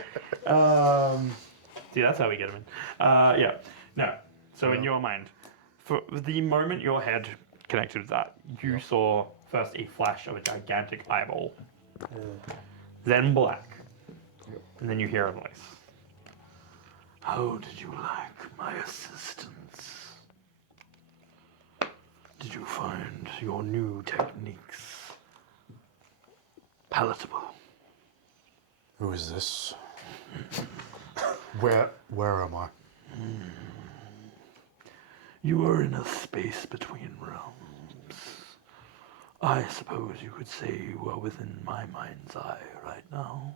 See, that's how we get him in. Yeah. No. So in your mind, for the moment your head connected with that, you saw first a flash of a gigantic eyeball, then black, and then you hear a voice. How did you like my assistance? Did you find your new techniques palatable? Who is this? Where am I? You are in a space between realms. I suppose you could say you are within my mind's eye right now.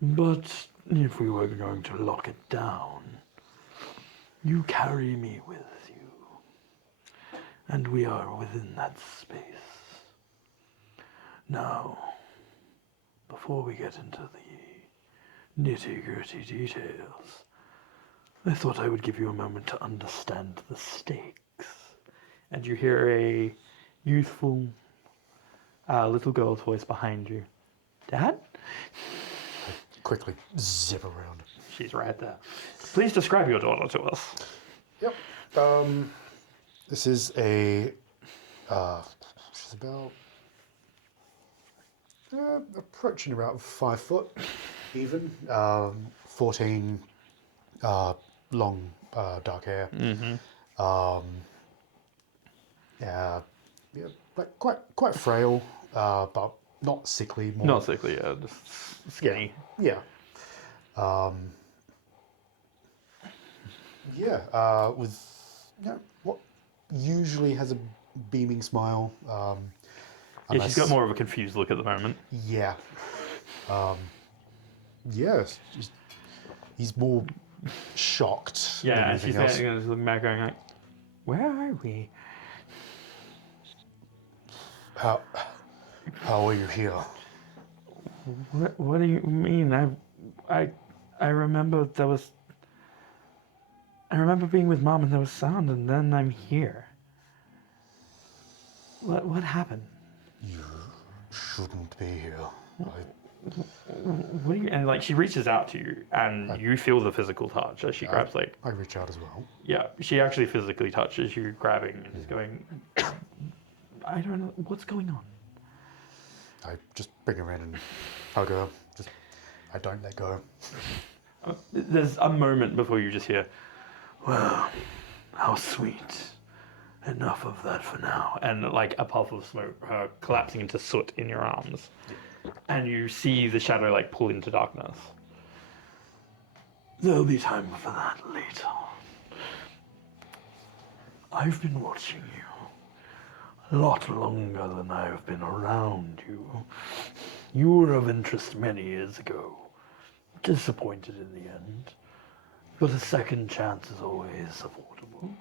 But if we were going to lock it down, you carry me with you. And we are within that space. Now, before we get into the nitty-gritty details, I thought I would give you a moment to understand the stakes. And you hear a youthful little girl's voice behind you. Dad? Quickly zip around. She's right there. Please describe your daughter to us. Yep. This is a. She's about approaching about 5 foot, even. 14 long dark hair. Yeah, like quite frail, but not sickly. More, Not sickly, yeah, just skinny. Yeah. With what usually has a beaming smile. Yeah, she's got more of a confused look at the moment. Yeah. Yes. He's more shocked. Yeah, than and she's anything else. looking back going like, where are we? How are you here? What do you mean? I remember I remember being with Mom and there was sound and then I'm here. What happened? You shouldn't be here. What do you, and like she reaches out to you and you feel the physical touch as she grabs like, I reach out as well. yeah, she actually physically touches you grabbing and is going, I don't know, what's going on? I just bring her in and hug her. I don't let go. There's a moment before you just hear, well, how sweet. Enough of that for now. And like a puff of smoke, her collapsing into soot in your arms. And you see the shadow like pull into darkness. There'll be time for that later. I've been watching you a lot longer than I've been around you. You were of interest many years ago. Disappointed in the end. But a second chance is always affordable.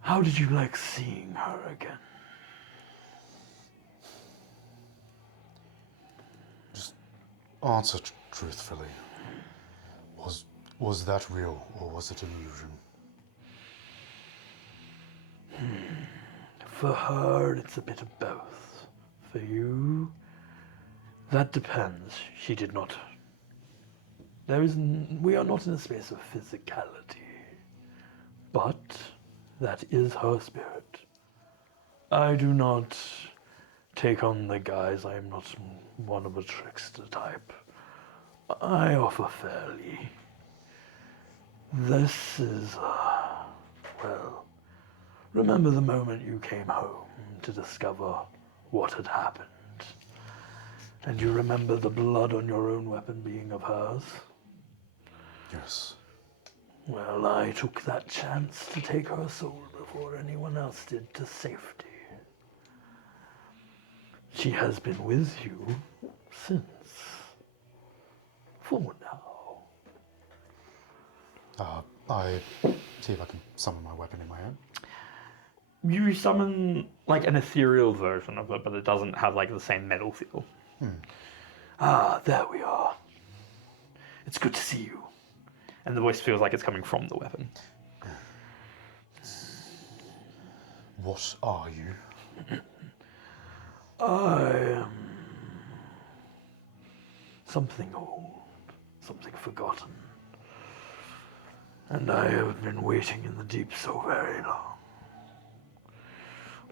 How did you like seeing her again? Just answer truthfully. Was that real or was it an illusion? For her, it's a bit of both. For you, that depends. She did not. We are not in a space of physicality. But that is her spirit. I do not take on the guise. I am not one of a trickster type. I offer fairly. This is, well, Remember the moment you came home to discover what had happened? And you remember the blood on your own weapon being of hers? Yes. Well, I took that chance to take her soul before anyone else did to safety. She has been with you since. For now. I see if I can summon my weapon in my hand. You summon like an ethereal version of it, but it doesn't have like the same metal feel. Ah, there we are. It's good to see you. And the voice feels like it's coming from the weapon. What are you? I am something old, something forgotten. And I have been waiting in the deep so very long.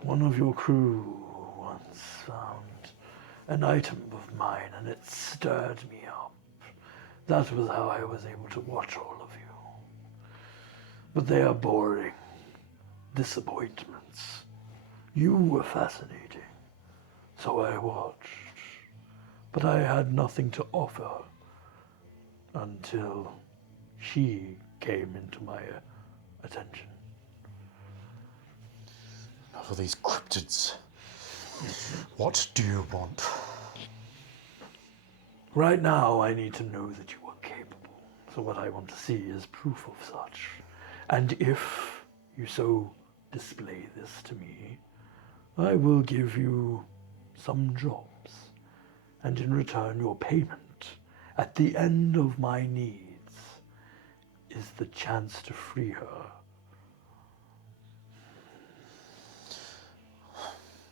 One of your crew once found an item of mine and it stirred me up. That was how I was able to watch all of you. But they are boring disappointments. You were fascinating, so I watched. But I had nothing to offer until she came into my attention. Enough of these cryptids. What do you want? Right now, I need to know that you are capable. So what I want to see is proof of such. And if you so display this to me, I will give you some jobs. And in return, your payment at the end of my needs is the chance to free her.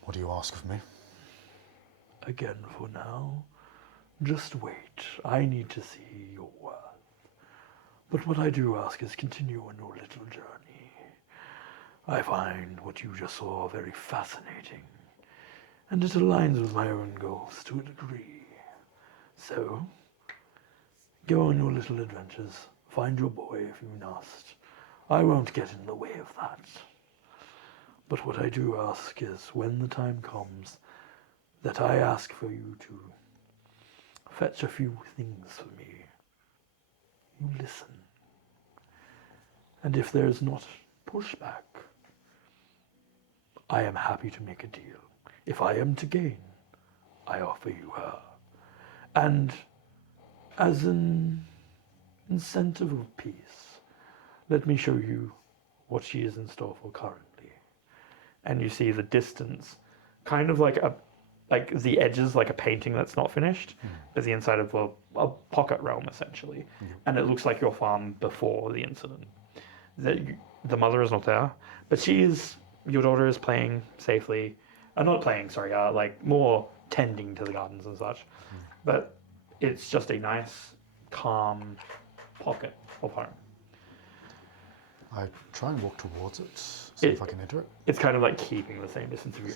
What do you ask of me? Again, for now, just wait. I need to see your worth. But what I do ask is continue on your little journey. I find what you just saw very fascinating, and it aligns with my own goals to a degree. So, go on your little adventures. Find your boy if you must. I won't get in the way of that. But what I do ask is, when the time comes, that I ask for you to fetch a few things for me. You listen. And if there's not pushback, I am happy to make a deal. If I am to gain, I offer you her. And as an incentive of peace, let me show you what she is in store for currently. And you see the distance, kind of like the edges, like a painting that's not finished, is the inside of a pocket realm, essentially. And it looks like your farm before the incident. The mother is not there, but your daughter is playing safely. Not playing, sorry, like more tending to the gardens and such. But it's just a nice, calm pocket of home. I try and walk towards it, see if I can enter it. It's kind of like keeping the same distance of you.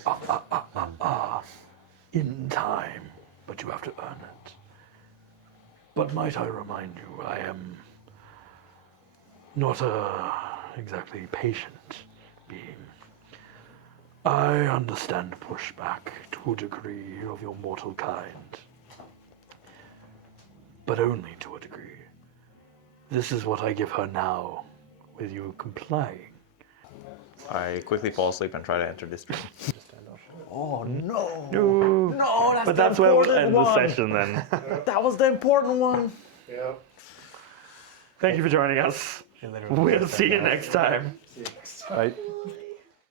In time, but you have to earn it. But might I remind you, I am not a exactly patient being. I understand pushback to a degree of your mortal kind, but only to a degree. This is what I give her now, with you complying. I quickly fall asleep and try to enter this dream. Oh no! No, that's but the that's where we'll important end one. the session then. That was the important one. Thank you for joining us. We'll see you next time. Right.